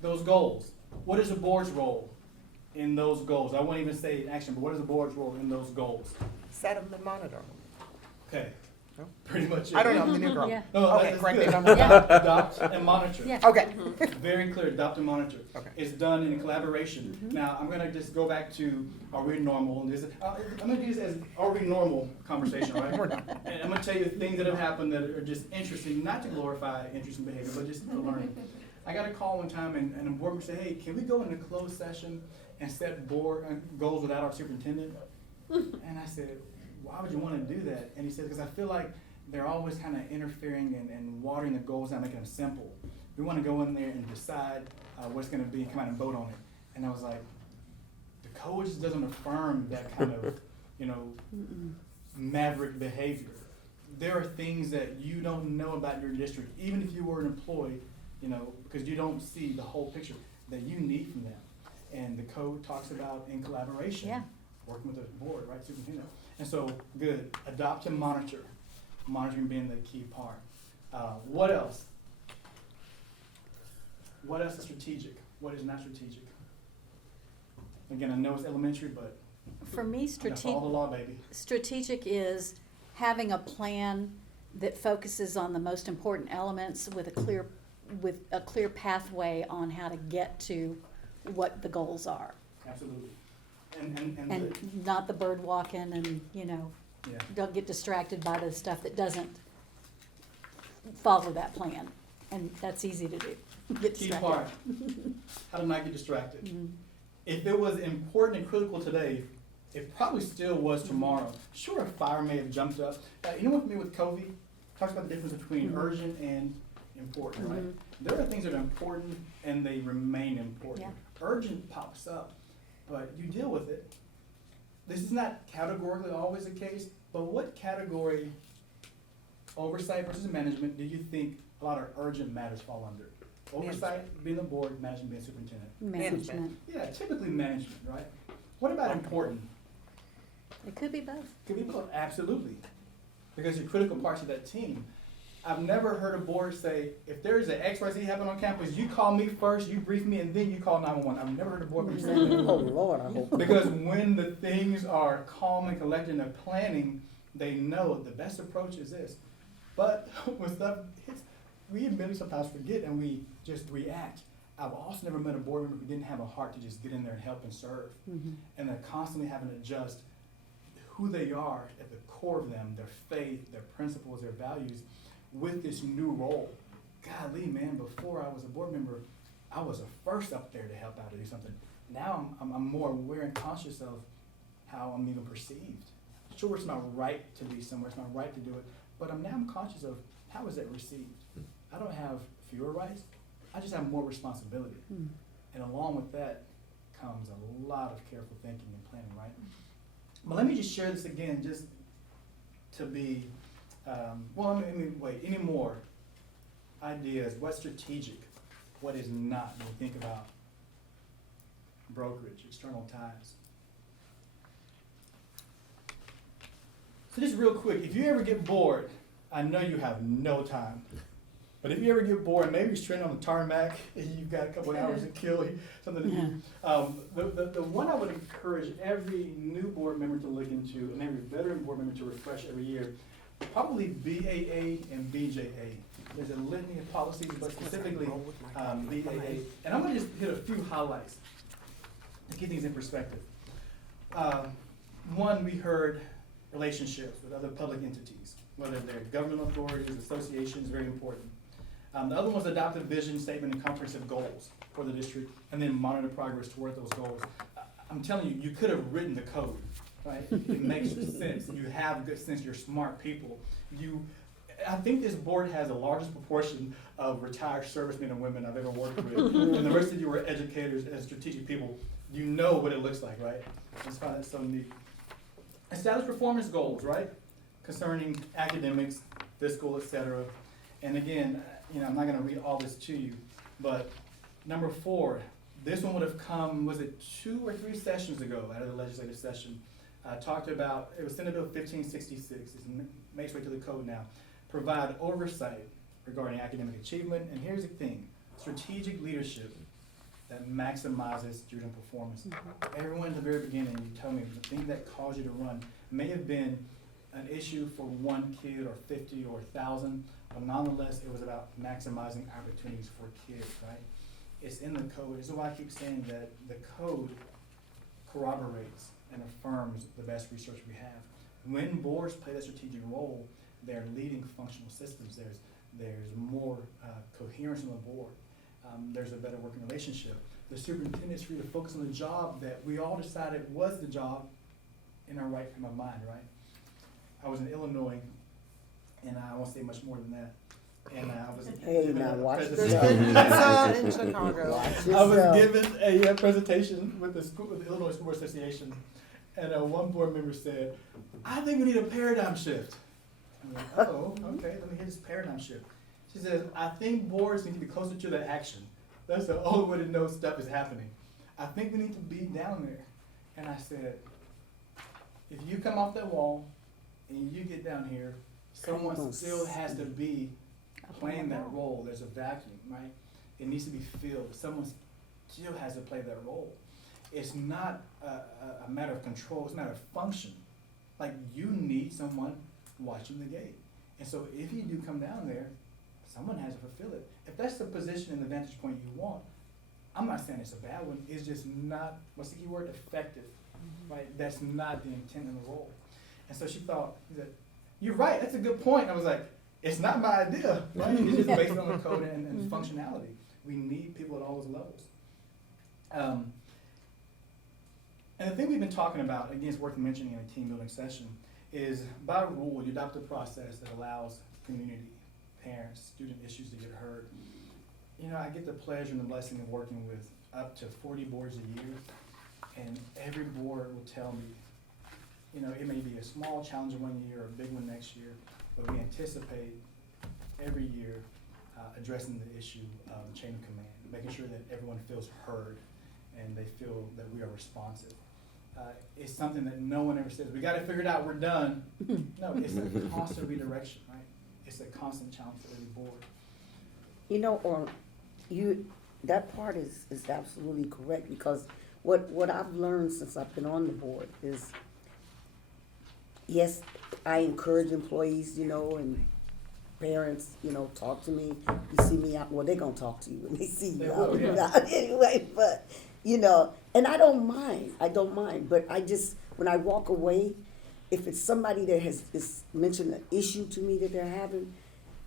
Those goals. What is the board's role in those goals? I won't even say action, but what is the board's role in those goals? Set them and monitor them. Okay. Pretty much it. I don't know, I'm the new girl. Yeah. No, Okay, that's correct me good. if I'm wrong. Yeah. Adopt and monitor. Yeah. Okay. Very clear, adopt and monitor. Okay. It's done in collaboration. Now, I'm gonna just go back to, are we normal? I'm gonna do this as, are we normal conversation, right? We're not. And I'm gonna tell you things that have happened that are just interesting, not to glorify interesting behavior, but just for learning. I got a call one time and the board member said, hey, can we go into closed session and set board goals without our superintendent? And I said, why would you wanna do that? And he said, because I feel like they're always kind of interfering and watering the goals out, making them simple. We want to go in there and decide what's going to be, come out and vote on it. And I was like, the code just doesn't affirm that kind of, maverick behavior. There are things that you don't know about your district, even if you were an employee, because you don't see the whole picture that you need from them. And the code talks about in collaboration, Yeah. working with the board, right, superintendent. And so, good, adopt and monitor. Monitoring being the key part. What else? What else is strategic? What is not strategic? Again, I know it's elementary, but For me, I gotta follow the law, baby. strategic is having a plan that focuses on the most important elements with a clear pathway on how to get to what the goals are. Absolutely. And And not the bird walking and, yeah. don't get distracted by the stuff that doesn't follow that plan. And that's easy to do, get Key distracted. part. How to not get distracted. Mhm. If it was important and critical today, it probably still was tomorrow. Sure, a fire may have jumped up. Anyone familiar with COVID? Talks about the difference between Mhm. urgent and important, right? Mhm. There are things that are important and they remain important. Yeah. Urgent pops up, but you deal with it. This is not categorically always the case, but what category, oversight versus management, do you think a lot of urgent matters fall under? Oversight being the board, management being superintendent. Management. Yeah, typically management, right? What about important? It could be both. Could be both, absolutely. Because you're critical parts of that team. I've never heard a board say, if there's an XYZ happen on campus, you call me first, you brief me, and then you call 911. I've never heard a board member say Oh, that. Lord, I hope. Because when the things are calm and collected and they're planning, they know the best approach is this. But when stuff hits, we admittedly sometimes forget and we just react. I've also never met a board member who didn't have a heart to just get in there and help and serve. Mhm. And they're constantly having to adjust who they are at the core of them, their faith, their principles, their values, with this new role. Golly, man, before I was a board member, I was the first up there to help out to do something. Now I'm more aware and conscious of how I'm even perceived. Sure, it's my right to be somewhere, it's my right to do it, but I'm conscious of how is it received. I don't have fewer rights, I just have more responsibility. Mm. And along with that comes a lot of careful thinking and planning, right? But let me just share this again, just to be, any more ideas, what's strategic, what is not, when you think about brokerage, external ties. So just real quick, if you ever get bored, I know you have no time, but if you ever get bored, maybe you're stranded on the tarmac and you've got a couple of hours to kill, something to do. The one I would encourage every new board member to look into, and every veteran board member to refresh every year, probably BAA and BJA. There's a litany of policies, but specifically BAA. And I'm gonna just hit a few highlights to keep things in perspective. One, we heard relationships with other public entities, whether they're governmental authorities, associations, very important. The other one was adopt a vision statement and comprehensive goals for the district, and then monitor progress toward those goals. I'm telling you, you could have written the code, right? It makes sense. You have good sense. You're smart people. I think this board has the largest proportion of retired servicemen and women I've ever worked with, and the rest of you are educators and strategic people. You know what it looks like, right? I just find that so neat. Establish performance goals, right? Concerning academics, fiscal, etc. And again, I'm not going to read all this to you, but number 4, this one would have come, was it 2 or 3 sessions ago out of the legislative session? Talked about, it was Senate Bill 1566, it makes its way to the code now. Provide oversight regarding academic achievement, and here's the thing, strategic leadership that maximizes student performance. Everyone at the very beginning, you told me the thing that caused you to run may have been an issue for one kid or 50 or 1,000, but nonetheless, it was about maximizing opportunities for kids, right? It's in the code. This is why I keep saying that the code corroborates and affirms the best research we have. When boards play that strategic role, they're leading functional systems. There's more coherence on the board. There's a better working relationship. The superintendent is free to focus on the job that we all decided was the job in our right frame of mind, right? I was in Illinois, and I won't say much more than that. And I was Hey, given now a watch presentation. Pizza in Chicago. Watch I was yourself. given a presentation with the Illinois School Board Association, and one board member said, "I think we need a paradigm shift." I'm like, "Oh, okay, let me hear this paradigm shift." She says, "I think boards need to be closer to the action. That's the only way to know stuff is happening. I think we need to be down there." And I said, "If you come off that wall and you get down here, someone still has to be playing that role. There's a vacuum, right? It needs to be filled. Someone still has to play that role. It's not a matter of control, it's a matter of function. Like, you need someone watching the gate. And so if you do come down there, someone has to fulfill it. If that's the position and the vantage point you want, I'm not saying it's a bad one, it's just not, what's the key word, effective, right? That's not the intent of the role." And so she thought, "You're right, that's a good point." I was like, it's not my idea, right? It's just based on the code and functionality. We need people at all those levels. And the thing we've been talking about, again, it's worth mentioning in a team building session, is by rule, you adopt a process that allows community, parents, student issues to get heard. You know, I get the pleasure and the blessing of working with up to 40 boards a year, and every board will tell me, you know, it may be a small challenge one year or a big one next year, but we anticipate every year addressing the issue of the chain of command, making sure that everyone feels heard and they feel that we are responsive. It's something that no one ever says, "We got to figure it out, we're done." No, it's a constant redirection, right? It's a constant challenge for every board. You know, or that part is absolutely correct, because what I've learned since I've been on the board is, yes, I encourage employees, you know, and parents, you know, talk to me. You see me out, well, they're gonna talk to you when they see you They out will, and yeah. about anyway, but, you know, and I don't mind, but I just, when I walk away, if it's somebody that is mentioned an issue to me that they're having,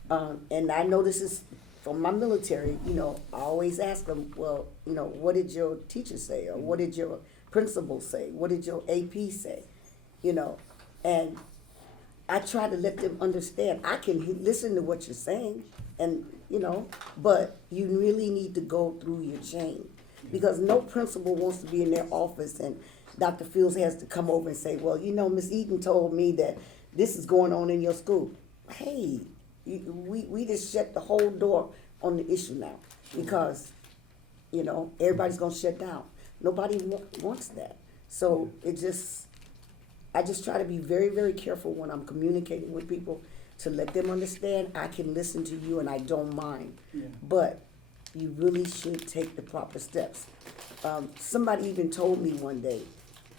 and I know this is from my military, you know, I always ask them, well, you know, what did your teacher say? Or what did your principal say? What did your AP say? You know, and I try to let them understand, I can listen to what you're saying, and, you know, but you really need to go through your chain. Because no principal wants to be in their office and Dr. Fields has to come over and say, "Well, you know, Miss Eaton told me that this is going on in your school." Hey, we just shut the whole door on the issue now, because, you know, everybody's gonna shut down. Nobody wants that. So I just try to be very, very careful when I'm communicating with people, to let them understand I can listen to you and I don't mind. Yeah. But you really should take the proper steps. Somebody even told me one day,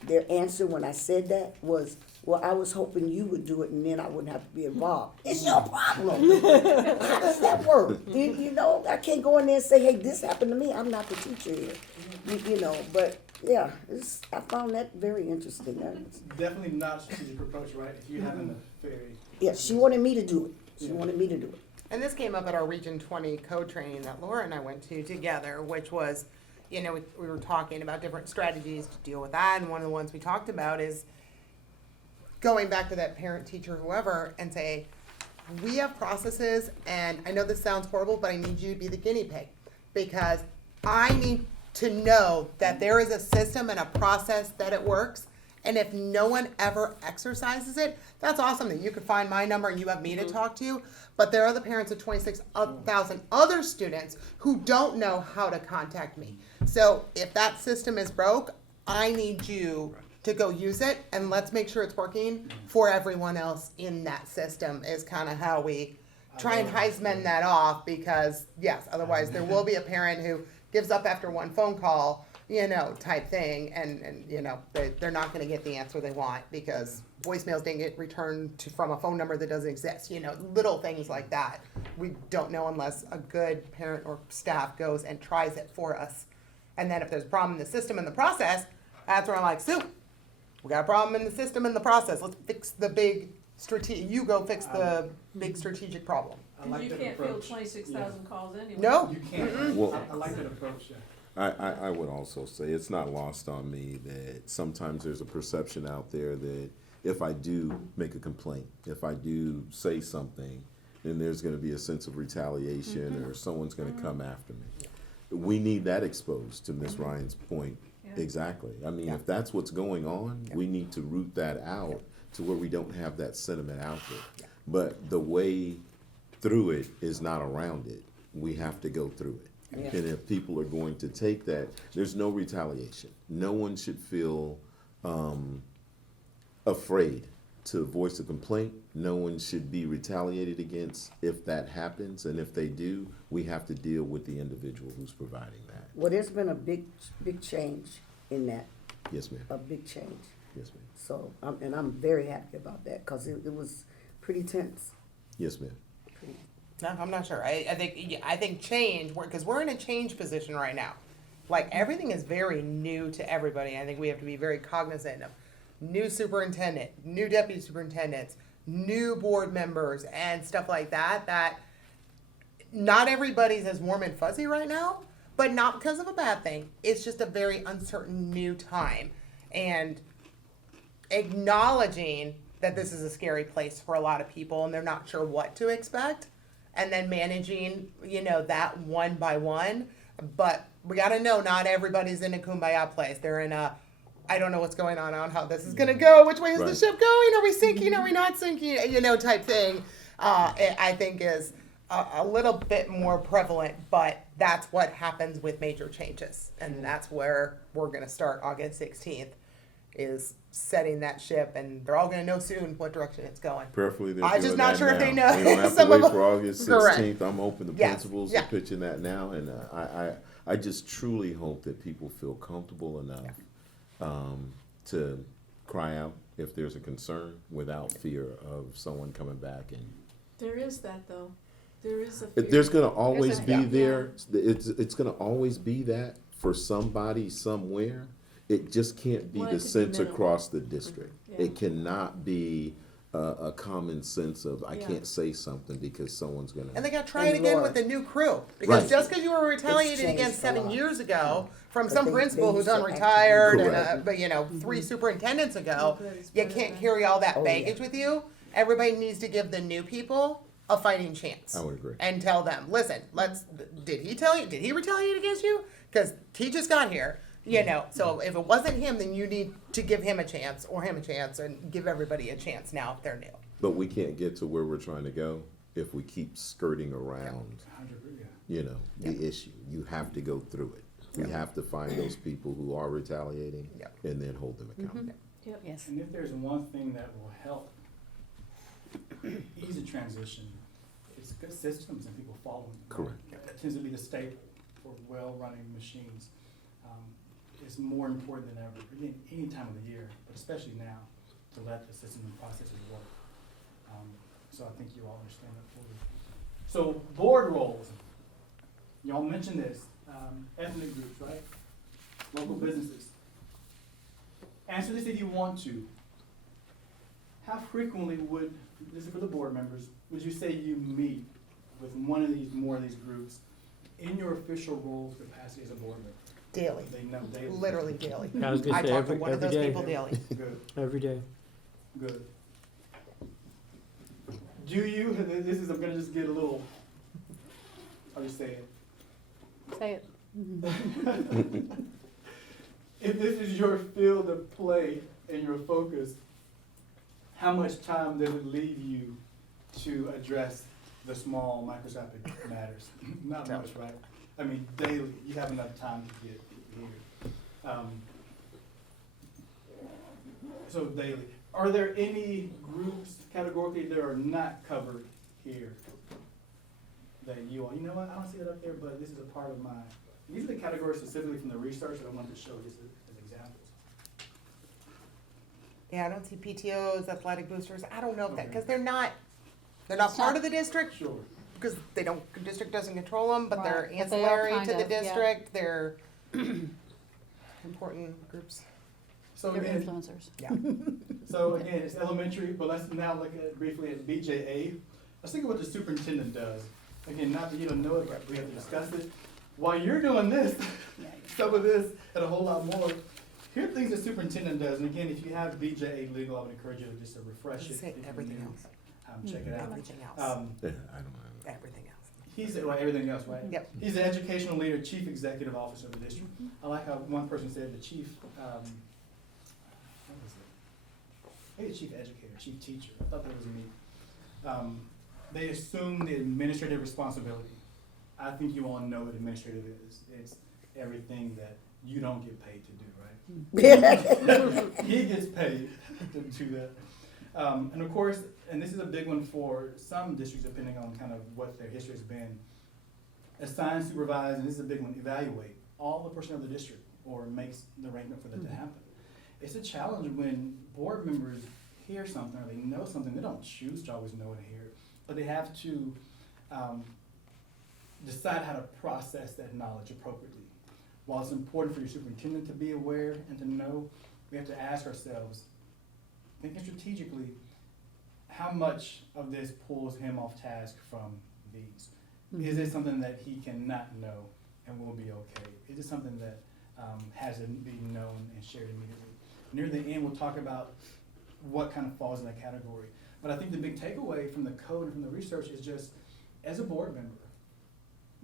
their answer when I said that was, "Well, I was hoping you would do it and then I wouldn't have to be involved." It's your problem. How does that work? You know, I can't go in there and say, "Hey, this happened to me. I'm not the teacher here." You know, but yeah, I found that very interesting. It's definitely not a strategic approach, right? If you're having a very... Yeah, she wanted me to do it. She Yeah. wanted me to do it. And this came up at our Region 20 code training that Laura and I went to together, which was, you know, we were talking about different strategies to deal with that. And one of the ones we talked about is going back to that parent, teacher, whoever, and say, "We have processes, and I know this sounds horrible, but I need you to be the guinea pig, because I need to know that there is a system and a process that it works. And if no one ever exercises it, that's awesome that you could find my number and you have me to talk to. But there are the parents of 26,000 other students who don't know how to contact me. So if that system is broke, I need you to go use it, and let's make sure it's working for everyone else in that system," is kind of how we try and Heisman that off, because yes, otherwise there will be a parent who gives up after one phone call type thing, and they're not gonna get the answer they want because voicemails didn't get returned from a phone number that doesn't exist, little things like that. We don't know unless a good parent or staff goes and tries it for us. And then if there's a problem in the system and the process, that's where I'm like, Sue, we got a problem in the system and the process. Let's fix the big you go fix the big strategic problem. I like You that can't field approach. 26,000 calls anyway. No. You can't. Well- I like that approach, yeah. I would also say it's not lost on me that sometimes there's a perception out there that if I do make a complaint, if I do say something, then there's going to be a sense of retaliation or someone's going to come after me. We need that exposed, to Ms. Ryan's point. Yeah. Exactly. I mean, if that's what's going on, we need to root that out to where we don't have that sentiment out there. But the way through it is not around it. We have to go through it. Yeah. And if people are going to take that, there's no retaliation. No one should feel afraid to voice a complaint. No one should be retaliated against if that happens. And if they do, we have to deal with the individual who's providing that. Well, there's been a big change in that, Yes, ma'am. a big change. Yes, ma'am. So, and I'm very happy about that because it was pretty tense. Yes, ma'am. No, I'm not sure. I think change, because we're in a change position right now. Like, everything is very new to everybody. I think we have to be very cognizant of new superintendent, new deputy superintendents, new board members, and stuff like that, that not everybody's as warm and fuzzy right now, but not because of a bad thing. It's just a very uncertain new time. And acknowledging that this is a scary place for a lot of people and they're not sure what to expect, and then managing, that one by one. But we got to know not everybody's in a kumbaya place. They're in a, I don't know what's going on how this is going to go. Which way is the Right. ship going? Are we sinking? Are we not sinking? Type thing. I think is a little bit more prevalent, but that's what happens with major changes. And that's where we're going to start August 16th, is setting that ship, and they're all going to know soon what direction it's going. Prayerfully, they're I'm doing just not that sure if now. they know. We don't have to Some wait of for August Correct. 16th. I'm hoping the Yes. principals Yeah. are pitching that now, and I just truly hope that people feel comfortable enough to cry out if there's a concern without fear of someone coming back. And There is that though. There is a fear. there's going to always be Yeah. there. It's going to always be that for somebody somewhere. It just can't be Well, it the could be sense minimal. across the district. Yeah. It cannot be a common sense of I Yeah. can't say something because someone's going And they to. got to try it And again Lord. with a new crew. Because Right. just because you were retaliated changed against a 7 lot. years ago from But some they principal who's used to unretired, actually- and Correct. but 3 superintendents ago, Good, it's you better can't than- carry all that Oh, baggage yeah. with you. Everybody needs to give the new people a fighting chance. I would agree. And tell them, listen, did he tell you? Did he retaliate against you? Because he just got here. So if it wasn't him, then you need to give him a chance or him a chance, and give everybody a chance now if they're new. But we can't get to where we're trying to go if we keep skirting around, 100%, yeah. the issue. You have to go through it. We have to find those people who are retaliating Yep. and then hold them accountable. Yep. Yes. And if there's one thing that will help ease a transition, it's good systems and people following. Correct. That tends to be the staple for well-running machines. It's more important than ever, again, any time of the year, but especially now, to let the systems and processes work. So I think you all understand that fully. So board roles, y'all mentioned this, ethnic groups, right? Local businesses. Answer this if you want to. How frequently this is for the board members, would you say you meet with more of these groups in your official roles capacity as a board member? Daily. They know daily. Literally daily. I was gonna I say talk to every one of those day. people daily. Good, Every day. good. Do you, I'm gonna just get a little, I'll just say it. Say it. If this is your field of play and your focus, how much time does it leave you to address the small microscopic matters? Not much, right? I mean, daily, you have enough time to get here. So daily. Are there any groups categorically that are not covered here? That you all, you know what, I don't see it up there, but this is a part of my These are the categories specifically from the research that I wanted to show just as examples. Yeah, I don't see PTOs, athletic boosters. I don't know if that, Okay. because they're not It's part not- of the district, Sure. because the district doesn't control them, but they're Right, but they are ancillary kind to the of, yeah. district. They're important groups. So They're again, influencers. Yeah. so again, it's elementary, but let's now look at briefly at BJA. Let's think of what the superintendent does. Again, not that you don't know it, but we have to discuss it. While you're doing this, some of this, and a whole lot more, here are things the superintendent does. And again, if you have BJA legal, I would encourage you to just to refresh it. Say if you everything do. else. Check it out. Everything else. Yeah, I don't know. Everything else. He's, right, everything else, right? Yep. He's the educational leader, chief executive officer of the district. I like how one person said the chief, what was it? Maybe chief educator, chief teacher. I thought that was neat. They assume the administrative responsibility. I think you all know what administrative is. It's everything that you don't get paid to do, right? He gets paid to do that. And of course, and this is a big one for some districts, depending on kind of what their history has been. Assign, supervise, and this is a big one, evaluate all the personnel of the district, or makes the arrangement for that to happen. It's a challenge when board members hear something or they know something, they don't choose to always know and hear it, but they have to decide how to process that knowledge appropriately. While it's important for your superintendent to be aware and to know, we have to ask ourselves, thinking strategically, how much of this pulls him off task from these? Is it something that he cannot know and will be okay? Is it something that has to be known and shared immediately? Near the end, we'll talk about what kind of falls in that category. But I think the big takeaway from the code and from the research is just, as a board member,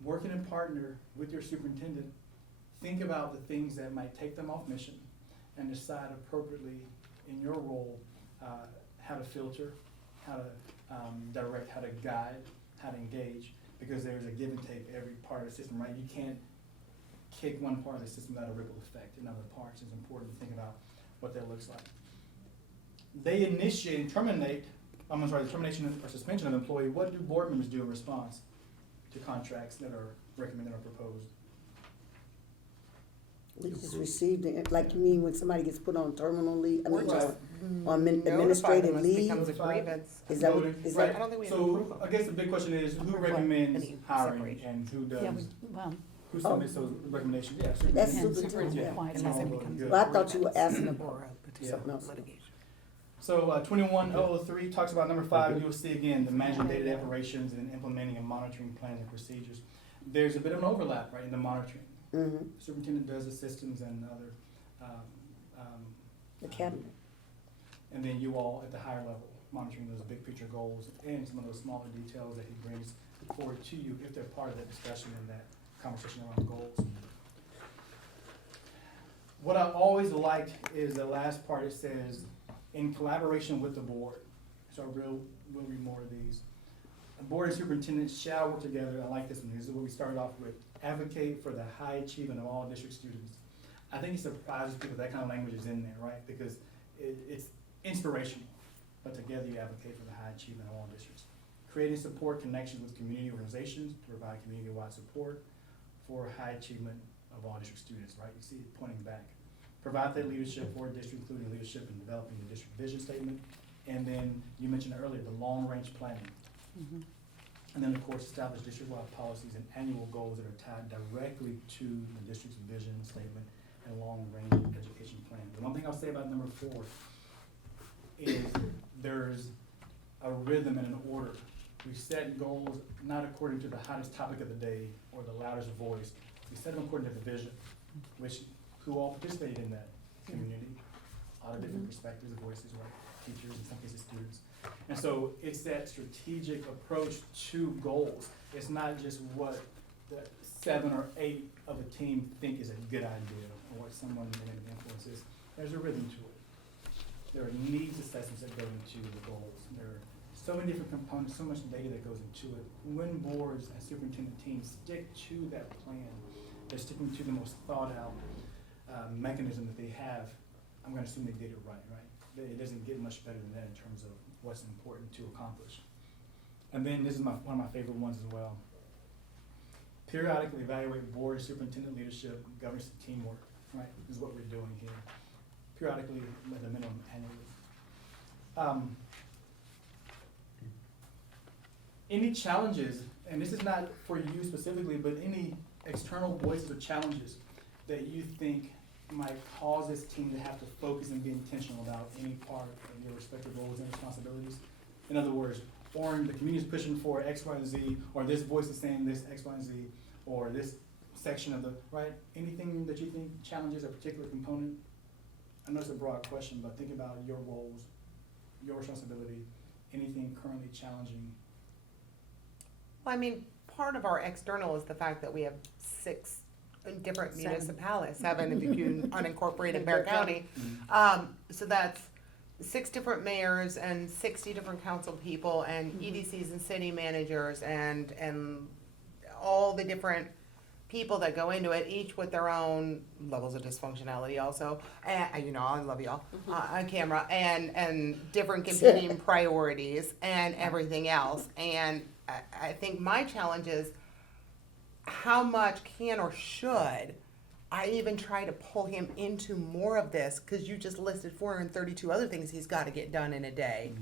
working in partner with your superintendent, think about the things that might take them off mission and decide appropriately in your role how to filter, how to direct, how to guide, how to engage, because there's a give and take every part of the system, right? You can't kick one part of the system without a ripple effect in other parts. It's important to think about what that looks like. They initiate and terminate, the termination or suspension of an employee. What do board members do in response to contracts that are recommended or proposed? We just received it, like you mean when somebody gets put on terminal leave, I Or mean, just on notify administrative them as leave? becomes a grievance. Is that what, Voting, is right. that, I don't think we have So approval. I guess the big question is, who Approval. recommends Any hiring separation. and who Yeah, does, well, who submits those recommendations? Yeah, that's Yeah, superintendent, yeah. superintendent. Unless it Yeah. becomes Good. Well, I thought you were asking or about a petition, something else. litigation. So 21003 talks about number 5, you'll see again, the managing day-to-day operations and implementing and monitoring plans and procedures. There's a bit of an overlap, right, in the monitoring. Mm-hmm, Superintendent does the systems and other, the cabinet. and then you all at the higher level, monitoring those big picture goals and some of those smaller details that he brings forward to you if they're part of that discussion and that conversation around goals. What I always liked is the last part. It says, in collaboration with the board. So we'll read more of these. The board and superintendent shall work together. I like this one. This is what we started off with. Advocate for the high achievement of all district students. I think it surprises people that kind of language is in there, right? Because it's inspirational. But together you advocate for the high achievement of all districts. Creating support connections with community organizations to provide community-wide support for high achievement of all district students, right? You see it pointing back. Provide that leadership for a district, including leadership in developing the district vision statement. And then you mentioned earlier, the long-range planning. mhm. And then, of course, establish district-wide policies and annual goals that are tied directly to the district's vision statement and long-range education plan. The one thing I'll say about number 4 is there's a rhythm and an order. We set goals not according to the hottest topic of the day or the loudest voice. We set them according to the vision, which who all participated in that community, a lot of different perspectives and voices, right? Teachers, in some cases students. And so it's that strategic approach to goals. It's not just what the 7 or 8 of a team think is a good idea or what someone in influences. There's a rhythm to it. There are needs assessments that go into the goals. There are so many different components, so much data that goes into it. When boards and superintendent teams stick to that plan, they're sticking to the most thought out mechanism that they have. I'm going to assume they did it right? It doesn't get much better than that in terms of what's important to accomplish. And then this is one of my favorite ones as well. periodically evaluate board and superintendent leadership, governance, and teamwork, right, is what we're doing here. Periodically, at a minimum, annually. Any challenges, and this is not for you specifically, but any external voices or challenges that you think might cause this team to have to focus and be intentional about any part of your respective roles and responsibilities? In other words, or the community is pushing for X, Y, and Z, or this voice is saying this X, Y, and Z, or this section of the, right? Anything that you think challenges a particular component? I know it's a broad question, but think about your roles, your responsibility, anything currently challenging. Well, I mean, part of our external is the fact that we have 6 different Seven. municipalities, 7 if you unincorporated Bear County. So that's 6 different mayors and 60 different council people and EDCs and city managers and all the different people that go into it, each with their own levels of dysfunctionality also. And, you know, I love y'all on camera and different competing priorities and everything else. And I think my challenge is how much can or should I even try to pull him into more of this, because you just listed 432 other things he's got to get done in a day.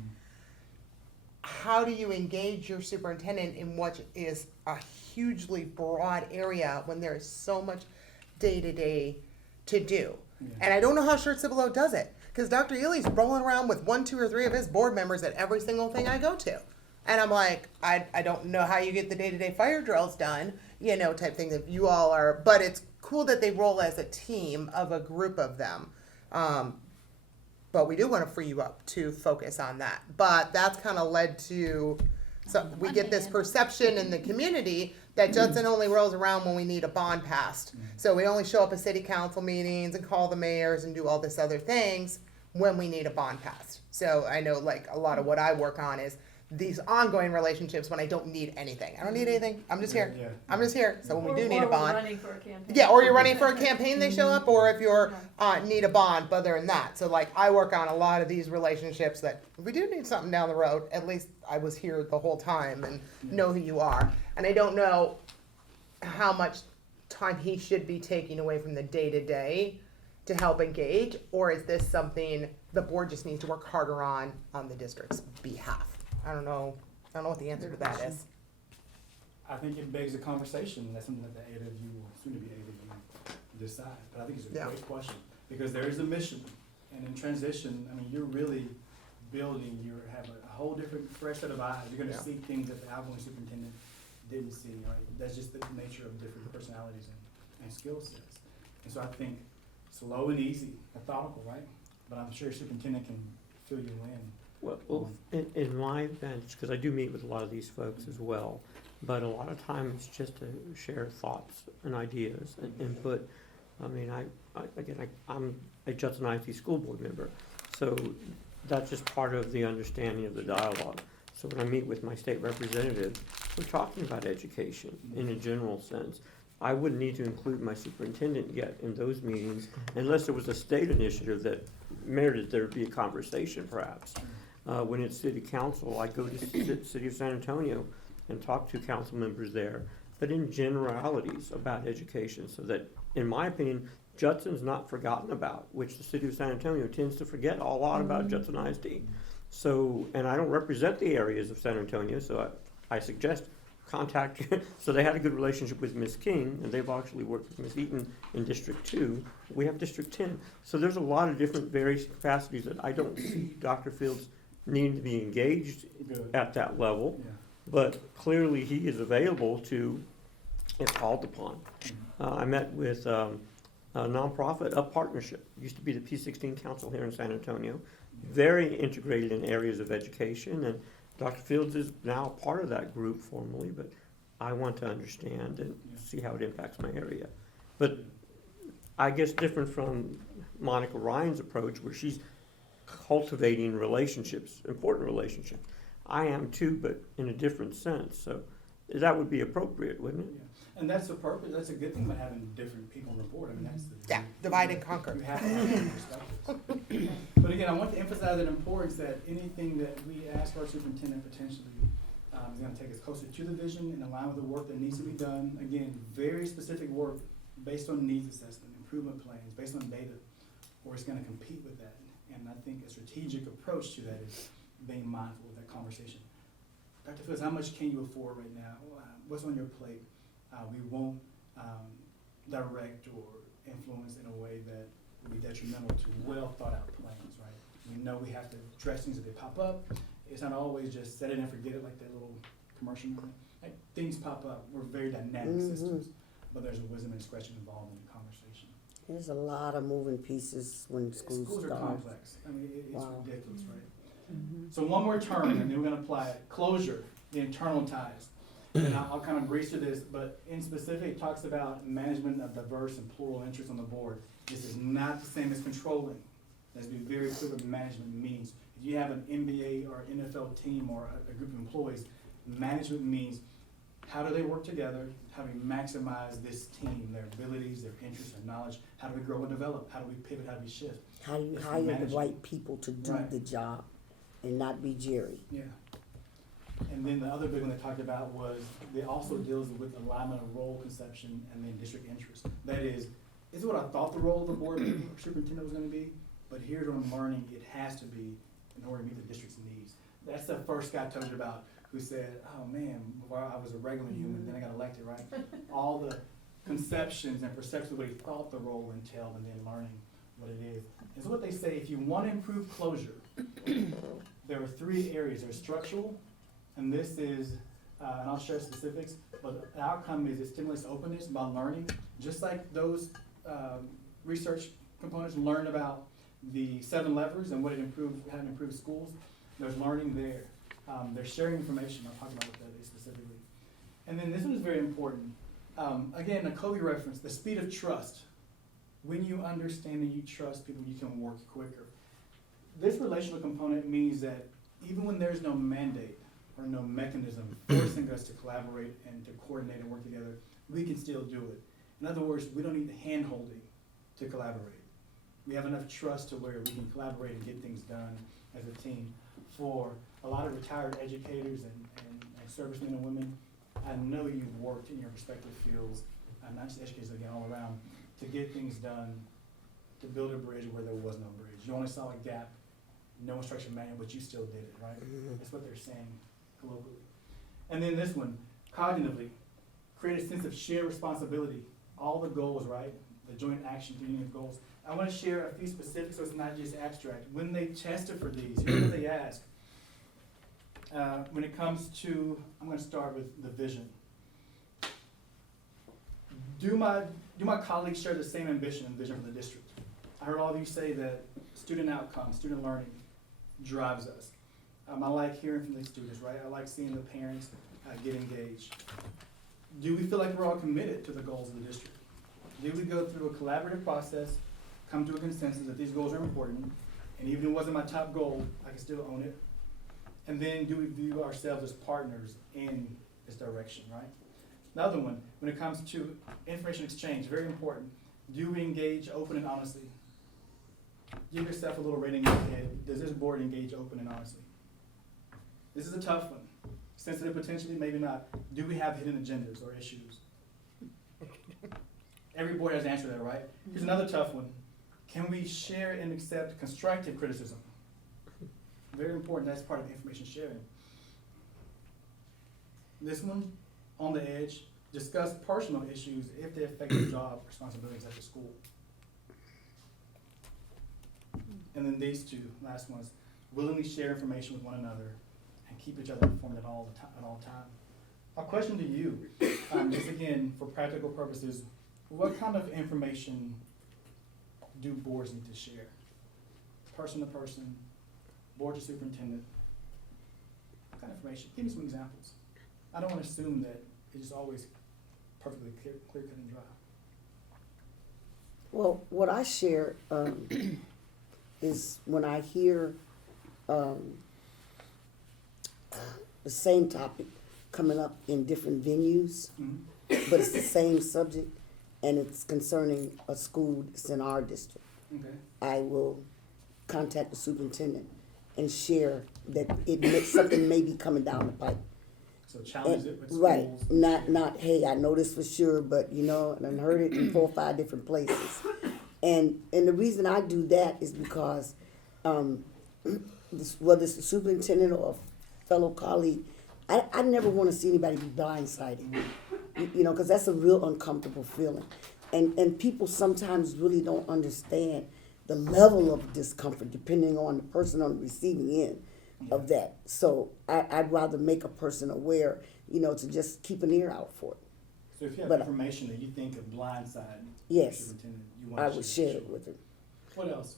How do you engage your superintendent in what is a hugely broad area when there is so much day-to-day to do? And I don't know how Short Cibolo does it, because Dr. Ely's rolling around with 1, 2, or 3 of his board members at every single thing I go to. And I'm like, I don't know how you get the day-to-day fire drills done, you know, type thing that you all are, but it's cool that they roll as a team of a group of them. But we do want to free you up to focus on that. But that's kind of led to, so we get this perception in the community that Judson only rolls around when we need a bond passed. So we only show up at city council meetings and call the mayors and do all this other things when we need a bond passed. So I know like a lot of what I work on is these ongoing relationships when I don't need anything. I don't need anything. I'm just here. Yeah. I'm just here. So when we do need a Or we're bond. running for a campaign. Yeah, or you're running for a campaign, they show up, or if you're need a bond, but other than that. So like I work on a lot of these relationships that if we do need something down the road, at least I was here the whole time and know who you are. And I don't know how much time he should be taking away from the day to help engage, or is this something the board just needs to work harder on the district's behalf? I don't know what the answer to that is. I think it begs a conversation. That's something that the 8 of you, or soon to be 8 of you, decide. But I think it's a great question, because there is a mission, and in transition, I mean, you're really building. You have a whole different, fresh set of eyes. You're going to see things that the outgoing superintendent didn't see. Right? That's just the nature of different personalities and skill sets. And so I think slow and easy, methodical, right? But I'm sure your superintendent can fill you in. Well, in my bench, because I do meet with a lot of these folks as well, but a lot of times it's just to share thoughts and ideas and input. I mean, I'm a Judson ISD school board member, so that's just part of the understanding of the dialogue. So when I meet with my state representatives, we're talking about education in a general sense. I wouldn't need to include my superintendent yet in those meetings unless there was a state initiative that merited there to be a conversation perhaps. When it's city council, I go to the city of San Antonio and talk to council members there, but in generalities about education, so that, in my opinion, Judson's not forgotten about, which the city of San Antonio tends to forget a lot about Judson ISD. So, and I don't represent the areas of San Antonio, so I suggest contact, so they had a good relationship with Ms. King, and they've actually worked with Ms. Eaton in District 2. We have District 10. So there's a lot of different various capacities that I don't see Dr. Fields needing to be engaged at that level, but clearly he is available to, if called upon. I met with a nonprofit, a partnership, used to be the P16 Council here in San Antonio, very integrated in areas of education, and Dr. Fields is now a part of that group formally, but I want to understand and see how it impacts my area. But I guess different from Monica Ryan's approach, where she's cultivating relationships, important relationships. I am too, but in a different sense. So that would be appropriate, wouldn't it? Yeah. And that's the purpose. That's a good thing about having different people on the board. I mean, that's the Divide and conquer. You have to have different perspectives. But again, I want to emphasize the importance that anything that we ask our superintendent potentially It's gonna take us closer to the vision and align with the work that needs to be done. Again, very specific work based on needs assessment, improvement plans, based on data, or it's gonna compete with that. And I think a strategic approach to that is being mindful of that conversation. Dr. Phillips, how much can you afford right now? What's on your plate? We won't direct or influence in a way that will be detrimental to well thought out plans, right? We know we have to address things as they pop up. It's not always just set it and forget it like that little commercial movement. Like, things pop up. We're very dynamic systems, but there's a wisdom and discretion involved in the conversation. There's a lot of moving pieces when schools Schools are start. complex. I mean, it's Wow. ridiculous, right? So one more term, and then we're gonna apply it. Closure, the internal ties. And I'll kind of breeze through this, but in specific, it talks about management of diverse and plural interests on the board. This is not the same as controlling. Let's be very clear what management means. If you have an NBA or NFL team or a group of employees, management means how do they work together? How do we maximize this team, their abilities, their interests, their knowledge? How do we grow and develop? How do we pivot? How do we shift? How do you It's hire the management. right people to do Right. the job and not be Jerry? Yeah. And then the other big one they talked about was, it also deals with alignment of role conception and then district interest. That is what I thought the role of the board member or superintendent was gonna be, but here's what I'm learning it has to be in order to meet the district's needs. That's the first guy I told you about who said, oh man, before I was a regular human, then I got elected, right? All the conceptions and perceptions of what he thought the role entailed and then learning what it is. And so what they say, if you want to improve closure, there are 3 areas. There's structural, and this is, and I'll share specifics, but the outcome is it stimulates openness by learning, just like those research components learned about the 7 levers and what it improved, how it improved schools. There's learning there. They're sharing information. I'll talk about that specifically. And then this one is very important. Again, a Kobe reference, the speed of trust. When you understand and you trust people, you can work quicker. This relational component means that even when there's no mandate or no mechanism forcing us to collaborate and to coordinate and work together, we can still do it. In other words, we don't need the hand-holding to collaborate. We have enough trust to where we can collaborate and get things done as a team. For a lot of retired educators and servicemen and women, I know you've worked in your respective fields, not just educators, again, all around, to get things done, to build a bridge where there was no bridge. You only saw a gap, no instruction manual, but you still did it, right? That's what they're saying globally. And then this one, cognitively, create a sense of shared responsibility. All the goals, right? The joint action, community of goals. I want to share a few specifics so it's not just abstract. When they tested for these, here's what they ask. When it comes to, I'm going to start with the vision. Do my colleagues share the same ambition and vision for the district? I heard all of you say that student outcomes, student learning drives us. I like hearing from the students, right? I like seeing the parents get engaged. Do we feel like we're all committed to the goals of the district? Do we go through a collaborative process, come to a consensus that these goals are important, and even if it wasn't my top goal, I can still own it? And then do we view ourselves as partners in this direction, right? Another one, when it comes to information exchange, very important. Do we engage open and honestly? Give yourself a little rating in your head. Does this board engage open and honestly? This is a tough one. Sensitive potentially, maybe not. Do we have hidden agendas or issues? Every board has to answer that, right? Here's another tough one. Can we share and accept constructive criticism? Very important, that's part of information sharing. This one, on the edge, discuss personal issues if they affect your job responsibilities at the school. And then these 2, last ones, willingly share information with one another and keep each other informed at all times. A question to you, just again, for practical purposes, what kind of information do boards need to share? Person to person, board to superintendent, what kind of information? Give me some examples. I don't want to assume that it's always perfectly clear cut and dry. Well, what I share is when I hear the same topic coming up in different venues, but it's the same subject, and it's concerning a school that's in our district. Okay. I will contact the superintendent and share that something may be coming down the pipe. So challenge it with Right, schools. not, hey, I know this for sure, but you know, and I heard it in 4 or 5 different places. And the reason I do that is because, whether it's the superintendent or a fellow colleague, I never wanna see anybody be blindsided. You know, cause that's a real uncomfortable feeling. And people sometimes really don't understand the level of discomfort depending on the person on the receiving end of that. So I'd rather make a person aware, you know, to just keep an ear out for it. So if you have But- information that you think of blindside, Yes, superintendent, you I want to would share it with them. What else?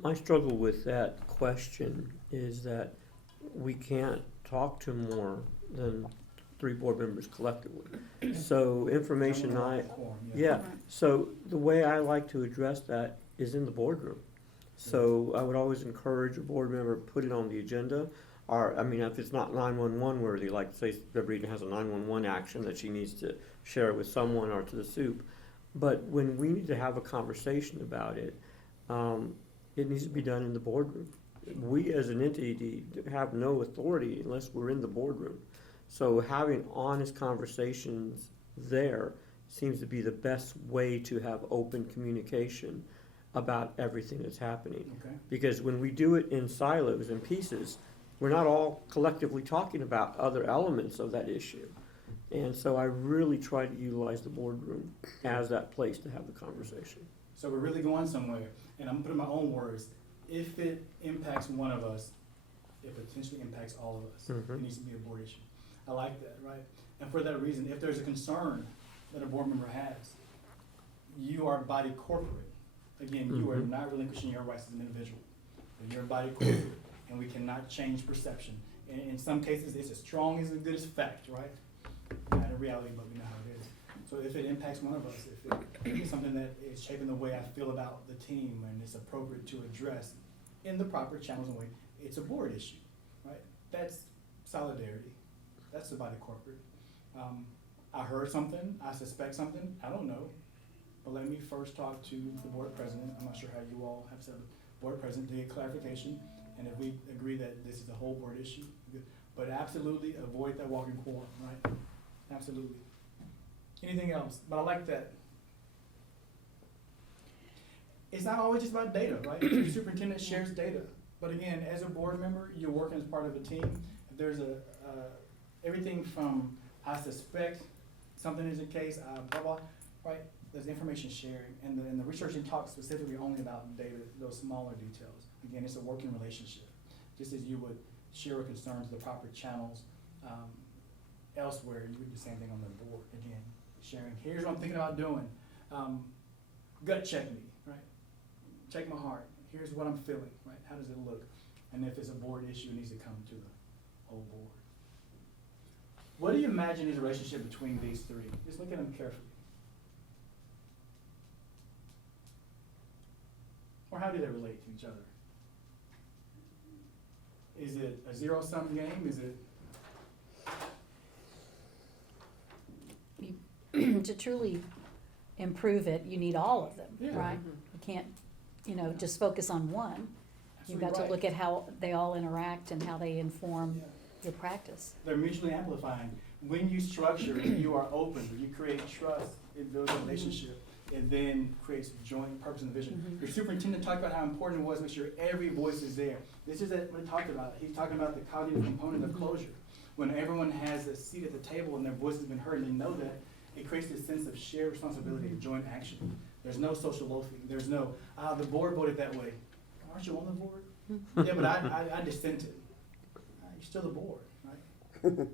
My struggle with that question is that we can't talk to more than 3 board members collectively. So information yeah, so the way I like to address that is in the boardroom. So I would always encourage a board member, put it on the agenda, or, I mean, if it's not 911 worthy, like say Deborah has a 911 action that she needs to share it with someone or to the soup. But when we need to have a conversation about it, it needs to be done in the boardroom. We as an entity have no authority unless we're in the boardroom. So having honest conversations there seems to be the best way to have open communication about everything that's happening. Okay. Because when we do it in silos and pieces, we're not all collectively talking about other elements of that issue. And so I really try to utilize the boardroom as that place to have the conversation. So we're really going somewhere, and I'm putting my own words. If it impacts one of us, it potentially impacts all of us. Mhm. It needs to be a board issue. I like that, right? And for that reason, if there's a concern that a board member has, you are body corporate. Again, you are Mhm. not relinquishing your rights as an individual. But you're body corporate, and we cannot change perception. And in some cases, it's as strong as good as fact, right? Not a reality, but we know how it is. So if it impacts one of us, if it's something that is shaping the way I feel about the team and it's appropriate to address in the proper channels and way, it's a board issue, right? That's solidarity. That's the body corporate. I heard something, I suspect something, I don't know. But let me first talk to the board president. I'm not sure how you all have said, board president to get clarification. And if we agree that this is a whole board issue, good. But absolutely avoid that walking quorum, right? Absolutely. Anything else? But I like that. It's not always just about data, right? Your superintendent shares data. But again, as a board member, you're working as part of a team. If there's everything from I suspect something is the case, blah, blah, right? There's information sharing, and the research talks specifically only about data, those smaller details. Again, it's a working relationship. Just as you would share a concern to the proper channels elsewhere, you would do the same thing on the board. Again, sharing, here's what I'm thinking about doing. Gut check me, right? Check my heart. Here's what I'm feeling, right? How does it look? And if it's a board issue, it needs to come to the whole board. What do you imagine is the relationship between these 3? Just look at them carefully. Or how do they relate to each other? Is it a zero-sum game? Is it? To truly improve it, you need all of them, Yeah. right? You can't, just focus on one. You've got to Absolutely look right. at how they all interact and how they inform Yeah. your practice. They're mutually amplifying. When you structure and you are open, you create trust, it builds a relationship, it then creates joint purpose and vision. Mhm. Your superintendent talked about how important it was to make sure every voice is there. This is what he talked about. He's talking about the cognitive component of closure. When everyone has a seat at the table and their voice has been heard and they know that, it creates this sense of shared responsibility and joint action. There's no social loafing. There's no, the board voted that way. Aren't you on the board? Yeah, but I dissented. You're still the board, right?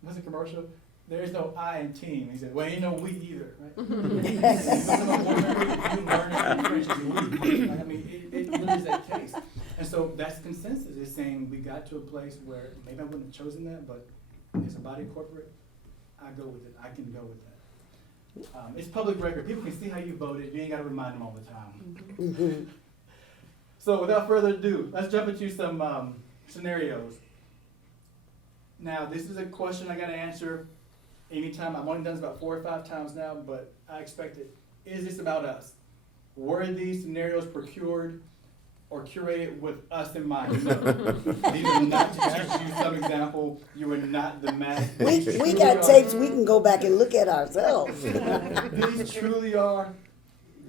What's the commercial? There is no I in team. He said, well, ain't no we either, right? You become a board member, you learn it in French as we. Like, I mean, it really is that case. And so that's consensus. It's saying we got to a place where maybe I wouldn't have chosen that, but as a body corporate, I go with it. I can go with that. It's public record. People can see how you voted. You ain't got to remind them all the time. So without further ado, let's jump into some scenarios. Now, this is a question I got to answer anytime. I've only done this about 4 or 5 times now, but I expect it. Is this about us? Were these scenarios procured or curate it with us in mind. No. These are not to teach you some example. You are not the math. We got tapes we can go back and look at ourselves. These truly are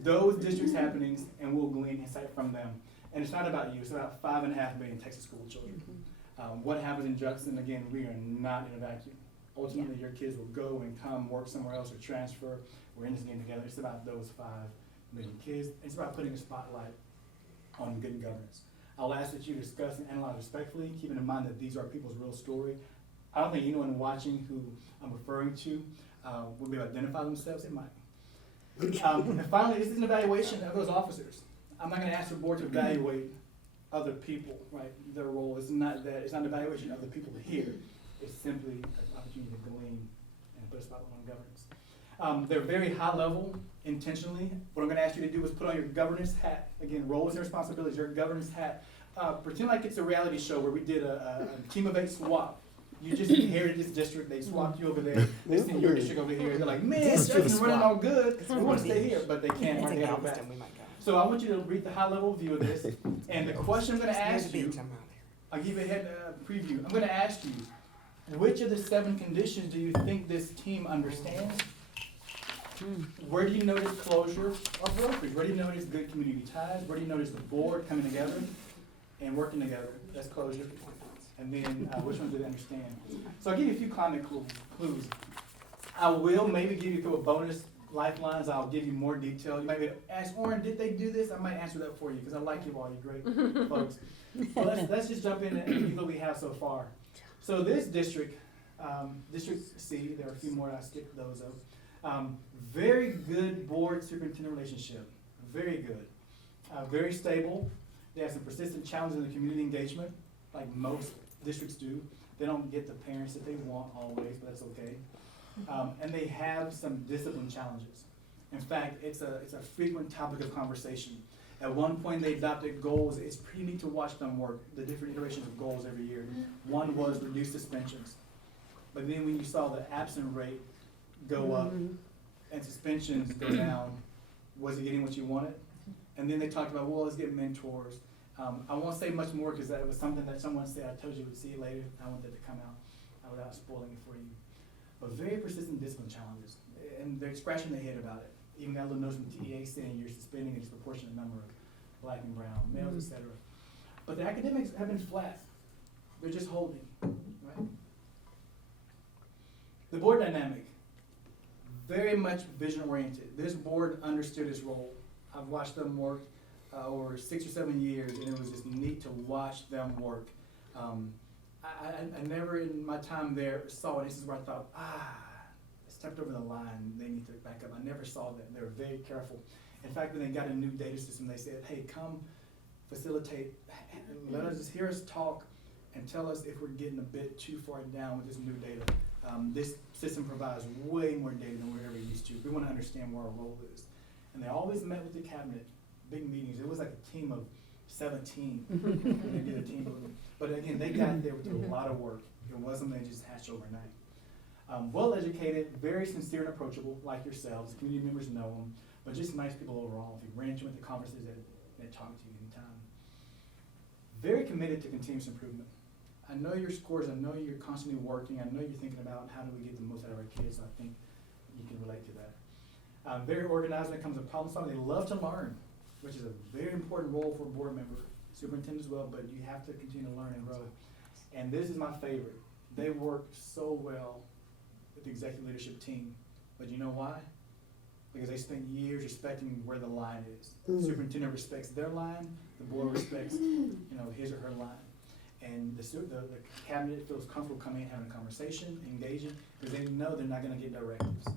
those districts' happenings, and we'll glean insight from them. And it's not about you. It's about 5.5 million Texas school children. What happens in Judson, again, we are not in a vacuum. Ultimately, your kids will go and come work somewhere else or transfer. We're in this game together. It's about those 5 million kids. It's about putting a spotlight on good governance. I'll ask that you discuss and analyze respectfully, keeping in mind that these are people's real story. I don't think anyone watching who I'm referring to will be able to identify themselves. It might. And finally, this is an evaluation of those officers. I'm not going to ask the board to evaluate other people, right? Their role is not that. It's not an evaluation of the people here. It's simply an opportunity to glean and put a spotlight on governance. They're very high level intentionally. What I'm going to ask you to do is put on your governance hat. Again, roles and responsibilities, your governance hat. Pretend like it's a reality show where we did a team of 8 swap. You just inherited this district, they swapped you over there, they sent your district over here. They're like, man, Judson's running all good, we want to stay here, but they can't, right? They gotta go back. So I want you to read the high level view of this, and the question I'm going to ask you, I'll give you a head preview. I'm going to ask you, which of the 7 conditions do you think this team understands? Where do you notice closure or brokerage? Where do you notice good community ties? Where do you notice the board coming together and working together? That's closure. And then which ones do they understand? So I'll give you a few climate clues. I will maybe give you through a bonus lifelines. I'll give you more detail. You might be able to ask, Oren, did they do this? I might answer that for you because I like you all. You're great folks. Well, let's just jump in and see what we have so far. So this district, District C, there are a few more. I skipped those up. Very good board superintendent relationship. Very good. Very stable. They have some persistent challenges in the community engagement, like most districts do. They don't get the parents that they want always, but that's okay. And they have some discipline challenges. In fact, it's a frequent topic of conversation. At one point, they adopted goals. It's pretty neat to watch them work, the different iterations of goals every year. One was reduce suspensions. But then when you saw the absent rate go up and suspensions go down, was it getting what you wanted? And then they talked about, well, let's get mentors. I won't say much more because that was something that someone said, I told you we'd see it later. I want that to come out without spoiling it for you. But very persistent discipline challenges. And they're scratching their head about it. Even got a little note from TEA saying you're suspending a disproportionate number of black and brown males, etc. But the academics have been flat. They're just holding, right? The board dynamic, very much vision oriented. This board understood its role. I've watched them work over 6 or 7 years, and it was just neat to watch them work. I never in my time there saw instances where I thought, stepped over the line, they need to back up. I never saw that. They were very careful. In fact, when they got a new data system, they said, hey, come facilitate, let us just hear us talk and tell us if we're getting a bit too far down with this new data. This system provides way more data than we're ever used to. We want to understand where our role is. And they always met with the cabinet, big meetings. It was like a team of 17. They did a team building. But again, they got there with a lot of work. It wasn't they just hatched overnight. Well-educated, very sincere and approachable, like yourselves. Community members know them, but just nice people overall. If you ran into them at the conferences, they talk to you anytime. Very committed to continuous improvement. I know your scores. I know you're constantly working. I know you're thinking about how do we get the most out of our kids. So I think you can relate to that. Very organized when it comes to problem solving. They love to learn, which is a very important role for a board member, superintendent as well, but you have to continue to learn and grow. And this is my favorite. They work so well with the executive leadership team. But you know why? Because they spent years respecting where the line is. The superintendent respects their line, the board respects his or her line. And the cabinet feels comfortable coming in, having a conversation, engaging, because they know they're not going to get directives.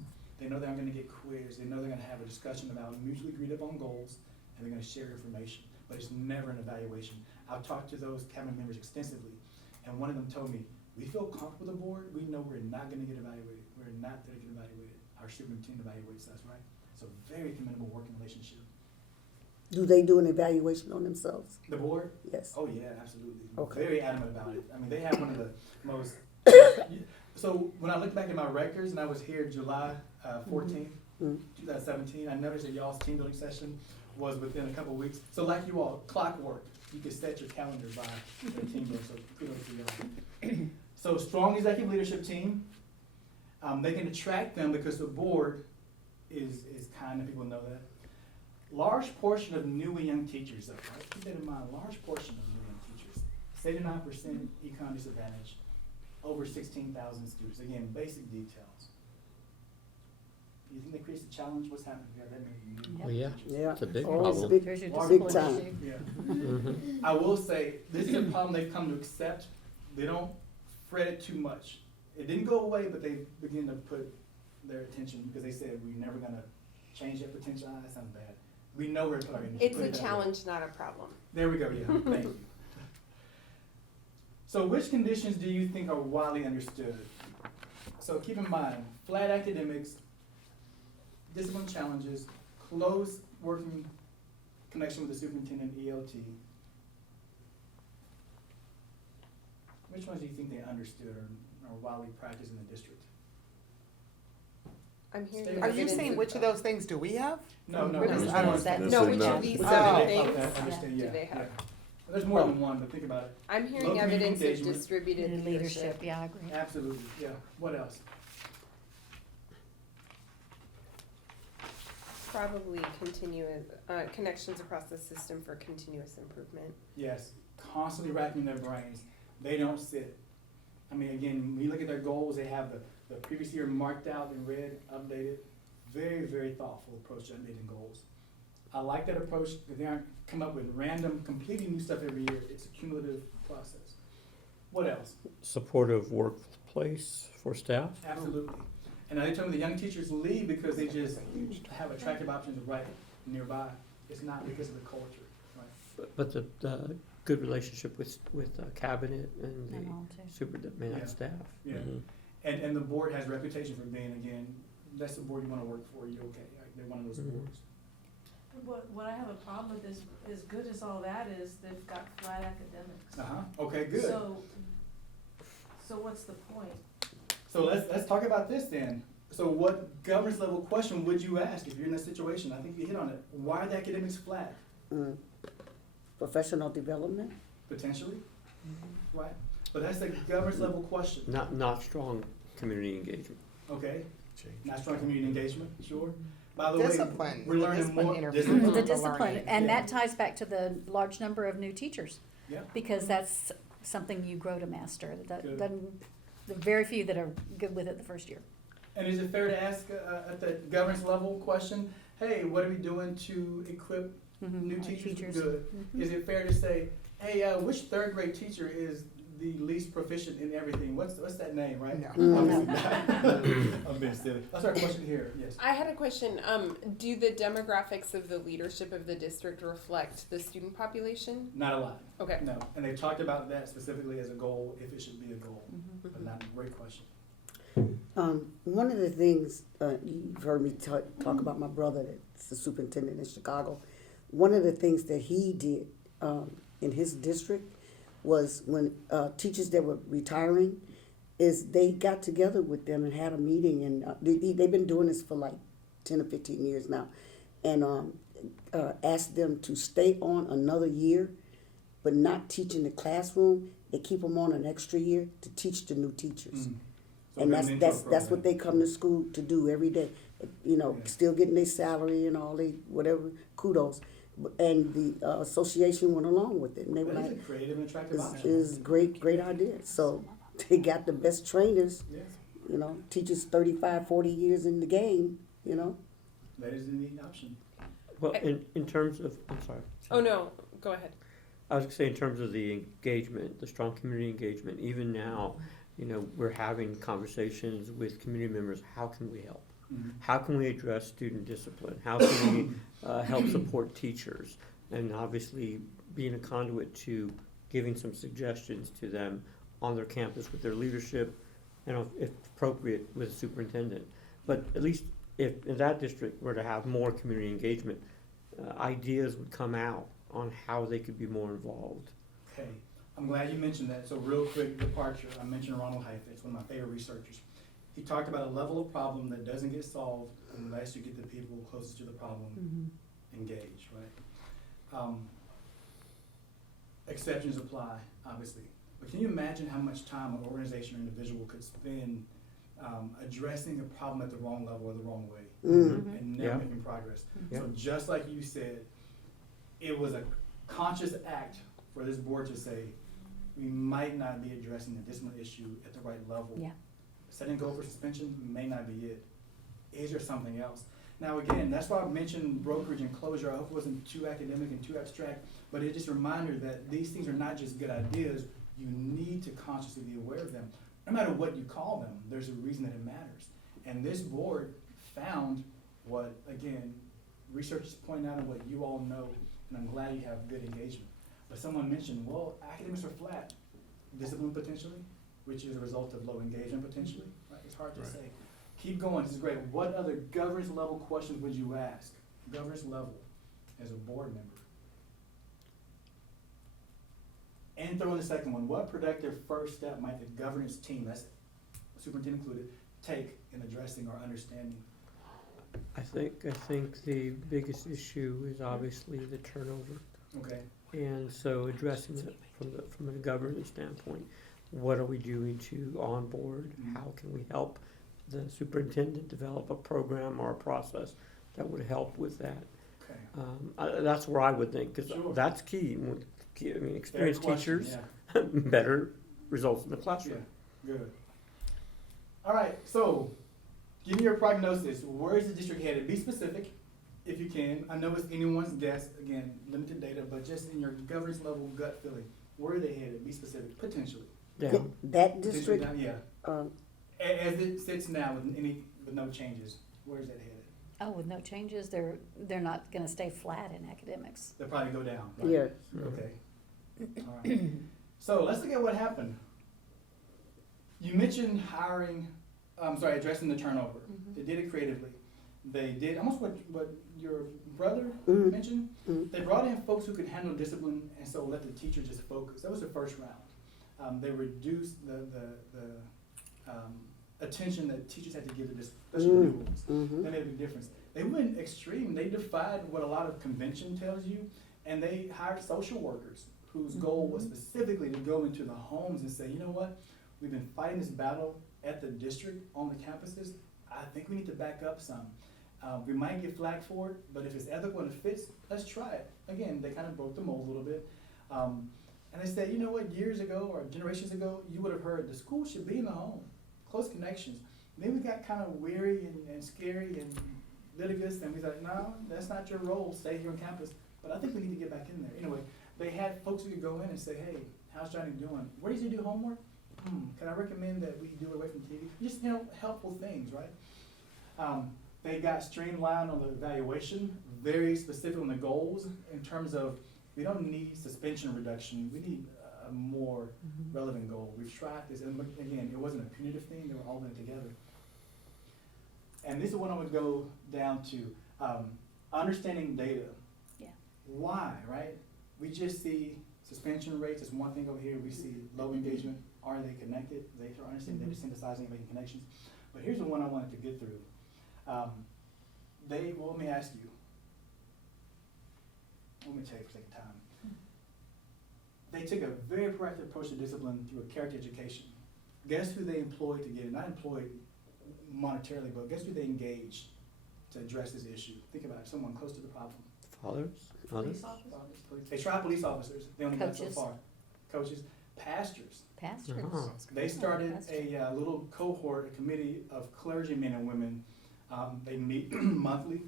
They know they're not going to get quizzed. They know they're going to have a discussion about mutually agreed upon goals, and they're going to share information. But it's never an evaluation. I've talked to those cabinet members extensively, and one of them told me, we feel comfortable with the board. We know we're not going to get evaluated. We're not there to get evaluated. Our superintendent evaluates us, right? So very commendable working relationship. Do they do an evaluation on themselves? The board? Yes. Oh yeah, absolutely. Okay. Very adamant about it. I mean, they have one of the most. So when I look back at my records, and I was here July 14th, 2017, I noticed that y'all's team building session was within a couple of weeks. So like you all, clockwork. you can set your calendar by their teamwork, so kudos to y'all. So strong executive leadership team, they can attract them because the board is kind, and people know that. Large portion of new and young teachers, though, right? Keep that in mind, large portion of new and young teachers. 79% econ disadvantage, over 16,000 students. Again, basic details. Do you think that creates a challenge? What's happening if you have that many new Oh, yeah. teachers? Yeah. It's a big Always problem. big, There's your Big discipline time. issue. Yeah. Mhm. I will say, this is a problem they've come to accept. They don't fret it too much. It didn't go away, but they begin to put their attention, because they said, we're never gonna change that potential. That sounds bad. We know where to put our energy. It's Put a it that way. challenge, not a problem. There we go, yeah, thank you. So which conditions do you think are widely understood? So keep in mind, flat academics, discipline challenges, close working connection with the superintendent, ELT. Which ones do you think they understood or widely practiced in the district? I'm hearing. Are Are you evidence saying which of those things do we have? No, no. Which no, is no, that? no, Is that- no. No, which no. of these Oh. seven Okay, things I understand, do yeah, they have? yeah. There's more than one, but think about it. I'm hearing Low community evidence of engagement. distributed And leadership. yeah, I agree. Absolutely, yeah. What else? Probably continuous, connections across the system for continuous improvement. Yes, constantly racking their brains. They don't sit. I mean, again, when you look at their goals, they have the previous year marked out in red, updated. Very, very thoughtful approach to updating goals. I like that approach because they aren't come up with random, completely new stuff every year. It's a cumulative process. What else? Supportive workplace for staff. Absolutely. And now they tell me the young teachers leave because they just have attractive options right nearby. It's not because of the culture, right? But the good relationship with cabinet and And the all too. superintendent Yeah. and staff. Yeah. Mhm. And the board has a reputation for being, again, that's the board you wanna work for, you're okay, like, they're one of those Mhm. boards. What I have a problem with is, as good as all that is, they've got flat academics. Uh-huh, okay, good. So what's the point? So let's talk about this then. So what governance level question would you ask if you're in that situation? I think you hit on it. Why are the academics flat? Professional development? Potentially, right? But that's the governance level question, Not strong community engagement. okay? Change. Not strong community engagement, sure. By the way, Discipline. we're learning Discipline more. interview. Discipline. The The discipline, learning. and Yeah. that ties back to the large number of new teachers, Yeah, because that's something you grow to master. That Good. doesn't, the very few that are good with it the first year. and is it fair to ask at the governance level question, hey, what are we doing to equip new Our teachers? Good. Mhm. Is it fair to say, hey, which third grade teacher is the least proficient in everything? What's that name, right? No. I'm being silly. That's our question here, yes. I had a question. Do the demographics of the leadership of the district reflect the student population? Not a lot, Okay. no. And they talked about that specifically as a goal, if it should be a goal, Mm-hmm. but not, great question. One of the things, you've heard me talk about my brother that's the superintendent in Chicago. One of the things that he did in his district was when teachers that were retiring, is they got together with them and had a meeting, and they've been doing this for like 10 or 15 years now, and asked them to stay on another year, but not teach in the classroom. They keep them on an extra year to teach the new teachers. So And we have an intro that's what they program. come to school to do every day, you know, Yeah. still getting their salary and all they, whatever, kudos. And the association went along with it, and they were That is like, a creative and attractive this option. is great idea. So they got the best trainers, Yes, you know, teachers 35, 40 years in the game, you know. that is a neat option. Well, in terms of, I'm sorry. Oh, no, go ahead. I was gonna say in terms of the engagement, the strong community engagement, even now, you know, we're having conversations with community members, how can we help? Mhm. How can we address student discipline? How can we help support teachers? And obviously, being a conduit to giving some suggestions to them on their campus with their leadership, and if appropriate, with the superintendent. But at least if in that district were to have more community engagement, ideas would come out on how they could be more involved. Okay, I'm glad you mentioned that. So real quick departure, I mentioned Ronald Heifetz, one of my favorite researchers. He talked about a level of problem that doesn't get solved unless you get the people closest to the problem engaged, right? exceptions apply, obviously. But can you imagine how much time an organization or individual could spend addressing a problem at the wrong level or the wrong way and never Yeah. making progress? Yeah. So just like you said, it was a conscious act for this board to say, we might not be addressing the discipline issue at the right level. Yeah. Setting goal for suspension may not be it. Is there something else? Now again, that's why I mentioned brokerage and closure. I hope it wasn't too academic and too abstract, but it's just a reminder that these things are not just good ideas. You need to consciously be aware of them. No matter what you call them, there's a reason that it matters. And this board found what, again, research is pointing out and what you all know, and I'm glad you have good engagement. But someone mentioned, well, academics are flat. Discipline potentially, which is a result of low engagement potentially, right? It's hard to Right. say. Keep going, this is great. What other governance level questions would you ask? Governance level as a board member. And throw in the second one, what productive first step might the governance team, that's superintendent included, take in addressing or understanding? I think the biggest issue is obviously the turnover. Okay, And so addressing it from a governance standpoint, what are we doing to onboard? Mhm. How can we help the superintendent develop a program or a process that would help with that? okay. That's where I would think, because Sure. that's key. I mean, experienced Fair question, teachers, yeah. better results in the Yeah, classroom. good. All right, so give me your prognosis. Where is the district headed? Be specific if you can. I know it's anyone's guess, again, limited data, but just in your governance level gut feeling, where are they headed? Be specific, potentially. Down. That Potentially district, down- Yeah. As it sits now with no changes, where is that headed? Oh, with no changes, they're not gonna stay flat in academics. They'll probably go down, right? yeah, Okay. All right. So let's look at what happened. You mentioned addressing the turnover. They did it creatively. They did almost what your brother mentioned. They brought in folks who could handle discipline and so let the teacher just focus. That was the first round. They reduced the attention that teachers had to give to this, especially new ones. That made a big difference. They went extreme. They defied what a lot of convention tells you, and they hired social workers whose goal was specifically to go into the homes and say, you know what, we've been fighting this battle at the district, on the campuses. I think we need to back up some. We might get flack for it, but if it's ethical and it fits, let's try it. Again, they kind of broke the mold a little bit. And they said, you know what, years ago or generations ago, you would have heard the school should be in the home, close connections. Then we got kind of weary and scary and litigious, and we thought, no, that's not your role, stay here on campus. But I think we need to get back in there. Anyway, they had folks who could go in and say, hey, how's Johnny doing? Where does he do homework? Can I recommend that we do it away from TV? Just, helpful things, right? They got streamlined on the evaluation, very specific on the goals in terms of, we don't need suspension reduction, we need a more relevant goal. We've tried this, and again, it wasn't a punitive thing, they were all in it together. And this is what I would go down to, understanding data. Yeah. Why, right? We just see suspension rates as one thing over here, we see low engagement, are they connected? They are understanding, they're synthesizing, making connections. But here's the one I wanted to get through. Let me ask you. Let me tell you for the sake of time. They took a very proactive approach to discipline through a character education. Guess who they employed to get it? Not employed monetarily, but guess who they engaged to address this issue? Think about it, someone close to the problem. Fathers, mothers, They tried police officers, they only got so Coaches. far. Coaches, pastors. Pastors. Uh-huh. They started Pastors. a little cohort, a committee of clergymen and women. They meet monthly.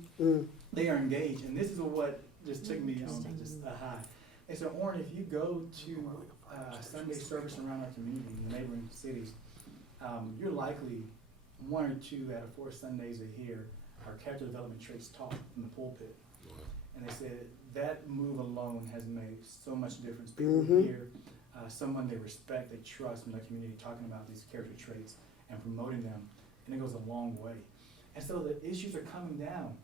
They are engaged, and this is what just took me on just a high. And so, Orrin, if you go to Sunday service around our community in the neighboring cities, you're likely 1 or 2 out of 4 Sundays a year are character development traits taught in the pulpit. And they said that move alone has made so much difference. People hear someone they respect, they trust in their community talking about these character traits and promoting them, and it goes a long way. And so the issues are coming down.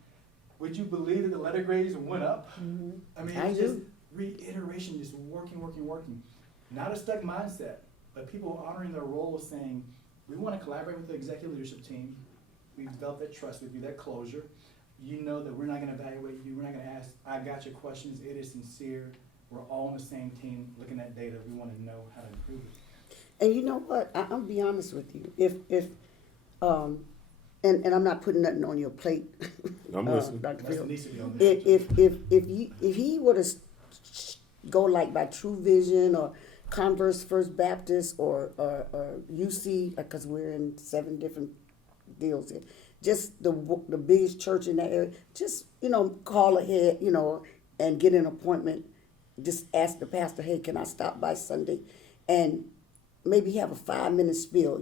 Would you believe that the letter grades went up? I mean, it's just reiteration, just working. Not a stuck mindset, but people honoring their role of saying, we want to collaborate with the executive leadership team. We've developed that trust with you, that closure. You know that we're not going to evaluate you. We're not going to ask, I got your questions. It is sincere. we're all on the same team, looking at data, we wanna know how to improve it. And you know what? I'll be honest with you. If and I'm not putting nothing on your plate, I'm listening. Dr. That's Phil. needs to be on there. If he were to go like by True Vision or Converse First Baptist or UC, because we're in 7 different deals here, just the biggest church in that area, just, call ahead, and get an appointment. Just ask the pastor, hey, can I stop by Sunday? And maybe have a 5-minute spiel,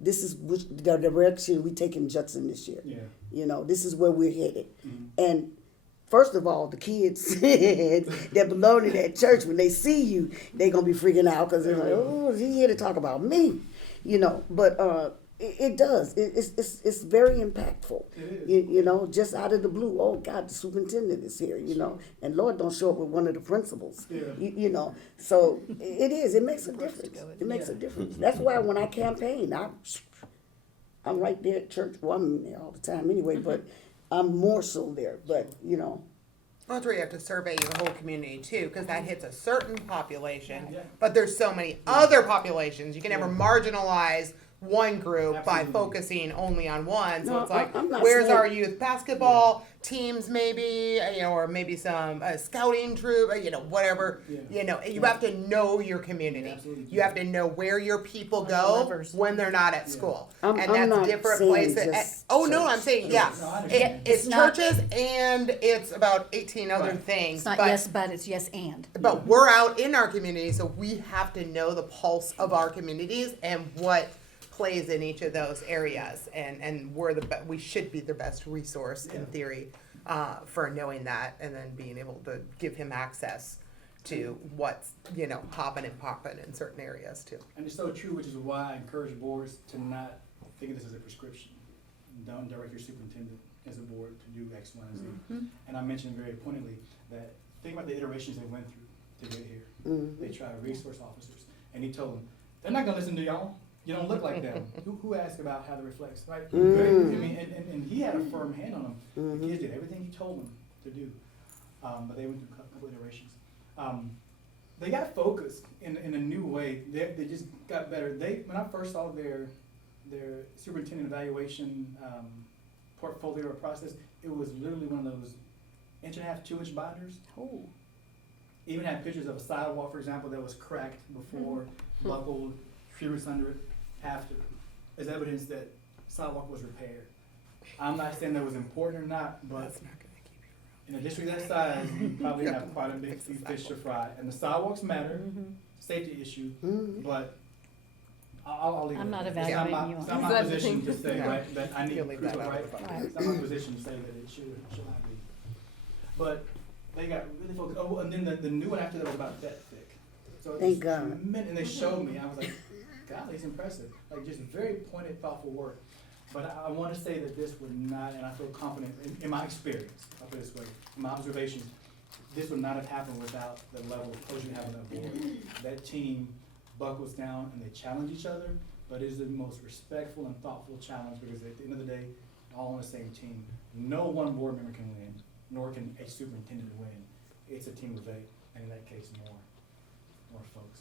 this is the direction we take in Judson this year. Yeah. This is where we're headed. Mhm. And first of all, the kids that belong to that church, when they see you, they're going to be freaking out because they're like, oh, is he here to talk about me? But it does. It's very impactful. It is. Just out of the blue, oh, God, the superintendent is here, and Lord don't show up with one of the principals. Yeah. So it is. It makes a difference. It makes a difference. That's why when I campaign, I'm right there at church. Well, I'm there all the time anyway, but I'm more so there. But, That's where you have to survey your whole community too, because that hits a certain population, Yeah. but there's so many other populations. You can never Yeah. marginalize one group by Absolutely. focusing only on one. So No, it's like, I'm not where's saying- our youth basketball teams maybe, or maybe some scouting troop, whatever. Yeah. You have to know your community. Absolutely. You have to know where your people Like go levers. when they're not at Yeah. school. I'm And that's not different saying places. just Oh, no, church. I'm saying, yeah. No, I understand. It's It's not- churches and it's about 18 other Right. things. It's not but yes, but it's yes, and. but we're out in our community, so we have to know the pulse of our communities and what plays in each of those areas. And we're we should be the best resource in Yeah. theory for knowing that, and then being able to give him access to what's hopping and popping in certain areas too. And it's so true, which is why I encourage boards to not think of this as a prescription. Don't direct your superintendent as a board to do X, Y, and Z. And I mentioned very pointedly that think about the iterations they went through to get here. Mhm. They tried resource officers, and he told them, they're not gonna listen to y'all. You don't look like them. Who asked about how the reflects, right? And he had a firm hand on them. The kids did everything he told them to do, but they went through a couple iterations. They got focused in a new way. They just got better. When I first saw their superintendent evaluation portfolio or process, it was literally one of those 1.5 to 2-inch binders. Oh. Even had pictures of a sidewalk, for example, that was cracked before, buckled, tree roots under it, after, as evidence that sidewalk was repaired. I'm not saying that was important or not, but in a district that size, you probably have quite a big few fish to fry. And the sidewalks matter, safety issue, but I'll leave it. I'm not at that. It's evaluating you on It's not that. my position to say, Yeah. right, that I need You'll leave proof that of out right. of the file. It's not my position to say that it should not be. But they got really focused. Oh, and then the new one after that was about that thick. So it Thank was God. And they showed me, I was like, golly, it's impressive. Like just very pointed, thoughtful work. But I want to say that this would not, and I feel confident in my experience, I'll put it this way, in my observations, this would not have happened without the level of coaching you have on that board. That team buckles down and they challenge each other, but it is the most respectful and thoughtful challenge because at the end of the day, all on the same team. No one board member can win, nor can a superintendent win. It's a team of 8, and in that case, more folks.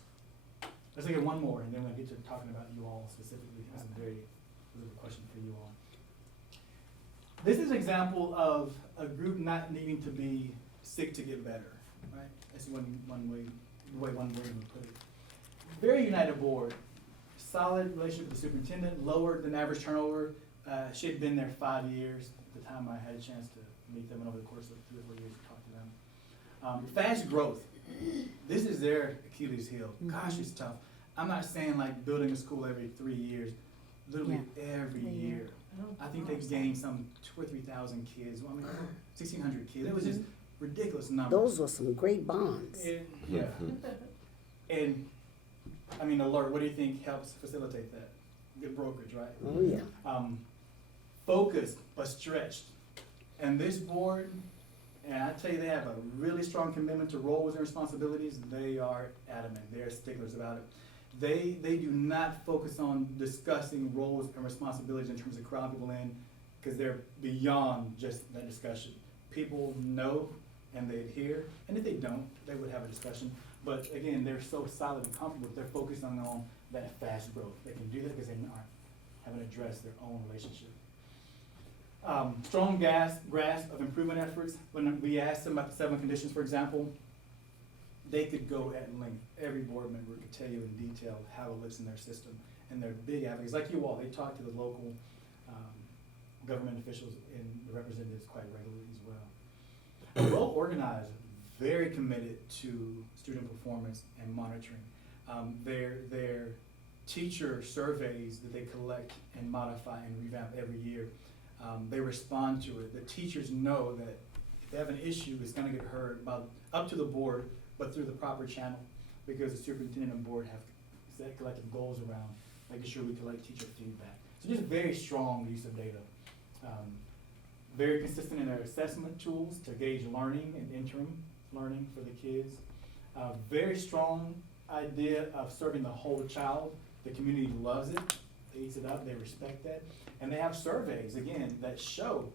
Let's look at one more, and then we'll get to talking about you all specifically. That's a very specific question for you all. This is an example of a group not needing to be sick to get better, right? That's one way one board would put it. Very united board, solid relationship with the superintendent, lower than average turnover. She had been there 5 years at the time I had a chance to meet them, and over the course of 3 or 4 years to talk to them. Fast growth. This is their Achilles heel. Gosh, it's tough. I'm not saying like building a school every 3 years, literally every year. I think they've gained some 2,000 or 3,000 kids. Well, I mean, 1,600 kids. It was just ridiculous numbers. Those were some great bonds. Yeah. And I mean, alert. What do you think helps facilitate that? Good brokerage, right? Oh, yeah. Focused but stretched. And this board, and I tell you, they have a really strong commitment to roles and responsibilities. They are adamant. They're sticklers about it. They do not focus on discussing roles and responsibilities in terms of crowd people in, because they're beyond just that discussion. People know and they adhere. And if they don't, they would have a discussion. But again, they're so solid and comfortable, they're focused on that fast growth. They can do that because they haven't addressed their own relationship. Strong grasp of improvement efforts. When we asked them about the 7 conditions, for example, they could go at length. Every board member could tell you in detail how it looks in their system. And they're big advocates, like you all. They talk to the local government officials and the representatives quite regularly as well. Well organized, very committed to student performance and monitoring. Their teacher surveys that they collect and modify and revamp every year, they respond to it. The teachers know that if they have an issue, it's gonna get heard up to the board, but through the proper channel, because the superintendent and board have set collective goals around making sure we collect teacher feedback. So just very strong use of data. Very consistent in their assessment tools to gauge learning and interim learning for the kids. Very strong idea of serving the whole child. The community loves it, they eats it up, they respect that. And they have surveys, again, that show,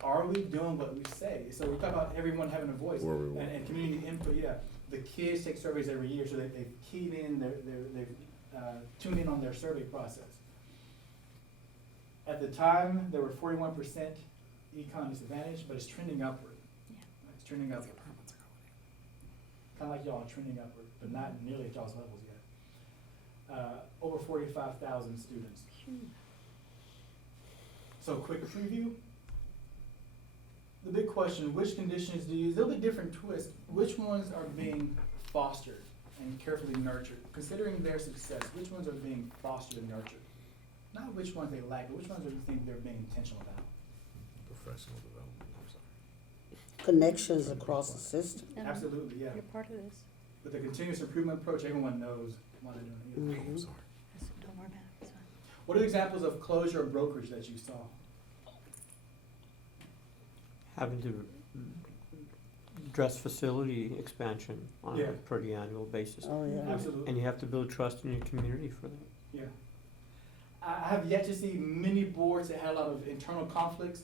are we doing what we say? So we talk about everyone having a voice and community input, yeah. The kids take surveys every year, so they've keyed in, they've tuned in on their survey process. At the time, there were 41% econ disadvantage, but it's trending upward. Yeah. It's trending upward. Kind of like y'all trending upward, but not nearly at y'all's levels yet. Over 45,000 students. So quick preview. The big question, which conditions do you use? There'll be different twists. Which ones are being fostered and carefully nurtured? Considering their success, which ones are being fostered and nurtured? Not which ones they lack, but which ones do you think they're being intentional about? Professional development, I'm sorry. Connections across the system. Absolutely, yeah. You're part of this. With the continuous improvement approach, everyone knows why they're doing it. Mhm. I'm sorry. Don't worry about it, it's fine. What are examples of closure or brokerage that you saw? Having to address facility expansion on Yeah. a pretty annual basis. Oh, yeah. Absolutely. And you have to build trust in your community for that. Yeah. I have yet to see many boards that had a lot of internal conflicts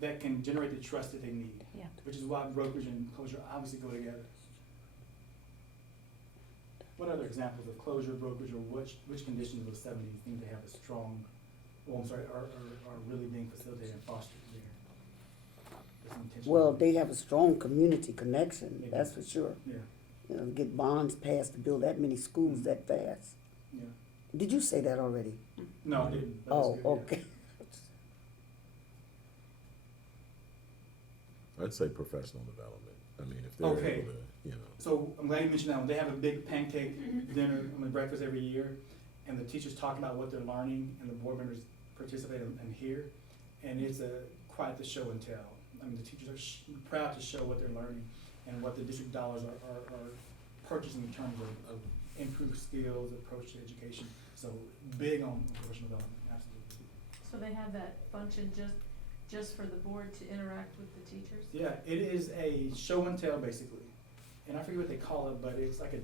that can generate the trust that they need. Yeah. Which is why brokerage and closure obviously go together. What other examples of closure, brokerage, or which conditions of those 70 you think they have a strong, are really being facilitated and fostered there? That's intentional. Well, they have a strong community connection, They that's do. for sure. Yeah, You know, get bonds passed to build that many schools that fast. yeah. Did you say that already? No, I didn't. but that's Oh, good, yeah. okay. I'd say professional development. I mean, if they're Okay. able to, you know. So I'm glad you mentioned that one. They have a big pancake dinner, breakfast every year, and the teachers talk about what they're learning, and the board members participate and hear, and it's quite the show and tell. I mean, the teachers are proud to show what they're learning and what the district dollars are purchasing in terms of improved skills, approach to education. So big on professional development, absolutely. So they have that function just for the board to interact with the teachers? Yeah, it is a show and tell basically. And I forget what they call it, but it's like a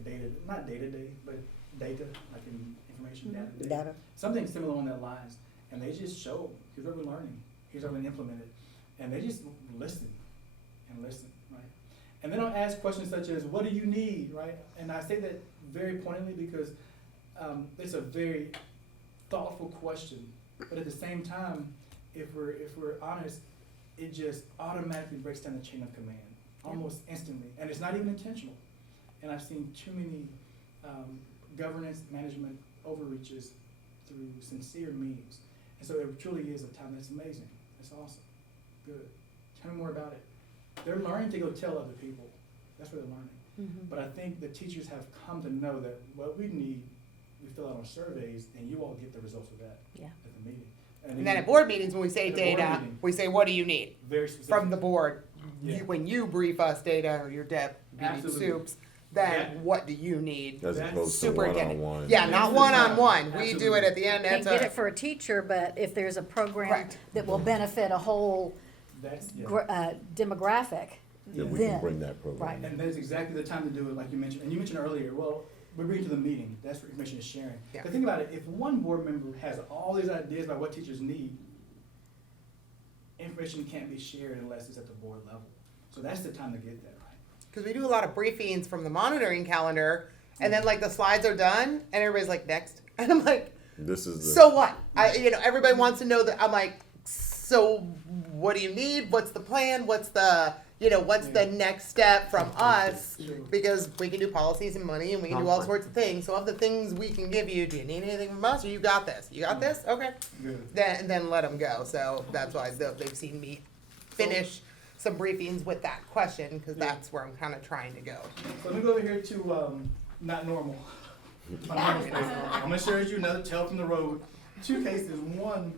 not day-to-day, but data, like in information data. Data. Something similar on that lines. And they just show, here's what we're learning, here's how we're gonna implement it. And they just listen and listen, right? And they don't ask questions such as, what do you need, right? And I say that very pointedly because it's a very thoughtful question. But at the same time, if we're honest, it just automatically breaks down the chain of command, almost instantly. And it's not even intentional. And I've seen too many governance management overreaches through sincere means. And so it truly is a time that's amazing. It's awesome. Good. Tell me more about it. They're learning to go tell other people. That's what they're learning. Mm-hmm. But I think the teachers have come to know that what we need, we fill out our surveys, and you all get the results of that Yeah. at the meeting. And then at board meetings, when we say At a board data, meeting. we say, what do you need? Very specific. From the board. Yeah. When you brief us data or your deputy Absolutely. soups, then That- what do you need? As That's opposed to superintendent. one-on-one. Yeah, not one-on-one. We do Absolutely. it at the end. Can't That's get it for a teacher, but if there's a program Correct. that will benefit a whole That's, yeah. demographic, Then we Then- can bring that program. right. in. And that's exactly the time to do it, like you mentioned. And you mentioned earlier, well, we bring it to the meeting. That's what information is sharing. Yeah. But think about it. If one board member has all these ideas about what teachers need, information can't be shared unless it's at the board level. So that's the time to get that right. Because we do a lot of briefings from the monitoring calendar, and then like the slides are done, and everybody's like, next. And I'm like, This is the. so what? Everybody wants to know that. I'm like, so what do you need? What's the plan? What's the next step from us? Because we can do policies and money, and we can do all sorts of things. So of the things we can give you, do you need anything from us? Or you got this? You got this? Okay. Good. Then let them go. So that's why they've seen me finish some briefings with that question, because that's where I'm kind of trying to go. So let me go over here to not normal. I'm gonna share with you another tale from the road. 2 cases. One,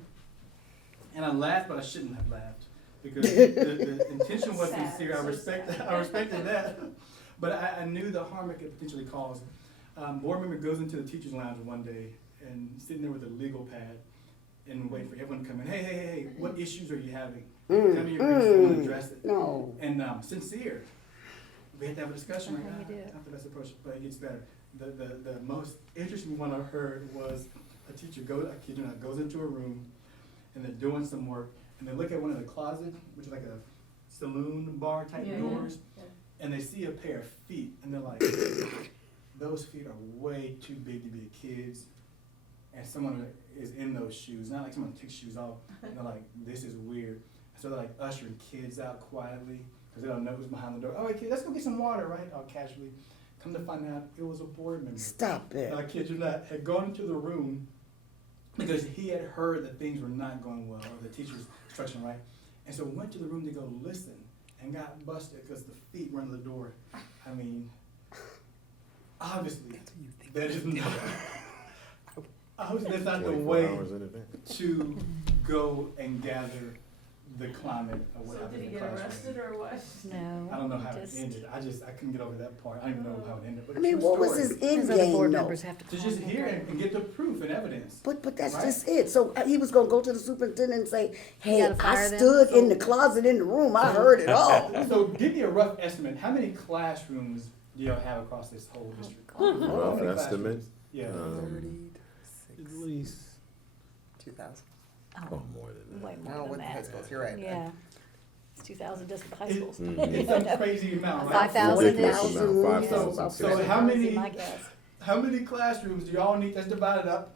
and I laughed, but I shouldn't have laughed because the intention was sincere. I respected that, but I knew the harm it could potentially cause. Board member goes into the teacher's lounge one day and sitting there with a legal pad and waiting for everyone to come in. Hey, what issues are you having? Tell me your issues, I want to address it. No. And sincere. We had to have a discussion right now. we do. After that's approach, but it gets better. The most interesting one I heard was a teacher goes into a room and they're doing some work and they look at one of the closets, which is like a saloon bar type Yeah. doors, Yeah. and they see a pair of feet and they're like, those feet are way too big to be a kid's, and someone is in those shoes, not like someone takes shoes off, and they're like, this is weird. So they're like ushering kids out quietly because they don't know who's behind the door. Oh, hey, kid, let's go get some water, right? All casually. Come to find out, it was a board member. Stop it. I kid you not, had gone into the room because he had heard that things were not going well, or the teacher's instruction, right? And so went to the room to go listen and got busted because the feet were under the door. I mean, obviously, that is not, that's not the 24 way hours in advance. to go and gather the climate of what So happened did he in the get classroom. arrested or what? No. I don't know how it just- ended. I couldn't get over that part. I don't even know how it ended. But I mean, true what was story. his end Because other board game though? members have to. To just hear and get the proof and evidence. But that's Right. just it. So he was gonna go to the superintendent and say, "Hey, gotta I fire them? stood in the closet in the room. I heard it all." So give me a rough estimate. How many classrooms do y'all have across this whole district? How Rough many estimate. classrooms? Yeah. 30 to At least. 2,000. Oh, more than that. Way Oh, more with than the high that. schools, you're right. Yeah. It's 2,000 just for high It- schools. It's a crazy amount, right? 5,000 Ridiculous -ish. amount, 5,000. So 6,000. how many- My guess. How many classrooms do y'all need? That's divided up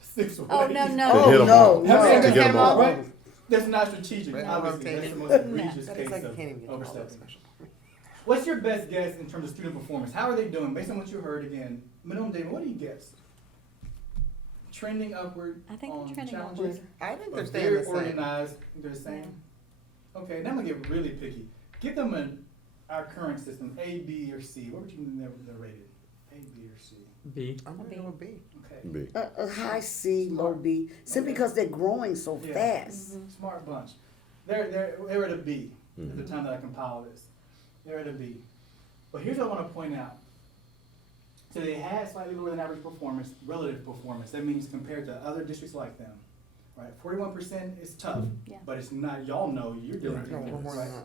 6 ways. Oh, no, To hit no. 'em Oh, all. no, How many- no. To get 'em all. Right? That's not strategic, Right. obviously. That's the most No. egregious But case it's like you of can't even get all those overstepping. special. What's your best guess in terms of student performance? How are they doing? Based on what you heard again, minimum data, what do you guess? Trending upward I think on they're trending challenges? upward. I think Or they're staying very the same. organized, they're the same? Okay, now I'm gonna get really picky. Give them our current system, A, B, or C. What would you think they're rated? A, B, or C? B. I'm gonna go with B. Okay. B. A high C, low B, simply Okay. because they're growing so Yeah. fast. Smart bunch. They're at a B at the Mhm. time that I compiled this. They're at a B. But here's what I want to point out. So they had slightly lower than average performance, relative performance. That means compared to other districts like them, right? 41% is tough, Yeah. but it's not. Y'all know you're doing Right. No, it, we're more than right?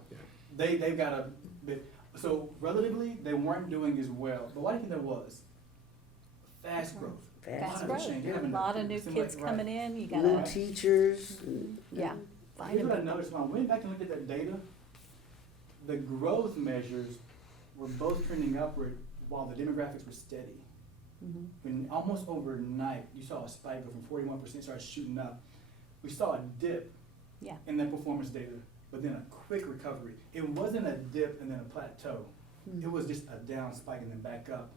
that. They've got a bit. So relatively, they weren't doing as well. But what do you think there was? Fast growth. Fast of growth. change. A Having lot of new assimilate- kids right. coming in. You New gotta, teachers. and- yeah. Here's Finding what I people. noticed when I went back and looked at that data. The growth measures were both trending upward while the demographics were steady. Mhm. When almost overnight, you saw a spike go from 41%, started shooting up. We saw a dip Yeah. in that performance data, but then a quick recovery. It wasn't a dip and then a plateau. Mm. It was just a down spike and then back up.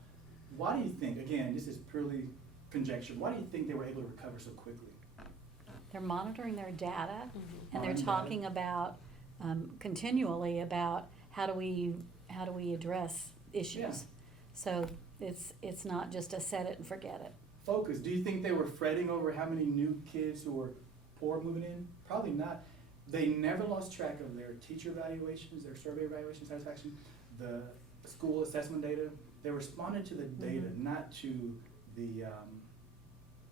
Why do you think, again, this is purely conjecture, why do you think they were able to recover so quickly? They're monitoring their data, and they're Monitoring data. talking about, continually about how do we address issues. Yeah. So it's not just a set it and forget it. Focus. Do you think they were fretting over how many new kids who were poor moving in? Probably not. They never lost track of their teacher evaluations, their survey evaluation satisfaction, the school assessment data. They responded to the data, not to the,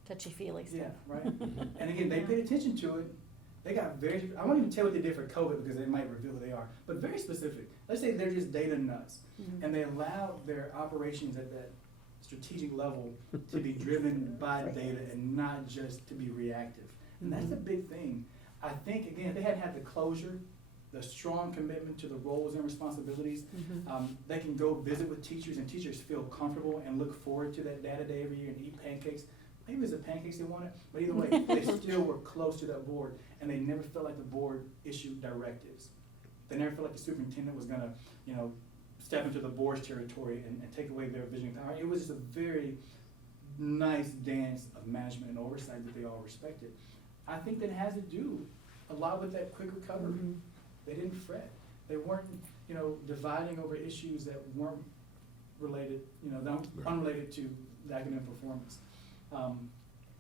Touchy-feely stuff. yeah, right? And again, they paid attention to it. They got very, I won't even tell what they did for COVID because they might reveal who they are, but very specific. Let's say they're just data nuts Mhm. and they allow their operations at that strategic level to be driven by data and not just to be reactive. And that's the big thing. I think, again, if they hadn't had the closure the strong commitment to the roles and responsibilities. They can go visit with teachers, and teachers feel comfortable and look forward to that data day every year and eat pancakes. Maybe it was the pancakes they wanted, but either way, they still were close to that board, and they never felt like the board issued directives. They never felt like the superintendent was gonna, step into the board's territory and take away their vision and power. It was just a very nice dance of management and oversight that they all respected. I think that has to do a lot with that quick recovery. They didn't fret. They weren't, dividing over issues that weren't related, unrelated to the academic performance.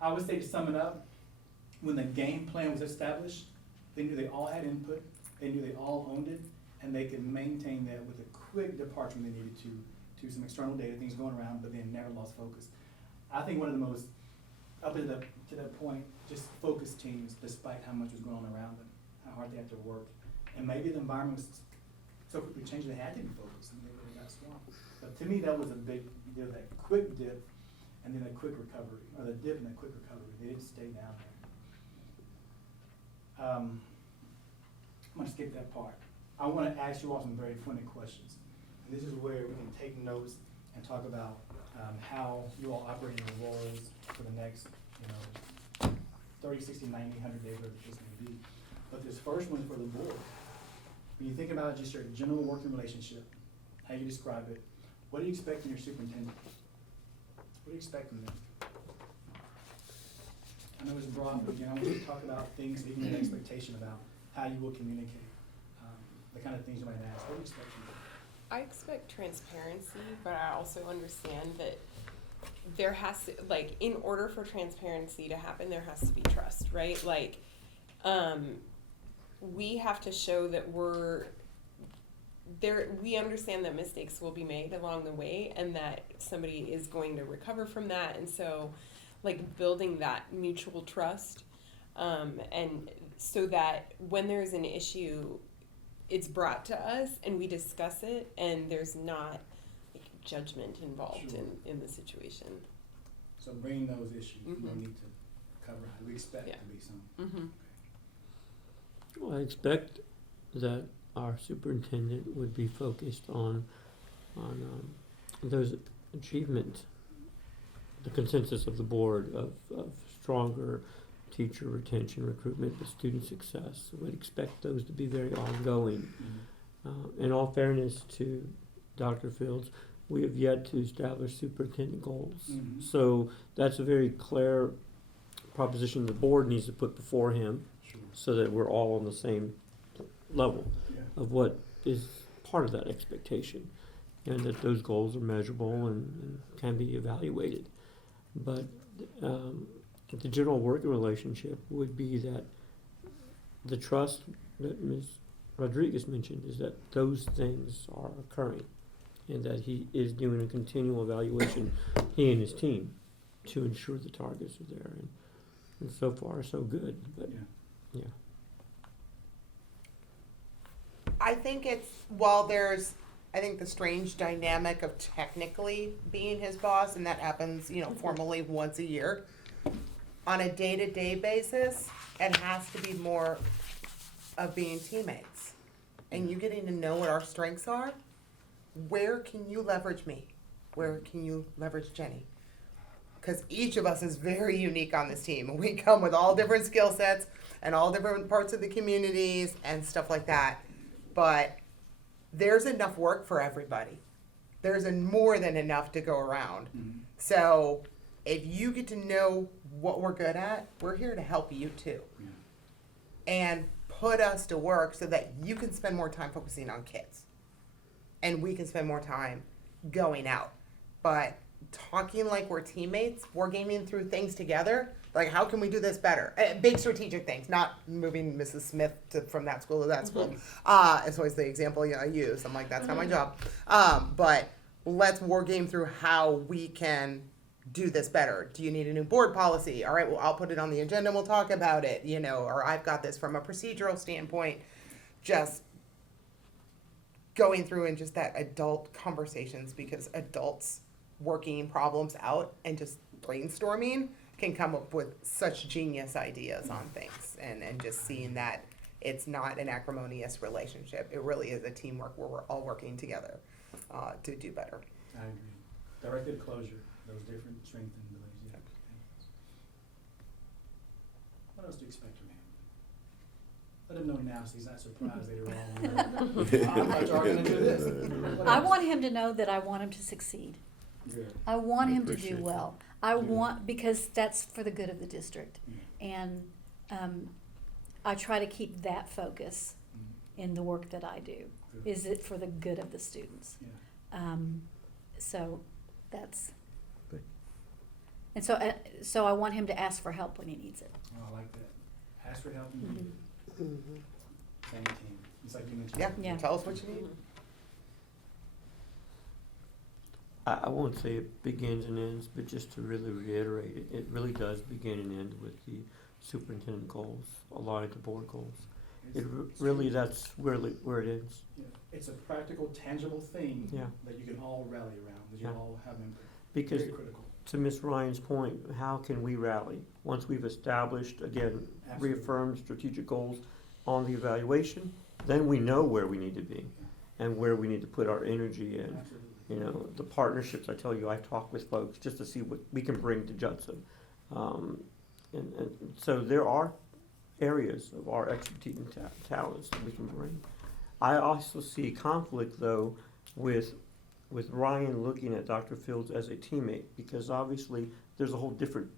I would say, to sum it up, when the game plan was established, they knew they all had input, they knew they all owned it, and they could maintain that with a quick departure when they needed to some external data, things going around, but they never lost focus. I think one of the most, up to that point, just focused teams, despite how much was going on around them, how hard they had to work. And maybe the environment was so quickly changed they had to be focused, and they got swamped. But to me, that was a big deal, that quick dip, and then a quick recovery, or the dip and a quick recovery. They didn't stay down there. I'm gonna skip that part. I wanna ask you all some very pointed questions. And this is where we can take notes and talk about how you all operate in your roles for the next, 30, 60, 90, 100 days, whatever the case may be. But this first one is for the board. When you think about just your general working relationship, how you describe it, what do you expect from your superintendent? What do you expect from them? I know it's broad, but I want you to talk about things that you can get an expectation about, how you will communicate, the kind of things you might ask. What do you expect from them? I expect transparency, but I also understand that there has to, in order for transparency to happen, there has to be trust, right? We have to show that we understand that mistakes will be made along the way, and that somebody is going to recover from that. And so, building that mutual trust, and so that when there's an issue, it's brought to us and we discuss it, and there's not judgment involved in the situation. So bringing those issues, you don't need to cover how we expect to be some. Well, I expect that our superintendent would be focused on those achievements, the consensus of the board of stronger teacher retention, recruitment, and student success. I would expect those to be very ongoing. In all fairness to Dr. Fields, we have yet to establish superintendent goals. So that's a very clear proposition the board needs to put before him, so that we're all on the same level of what is part of that expectation, and that those goals are measurable and can be evaluated. But the general working relationship would be that the trust that Ms. Rodriguez mentioned is that those things are occurring, and that he is doing a continual evaluation, he and his team, to ensure the targets are there. And so far, so good. But yeah. I think the strange dynamic of technically being his boss, and that happens, formally once a year. On a day-to-day basis, it has to be more of being teammates, and you getting to know what our strengths are. Where can you leverage me? Where can you leverage Jenny? Because each of us is very unique on this team. We come with all different skill sets and all different parts of the communities and stuff like that. But there's enough work for everybody. There's more than enough to go around. So if you get to know what we're good at, we're here to help you too. And put us to work so that you can spend more time focusing on kids. And we can spend more time going out. But talking like we're teammates, we're gaming through things together. How can we do this better? Big strategic things, not moving Mrs. Smith from that school to that school. It's always the example I use. I'm like, that's not my job. But let's war game through how we can do this better. Do you need a new board policy? All right, well, I'll put it on the agenda and we'll talk about it, or I've got this from a procedural standpoint. Just going through and just that adult conversations, because adults working problems out and just brainstorming can come up with such genius ideas on things, and just seeing that it's not an acrimonious relationship. It really is a teamwork where we're all working together to do better. I agree. Directed closure, those different strengths and abilities. Yeah. What else do you expect from him? Let him know now so he's not surprised later on. I thought you were going to do this. What I else? want him to know that I want him to succeed. Good. I want I him to appreciate do that. well. I Good. want, because that's for the good of the district. And I try to keep that focus in the work that I do. Good. Is it for the good of the students? Yeah. So that's, Thank and so I want him to ask for help when he needs it. Oh, I like that. Ask for help and you Mhm. get it. Same team. It's like you mentioned. Yeah, Yeah. tell us what you need. I won't say it begins and ends, but just to really reiterate, it really does begin and end with the superintendent goals, aligned to board goals. It's Really, that's where it ends. Yeah. It's a practical, tangible thing Yeah. that you can all rally around, that you Yeah. all have input. Because Very critical. to Ms. Ryan's point, how can we rally? Once we've established, again, Absolutely. reaffirmed strategic goals on the evaluation, then we know where we need to be and where we need to put our energy in. Absolutely. You know, the partnerships, I tell you, I talk with folks just to see what we can bring to Judson. And so there are areas of our expertise and talents that we can bring. I also see conflict, though, with Ryan looking at Dr. Fields as a teammate, because obviously there's a whole different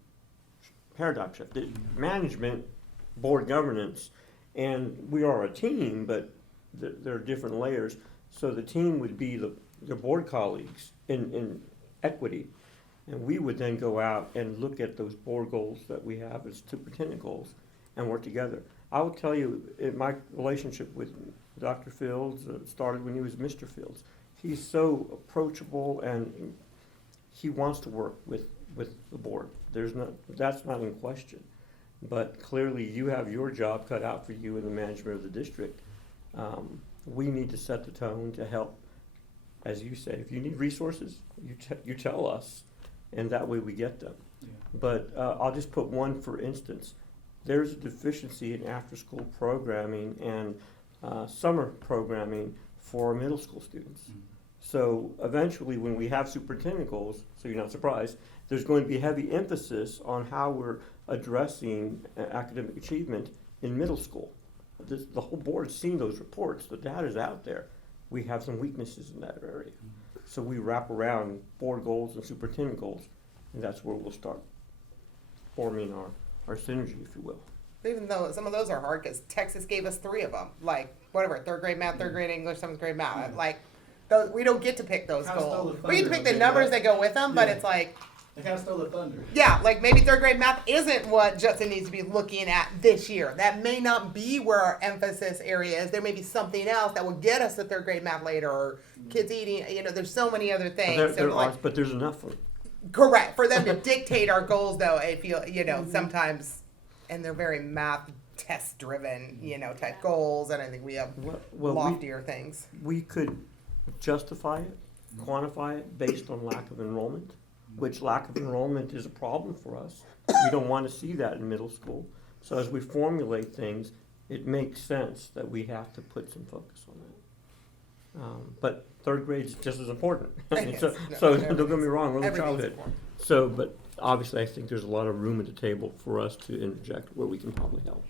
paradigm shift. Management, board governance, and we are a team, but there are different layers. So the team would be your board colleagues in equity, and we would then go out and look at those board goals that we have as superintendent goals and work together. I will tell you, in my relationship with Dr. Fields started when he was Mr. Fields. He's so approachable and he wants to work with the board. That's not in question. But clearly you have your job cut out for you in the management of the district. We need to set the tone to help, as you say, if you need resources, you tell us, and that way we get them. Yeah. But I'll just put one for instance. There's a deficiency in after-school programming and summer programming for our middle school students. Mhm. So eventually, when we have superintendent goals, so you're not surprised, there's going to be heavy emphasis on how we're addressing academic achievement in middle school. The whole board's seen those reports. The data's out there. We have some weaknesses in that area. So we wrap around board goals and superintendent goals, and that's where we'll start forming our synergy, if you will. Even though some of those are hard, because Texas gave us 3 of them, like whatever, 3rd grade math, 3rd grade English, 7th grade math. Like, we don't get to pick those Kinda stole goals. the We get to thunder pick a the bit, numbers right? that go with them, but Yeah. it's like, They kind of stole the thunder. yeah, like maybe 3rd grade math isn't what Judson needs to be looking at this year. That may not be where our emphasis area is. There may be something else that will get us to 3rd grade math later, or kids eating. There's so many other things. There So, are, like, but there's enough of it. correct for them to dictate our goals, though. I feel sometimes, and they're very math test driven, type goals, and I think we have Well, loftier things. we could justify it, quantify it based on lack of enrollment, which lack of enrollment is a problem for us. We don't want to see that in middle school. So as we formulate things, it makes sense that we have to put some focus on that. But 3rd grade's just as important. Yes, So no, don't get me everything's- wrong, early everything's childhood. important. So, but obviously I think there's a lot of room at the table for us to interject where we can probably help.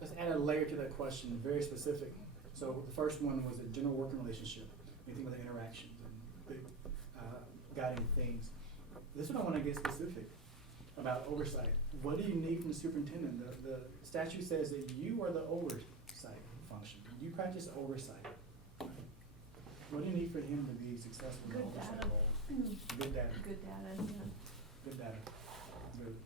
Let's add a layer to that question, very specific. So the first one was a general working relationship. Anything with the interactions and big guiding themes. This one I want to get specific about oversight. What do you need from the superintendent? The statute says that you are the oversight function. You practice oversight. What do you need for him to be successful in the Good oversight data. role? Good data. Good data, yeah. Good data. Good.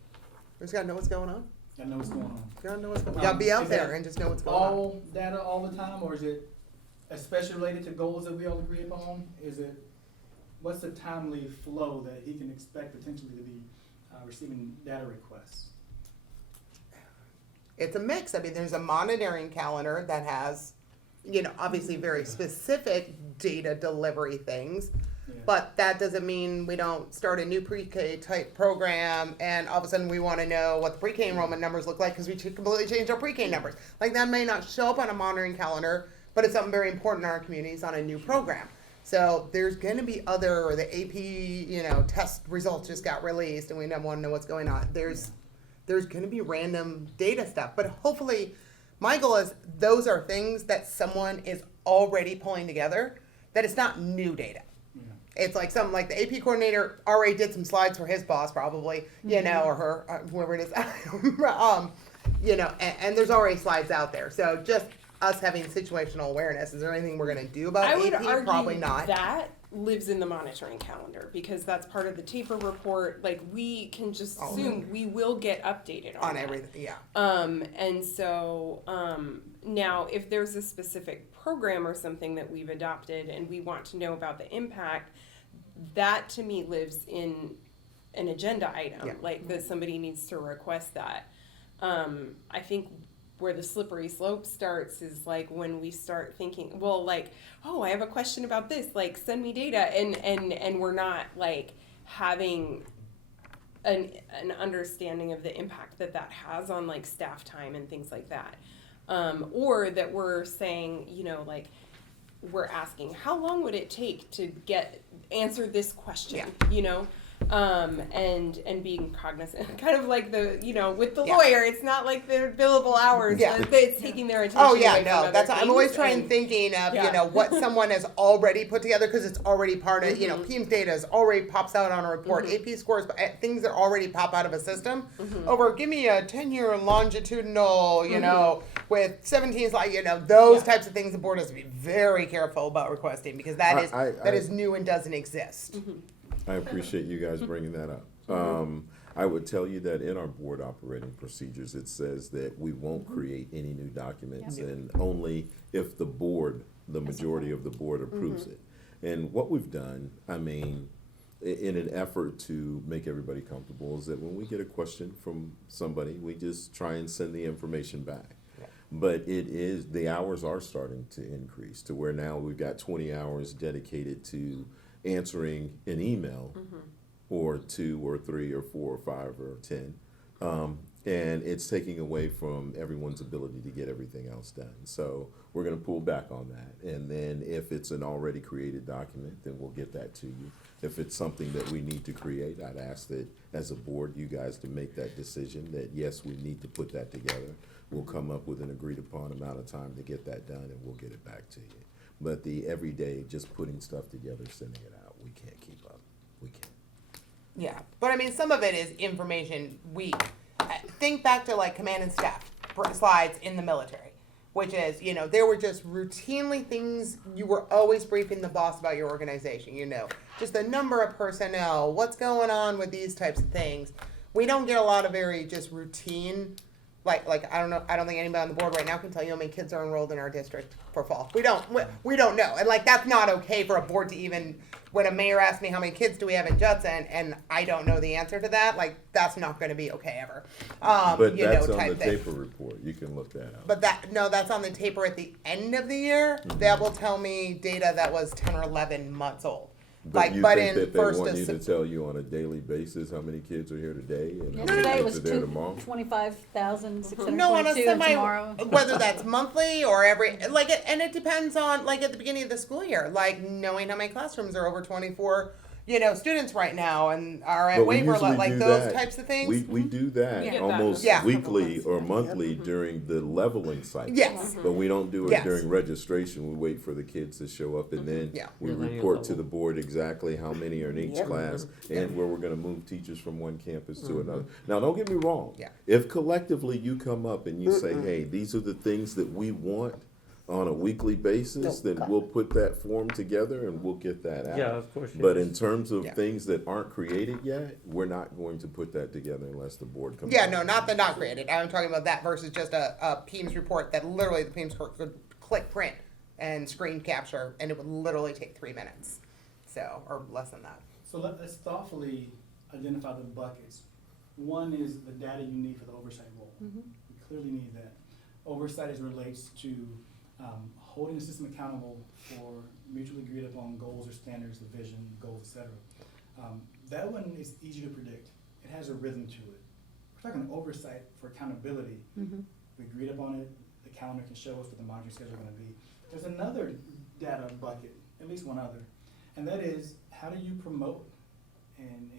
We just gotta know what's going on. I know what's going on. You gotta know what's going on. You gotta be out Is there that and just know what's going on. All data all the time, or is it especially related to goals that we all agree upon? What's the timely flow that he can expect potentially to be receiving data requests? It's a mix. I mean, there's a monitoring calendar that has, obviously very specific data delivery things. Yeah. But that doesn't mean we don't start a new pre-K type program and all of a sudden we want to know what the pre-K enrollment numbers look like because we completely changed our pre-K numbers. Like that may not show up on a monitoring calendar, but it's something very important in our communities on a new program. So there's going to be or the AP, test results just got released and we don't want to know what's going on. There's going to be random data stuff, but hopefully my goal is those are things that someone is already pulling together, that it's not new data. It's like something like the AP coordinator already did some slides for his boss probably, or her, whoever it is, and there's already slides out there. So just us having situational awareness, is there anything we're going to do about I would AP? argue Probably not. that lives in the monitoring calendar because that's part of the taper report. Like we can just assume we will get updated on that. Everything, yeah. And so now if there's a specific program or something that we've adopted and we want to know about the impact, that to me lives in an agenda item, Yeah. like that somebody needs to request that. I think where the slippery slope starts is like when we start thinking, well, like, oh, I have a question about this, like send me data, and we're not like having an understanding of the impact that has on like staff time and things like that. Or that we're saying, like we're asking, how long would it take to answer this question, and being cognizant, kind of like the, with the lawyer, it's not like their billable hours, but it's taking their attention. Oh yeah, away from no, other that's I'm always things thinking of what someone has already put together because it's already part of PEMS data is already pops out on a report. AP scores, things that already pop out of a system. Over, give me a 10-year longitudinal, with 17 slides, those types of things. The board has to be very careful about requesting because that is new and doesn't exist. I appreciate you guys bringing that up. I would tell you that in our board operating procedures, it says that we won't create any new documents and only if the majority of the board approves it. And what we've done, in an effort to make everybody comfortable, is that when we get a question from somebody, we just try and send the information back. But the hours are starting to increase to where now we've got 20 hours dedicated to answering an email or 2 or 3 or 4 or 5 or 10. And it's taking away from everyone's ability to get everything else done. So we're going to pull back on that. And then if it's an already created document, then we'll get that to you. If it's something that we need to create, I'd ask that as a board, you guys to make that decision that yes, we need to put that together. We'll come up with an agreed upon amount of time to get that done and we'll get it back to you. But the everyday just putting stuff together, sending it out, we can't keep up. We can't. Yeah, but some of it is information think back to like command and staff slides in the military, which is, there were just routinely things you were always briefing the boss about your organization, just the number of personnel, what's going on with these types of things. We don't get a lot of very just routine. Like I don't know. I don't think anybody on the board right now can tell you how many kids are enrolled in our district for fall. We don't know, and that's not okay for a board to even. When a mayor asks me how many kids do we have in Judson, and I don't know the answer to that, that's not going to be okay ever. But that's on the thing. taper report. You can look that up. But that's on the taper at the end of the year. That will tell me data that was 10 or 11 months old. But you think that they want you to tell you on a daily basis how many kids are here today and how many Yesterday kids was are there tomorrow? 25,622 No, on a and semi, tomorrow. whether that's monthly or and it depends on at the beginning of the school year, knowing how many classrooms are over 24, students right now and are at But we waiver, usually do those that. types of things. We do that We get that almost Yeah. weekly or monthly during the leveling cycle. Yes. But we don't do it Yes. during registration. We wait for the kids to show up and then Yeah. we Millennial report to level. the board exactly how many are in each Yep. class and where we're going to move teachers from one campus to another. Now, don't get me wrong. Yeah. If collectively you come up and you say, hey, these are the things that we want on a weekly basis, No. then we'll put that form together and we'll get that out. Yeah, of course. But yes. in terms of Yeah. things that aren't created yet, we're not going to put that together unless the board comes. Yeah, out. no, not the not created. I'm talking about that versus just a PEMS report that literally the PEMS could click print and screen capture, and it would literally take 3 minutes, or less than that. So let's thoughtfully identify the buckets. One is the data you need for the oversight role. We clearly need that. Oversight as relates to Holding the system accountable for mutually agreed upon goals or standards, the vision, goals, etc. That one is easy to predict. It has a rhythm to it. We're talking oversight for accountability. We agreed upon it. The calendar can show us what the monitoring schedule is going to be. There's another data bucket, at least one other, and that is how do you promote and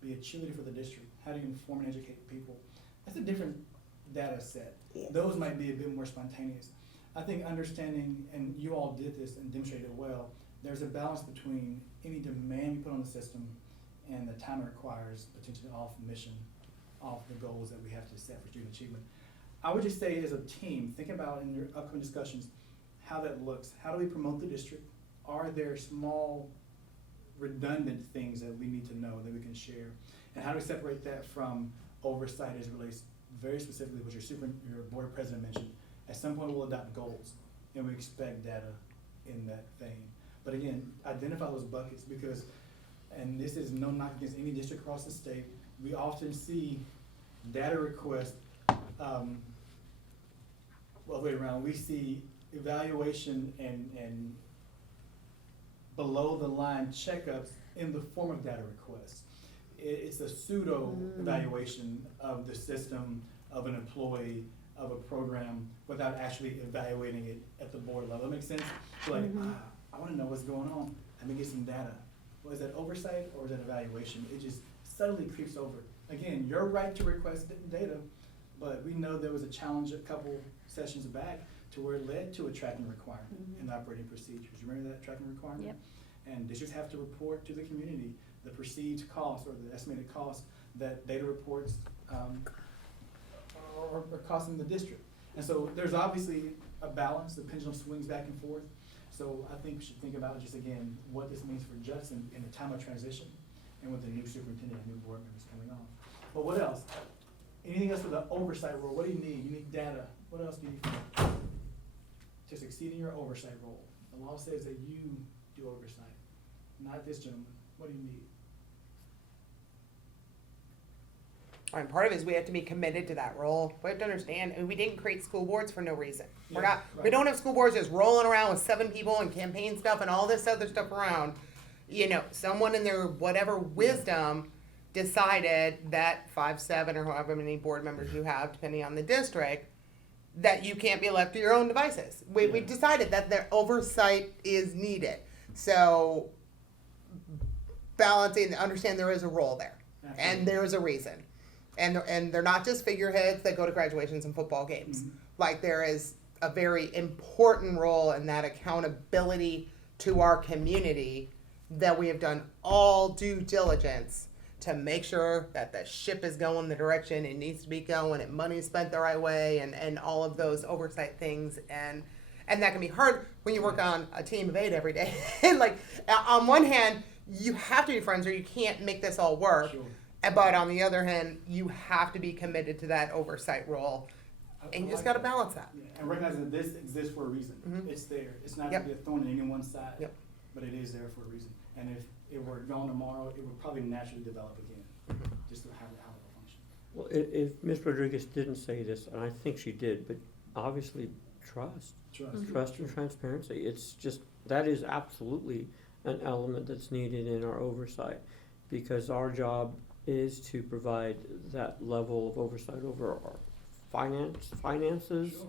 be a cheerleader for the district? How do you inform and educate people? That's a different data set. Yes. Those might be a bit more spontaneous. I think understanding, and you all did this and demonstrated it well, there's a balance between any demand you put on the system and the time it requires, potentially off mission, off the goals that we have to set for student achievement. I would just say as a team, think about in your upcoming discussions how that looks. How do we promote the district? Are there small redundant things that we need to know that we can share? And how do we separate that from oversight as it relates very specifically what your board president mentioned? At some point we'll adopt goals and we expect data in that vein. But again, identify those buckets because, and this is no knock against any district across the state, we often see data requests, way around, we see evaluation and below the line checkups in the form of data requests. It's a pseudo evaluation of the system, of an employee, of a program without actually evaluating it at the board level. That makes sense? So like, I wanna know what's going on. Let me get some data. Well, is that oversight or is that evaluation? It just subtly creeps over. Again, you're right to request data, but we know there was a challenge a couple sessions back to where it led to a tracking requirement in the operating procedures. You remember that tracking requirement? Yep. And districts have to report to the community the perceived cost or the estimated cost that data reports are costing the district. And so there's obviously a balance, the pendulum swings back and forth. So I think we should think about just again, what this means for Judson in the time of transition and with the new superintendent and new board members coming on. But what else? Anything else for the oversight role? What do you need? You need data. What else do you need to succeed in your oversight role? The law says that you do oversight, not this gentleman. What do you need? And part of it is we have to be committed to that role. We have to understand, and we didn't create school boards for no reason. We don't have school boards just rolling around with 7 people and campaign stuff and all this other stuff around. You know, someone in their whatever wisdom decided that 5, 7, or however many board members you have, depending on the district, that you can't be left to your own devices. We decided that their oversight is needed. So balancing, understand there is a role there. Absolutely. And there's a reason. And they're not just figureheads that go to graduations and football games. Like there is a very important role in that accountability to our community that we have done all due diligence to make sure that the ship is going the direction it needs to be going and money is spent the right way and all of those oversight things. And that can be hard when you work on a team of 8 every day. Like on one hand, you have to be friends or you can't make this all work. Sure. But on the other hand, you have to be committed to that oversight role, and you just got to balance that. Yeah, and recognize that this exists for a reason. It's there. It's not to be a thorn in anyone's side, but it is there for a reason. And if it were gone tomorrow, it would probably naturally develop again, just to how it will function. Well, if Ms. Rodriguez didn't say this, and I think she did, but obviously trust and transparency. It's just, that is absolutely an element that's needed in our oversight, because our job is to provide that level of oversight over our finances.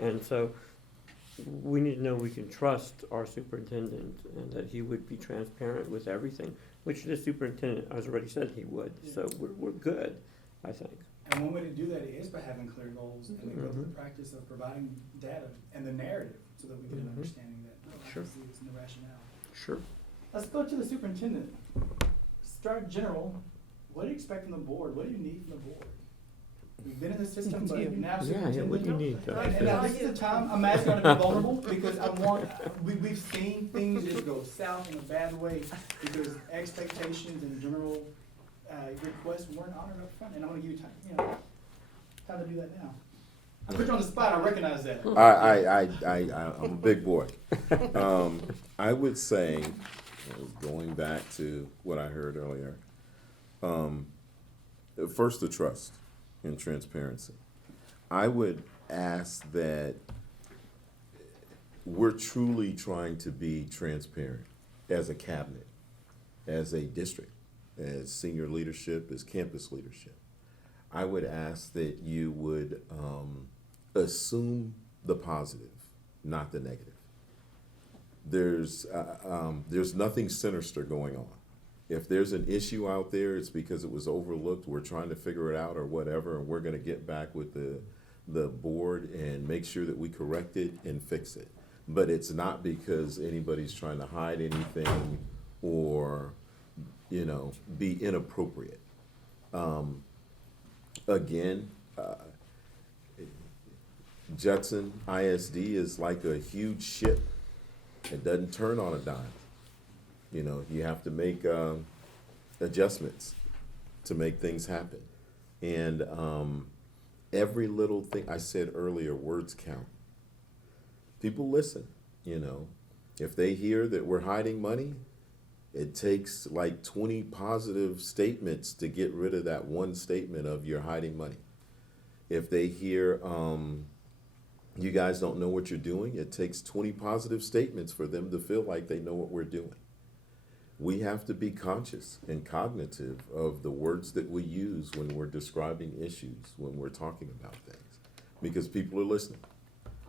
And so we need to know we can trust our superintendent and that he would be transparent with everything, which the superintendent has already said he would. So we're good, I think. And one way to do that is by having clear goals and we go through the practice of providing data and the narrative so that we get an understanding that obviously it's in the rationale. Sure. Let's go to the superintendent. Start general. What do you expect from the board? What do you need from the board? We've been in the system, but now superintendent. What do you need? And now this is the time I'm asking you to be vulnerable because we've seen things just go south in a bad way because expectations and general requests weren't honored up front. And I want to give you time to do that now. I put you on the spot. I recognize that. I'm a big boy. I would say, going back to what I heard earlier, first the trust and transparency. I would ask that we're truly trying to be transparent as a cabinet, as a district, as senior leadership, as campus leadership. I would ask that you would assume the positive, not the negative. There's nothing sinister going on. If there's an issue out there, it's because it was overlooked. We're trying to figure it out or whatever, and we're going to get back with the board and make sure that we correct it and fix it. But it's not because anybody's trying to hide anything or, you know, be inappropriate. Again, Judson ISD is like a huge ship. It doesn't turn on a dime. You know, you have to make adjustments to make things happen. And every little thing I said earlier, words count. People listen, you know. If they hear that we're hiding money, it takes like 20 positive statements to get rid of that one statement of you're hiding money. If they hear you guys don't know what you're doing, it takes 20 positive statements for them to feel like they know what we're doing. We have to be conscious and cognitive of the words that we use when we're describing issues, when we're talking about things, because people are listening.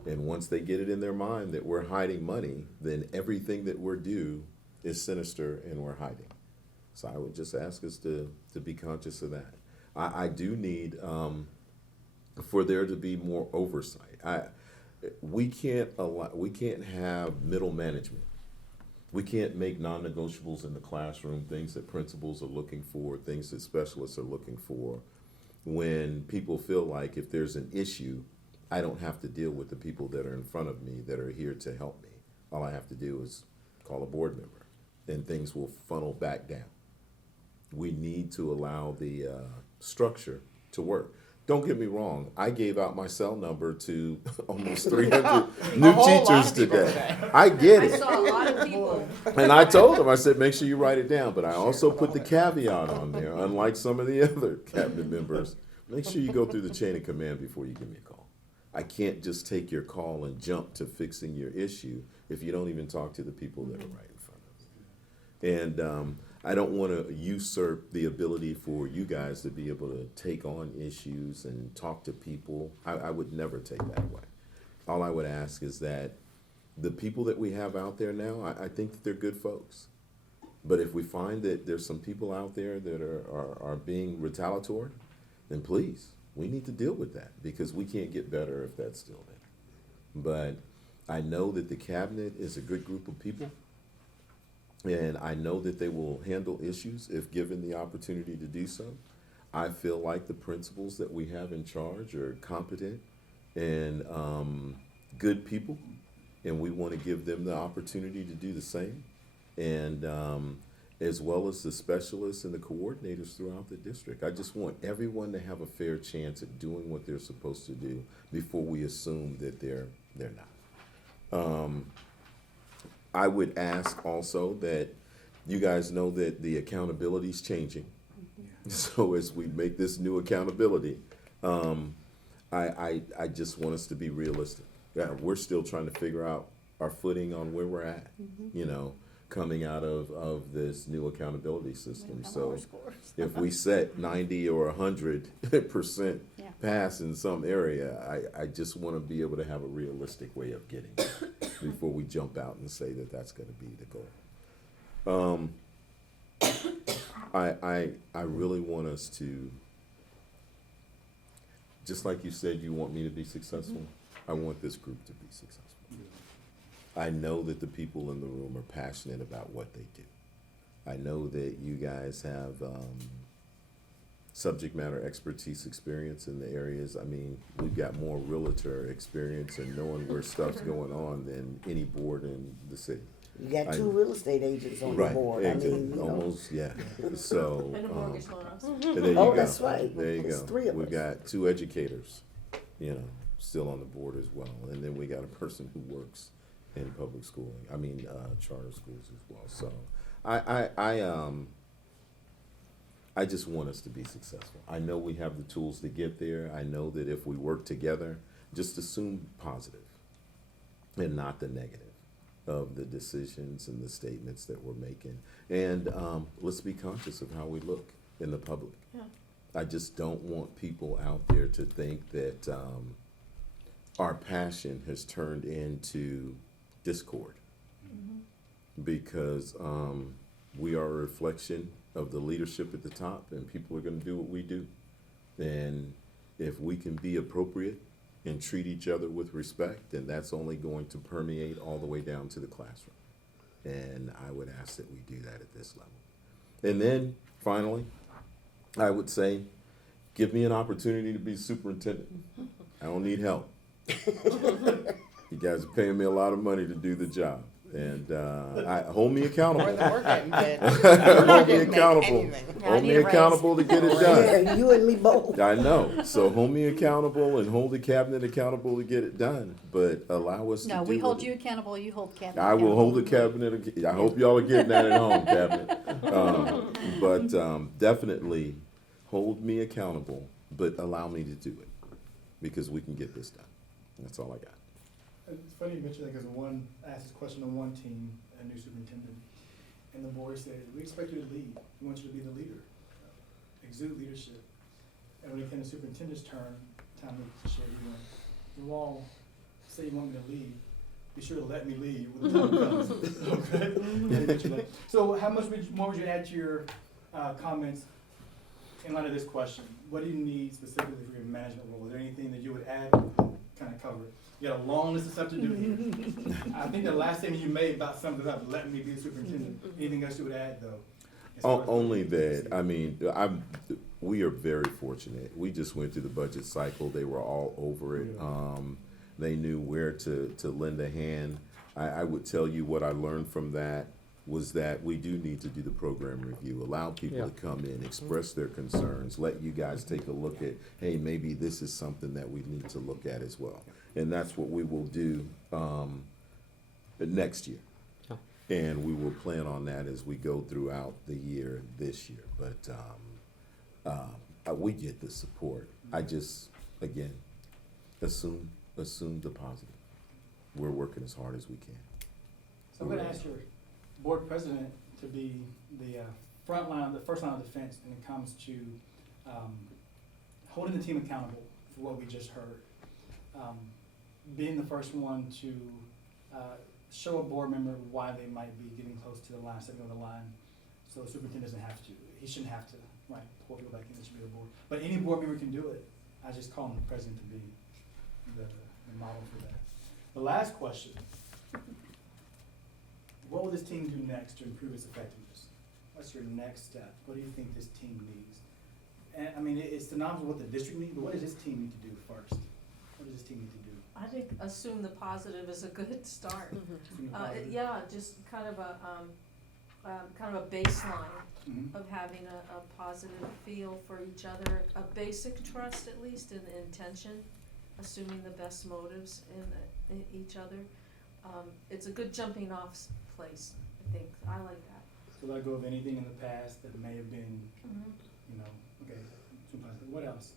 And once they get it in their mind that we're hiding money, then everything that we're due is sinister and we're hiding. So I would just ask us to be conscious of that. I do need for there to be more oversight. We can't have middle management. We can't make non-negotiables in the classroom, things that principals are looking for, things that specialists are looking for, when people feel like if there's an issue, I don't have to deal with the people that are in front of me that are here to help me. All I have to do is call a board member, and things will funnel back down. We need to allow the structure to work. Don't get me wrong, I gave out my cell number to almost 300 new whole lot teachers of people today. I get I it. saw a lot of people. And I told them, I said, make sure you write it down. But I also put the caveat on there, unlike some of the other cabinet members, make sure you go through the chain of command before you give me a call. I can't just take your call and jump to fixing your issue if you don't even talk to the people that are right in front of you. And I don't want to usurp the ability for you guys to be able to take on issues and talk to people. I would never take that away. All I would ask is that the people that we have out there now, I think that they're good folks. But if we find that there's some people out there that are being retaliatory, then please, we need to deal with that, because we can't get better if that's still there. But I know that the cabinet is a good group of people, and I know that they will handle issues if given the opportunity to do so. I feel like the principals that we have in charge are competent and good people, and we want to give them the opportunity to do the same. And as well as the specialists and the coordinators throughout the district. I just want everyone to have a fair chance at doing what they're supposed to do before we assume that they're not. I would ask also that you guys know that the accountability is changing. So as we make this new accountability, I just want us to be realistic. Yeah, we're still trying to figure out our footing on where we're at, you know, coming out of this new accountability system. So if we set 90 or 100% pass in some area, I just want to be able to have a realistic way of getting there before we jump out and say that that's going to be the goal. I really want us to, just like you said, you want me to be successful. I want this group to be successful. I know that the people in the room are passionate about what they do. I know that you guys have subject matter expertise experience in the areas. I mean, we've got more realtor experience and knowing where stuff's going on than any board in the city. You got two real estate agents on the board. I mean, you know. Almost, yeah. So, And a mortgage loan officer. and there you Oh, go. that's right. There you There's go. 3 of We've us. got 2 educators, you know, still on the board as well. And then we got a person who works in public schooling, charter schools as well. So I just want us to be successful. I know we have the tools to get there. I know that if we work together, just assume positive. and not the negative of the decisions and the statements that we're making. And let's be conscious of how we look in the public. Yeah. I just don't want people out there to think that our passion has turned into discord, because we are a reflection of the leadership at the top, and people are going to do what we do. And if we can be appropriate and treat each other with respect, then that's only going to permeate all the way down to the classroom. And I would ask that we do that at this level. And then, finally, I would say, give me an opportunity to be superintendent. I don't need help. You guys are paying me a lot of money to do the job. And hold me accountable. More than we're getting paid. Hold me accountable. Hold me accountable to get it done. Yeah, you and me both. I know. So hold me accountable and hold the cabinet accountable to get it done. But allow us to do No, we hold it. you accountable, you hold cabinet I will hold the accountable. cabinet. I hope y'all are getting that at home, cabinet. But definitely hold me accountable, but allow me to do it, because we can get this done. That's all I got. It's funny you mentioned that, because I asked this question on one team, a new superintendent, and the board said, we expect you to lead. We want you to be the leader, exude leadership. And when it came to superintendent's time to share, you all say you want me to lead, be sure to let me lead when the time comes. Okay? So how much more would you add to your comments in light of this question? What do you need specifically for your management role? Is there anything that you would add, kind of cover it? You got a long list of stuff to do here. I think the last statement you made about something about letting me be the superintendent. Anything else you would add, though? as far as Only the- that, I mean, we are very fortunate. We just went through the budget cycle. They were all over it. They knew where to lend a hand. I would tell you what I learned from that was that we do need to do the program review, allow people Yeah. to come in, express their concerns, let you guys take a look at, hey, maybe this is something that we need to look at as well. And that's what we will do next year. Yeah. And we will plan on that as we go throughout the year this year. But we get the support. I just, again, assume the positive. We're working as hard as we can. So I'm gonna ask your board president to be the first line of defense when it comes to holding the team accountable for what we just heard. Being the first one to show a board member why they might be getting close to the line, stepping over the line, so the superintendent doesn't have to. He shouldn't have to, right, pull people back in, it should be the board. But any board member can do it. I just call him the president to be the model for that. The last question. What will this team do next to improve its effectiveness? What's your next step? What do you think this team needs? And I mean, it's synonymous with what the district needs, but what does this team need to do first? What does this team need to do? I think assume the positive is a good start. From the positive? Yeah, just kind of a baseline Mhm. of having a positive feel for each other, a basic trust at least in the intention, assuming the best motives in each other. It's a good jumping off place, I think. I like that. So let go of anything in the past that may have been, okay, too positive. What else?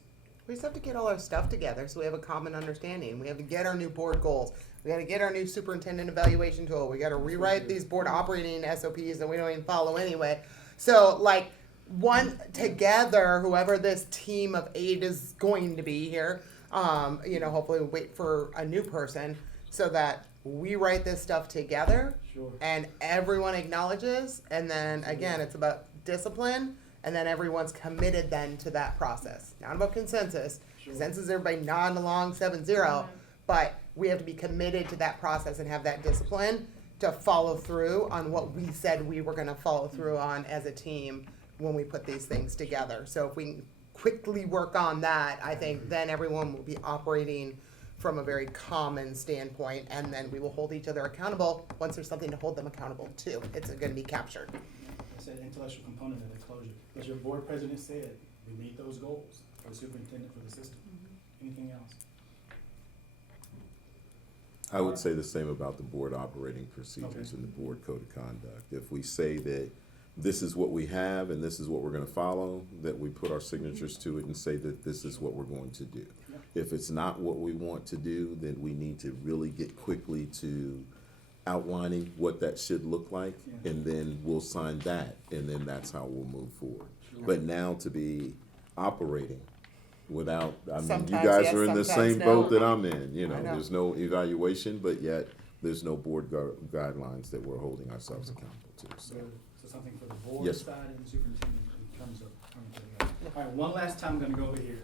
We just have to get all our stuff together so we have a common understanding. We have to get our new board goals. We got to get our new superintendent evaluation tool. We got to rewrite these board operating SOPs that we don't even follow anyway. So, like, one together, whoever this team of 8 is going to be here, hopefully we wait for a new person so that we write this stuff together Sure. and everyone acknowledges. And then, again, it's about discipline. And then everyone's committed then to that process. Not about consensus. Sure. Consensus is everybody nodding along 7-0. But we have to be committed to that process and have that discipline to follow through on what we said we were going to follow through on as a team when we put these things together. So if we can quickly work on that, I think then everyone will be operating from a very common standpoint, and then we will hold each other accountable once there's something to hold them accountable to. It's going to be captured. It's an intellectual component of the closure. As your board president said, we meet those goals for the superintendent, for the system. Anything else? I would say the same about the board operating procedures Okay. and the board code of conduct. If we say that this is what we have and this is what we're gonna follow, that we put our signatures to it and say that this is what we're going to do. Yep. If it's not what we want to do, then we need to really get quickly to outlining what that should look like, Yeah. and then we'll sign that, and then that's how we'll move forward. But now to be operating without, I mean, you Sometimes guys yes, are in the sometimes same no. boat that I'm in, you know, I know. there's no evaluation, but yet there's no board guidelines that we're holding ourselves accountable to, so. So something for the board Yes. side and the superintendent in terms of coming together. All right, one last time, I'm gonna go over here.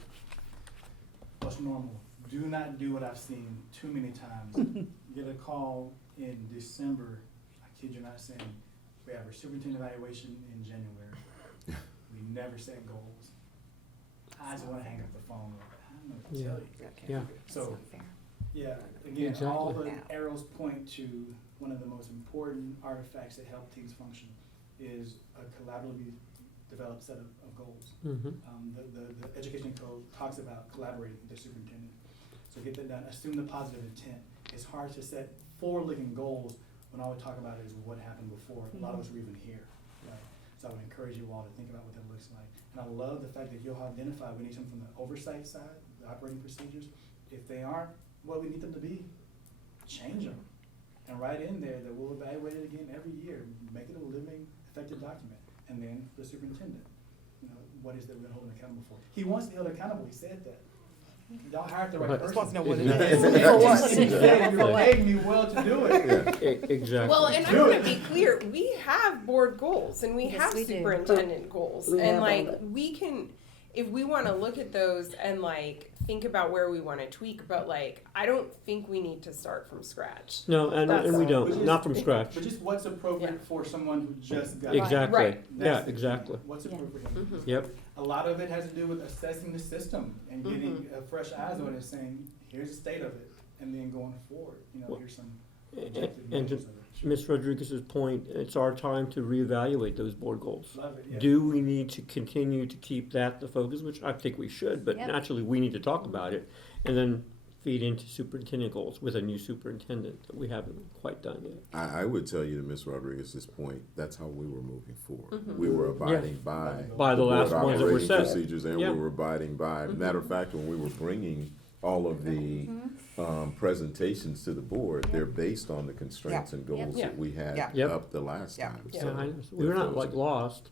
What's normal? Do not do what I've seen too many times. Get a call in December, I kid you not saying, we have our superintendent evaluation in January. We never set goals. I just wanna hang up the phone, like, I don't know what to Yeah. tell you. Yeah. So, yeah, again, all Exactly. the arrows point to one of the most important artifacts that help teams function is a collaboratively developed set of goals. Mhm. The education code talks about collaborating with the superintendent. So get that done, assume the positive intent. It's hard to set forward-looking goals when all we talk about is what happened before. A lot of us are even here, right? So I would encourage you all to think about what that looks like. And I love the fact that you'll identify, we need something from the oversight side, the operating procedures. If they aren't what we need them to be, change them. And write in there that we'll evaluate it again every year, make it a living, effective document. And then the superintendent, you know, what is that we're holding accountable for? He wants to be held accountable, he said that. Y'all hired the right But- person. Just wants to know what it Exactly. is. For what? He said, you're paying me well to do it. Exactly. Well, and I'm Do gonna it. be clear, we have board goals and we Yes, have we do. superintendent goals. We And have all like, that. we can, if we wanna look at those and like, think about where we wanna tweak, but like, I don't think we need to start from scratch. No, and we That's- But don't, just- not from scratch. But just what's appropriate Yeah. for someone who just got. Exactly. Right. Yeah, That's the key. exactly. What's Yeah. appropriate. Mhm. Yep. A lot of it has to do with assessing the system and getting Mm-hmm. fresh eyes on it and saying, here's the state of it, and then going forward, you know, Well, here's some And objective to measures of it. Ms. Rodriguez's point, it's our time to reevaluate those board goals. Love it, yeah. Do we need to continue to keep that the focus, which I think we should, but Yep. naturally, we need to talk about it, and then feed into superintendent goals with a new superintendent that we haven't quite done yet. I would tell you to Ms. Rodriguez's point, that's how we were moving forward. Mhm. We were abiding by By the board last ones that were operating set. procedures, and we Yeah. were abiding by. Matter of fact, when we were bringing all of the presentations to the board, they're based on the constraints and goals Yeah. that we had Yeah. Yep. up the last Yeah. time. Yeah. So I know. We were if not those- like lost,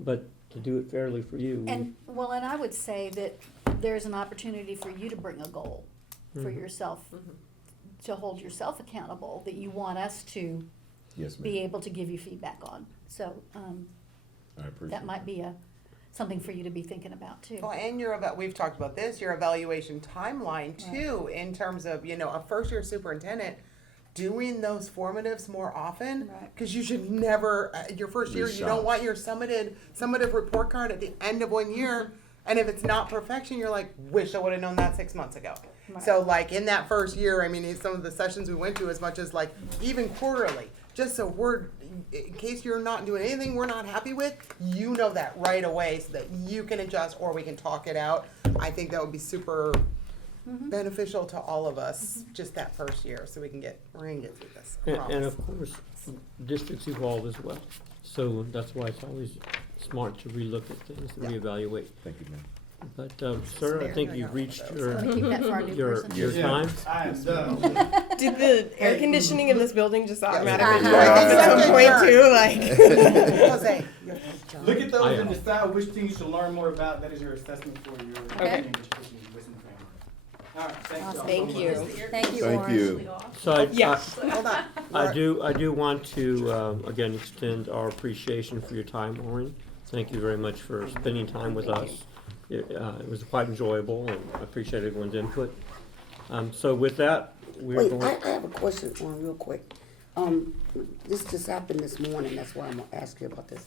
but to do it fairly for you. And, well, and I would say that there's an opportunity for you to bring a goal for Mhm. yourself, to hold yourself accountable, that you want us to Yes, be ma'am. able to give you feedback on. So, I appreciate that might be something for you to be thinking about too. Well, and we've talked about this, your evaluation timeline too, in terms of, you know, a first year superintendent doing those formatives more often. Right. Cause you should never, your first Be year, you don't shocked. want your summative report card at the end of 1 year. And if it's not perfection, you're like, wish I would've known that 6 months ago. Right. So like in that first year, I mean, in some of the sessions we went to, as much as like even quarterly, just so in case you're not doing anything we're not happy with, you know that right away so that you can adjust or we can talk it out. I think that would be super beneficial to all of us, just that first year, so we're gonna get through this. I And promise. of course, districts evolve as well. So that's why it's always smart to relook at things and Yeah. reevaluate. Thank you, ma'am. But, sir, I think I you've got reached one of your, Want to keep that for our new your, person? your Yeah, time. I am done. Did the air conditioning in this building just automatically Uh-huh. turn off at some point too, like? Jose, you're- Look at those I and am. decide which things you should learn more about. That is your assessment for your Okay. education with the family. All right, thanks. y'all so Thank much. you. Thank you, Thank Orange. you. So I, Yeah. hold on. I do want to, again, extend our appreciation for your time, Maureen. Thank you very much for spending time with us. It was quite enjoyable, and I appreciate everyone's input. So with that, we're Wait, going. I have a question on real quick. This just happened this morning, that's why I'm gonna ask you about this.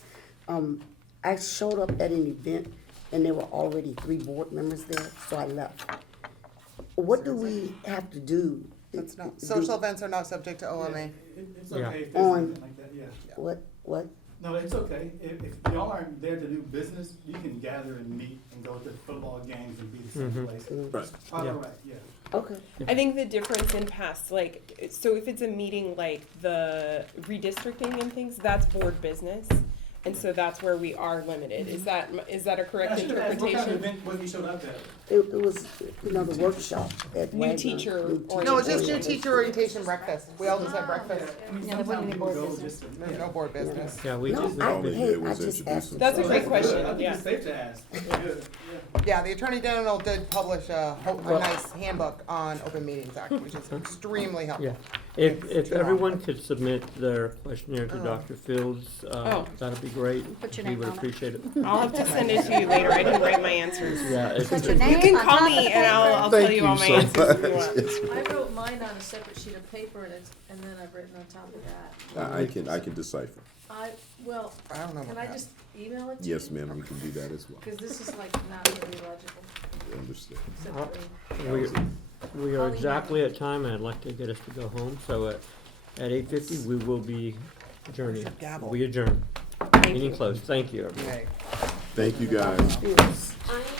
I showed up at an event and there were already 3 board members there, so I left. What do we have to do? That's not, social events are not subject to OMA. It's Yeah. okay if there's On- something like that, yeah. What? No, it's okay. If y'all aren't there to do business, you can gather and meet and go to football games and be the same Mhm. place. Right. All Yeah. right, yeah. Okay. I think the difference in past, like, so if it's a meeting like the redistricting and things, that's board business. And so that's where we are limited. Is that a correct I should have asked, what kind of interpretation? event was you showed up at? It was, you know, the workshop at New Wagner. teacher orientation. No, it's just your teacher orientation breakfast. We all just had breakfast. I mean, Yeah, there wasn't sometimes any people board go business. just to- There's no board business. Yeah, we No, just. All they hey, did I was just introduce asked. That's a Oh, great good. question, I think yeah. it's safe to ask. Good, yeah. Yeah, the Attorney General did publish a Well- nice handbook on Open Meetings Act, which is extremely helpful. Yeah, if It's good everyone on. could submit their questionnaire to Oh. Dr. Fields, Oh. that'd be great. Put your We name would on it. appreciate it. I'll have to send it to you later. I didn't write my answers. Yeah, if Put your if- name You can on call top of me the and I'll paper. tell you all my so answers if you much. want. I wrote mine on a separate sheet of paper and then I've written on top of that. I can decipher. Well, I don't know can about I that. just email it to you? Yes, ma'am, you can do that as well. Cause this is like not really legible, Understand. except for we I'll are email exactly you. at time, and I'd like to get us to go home, so at 8:50, we will be adjourning. Gavel. We adjourn. Thank Meeting you. closed. Thank you, everyone. Okay. Thank you, guys.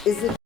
Is it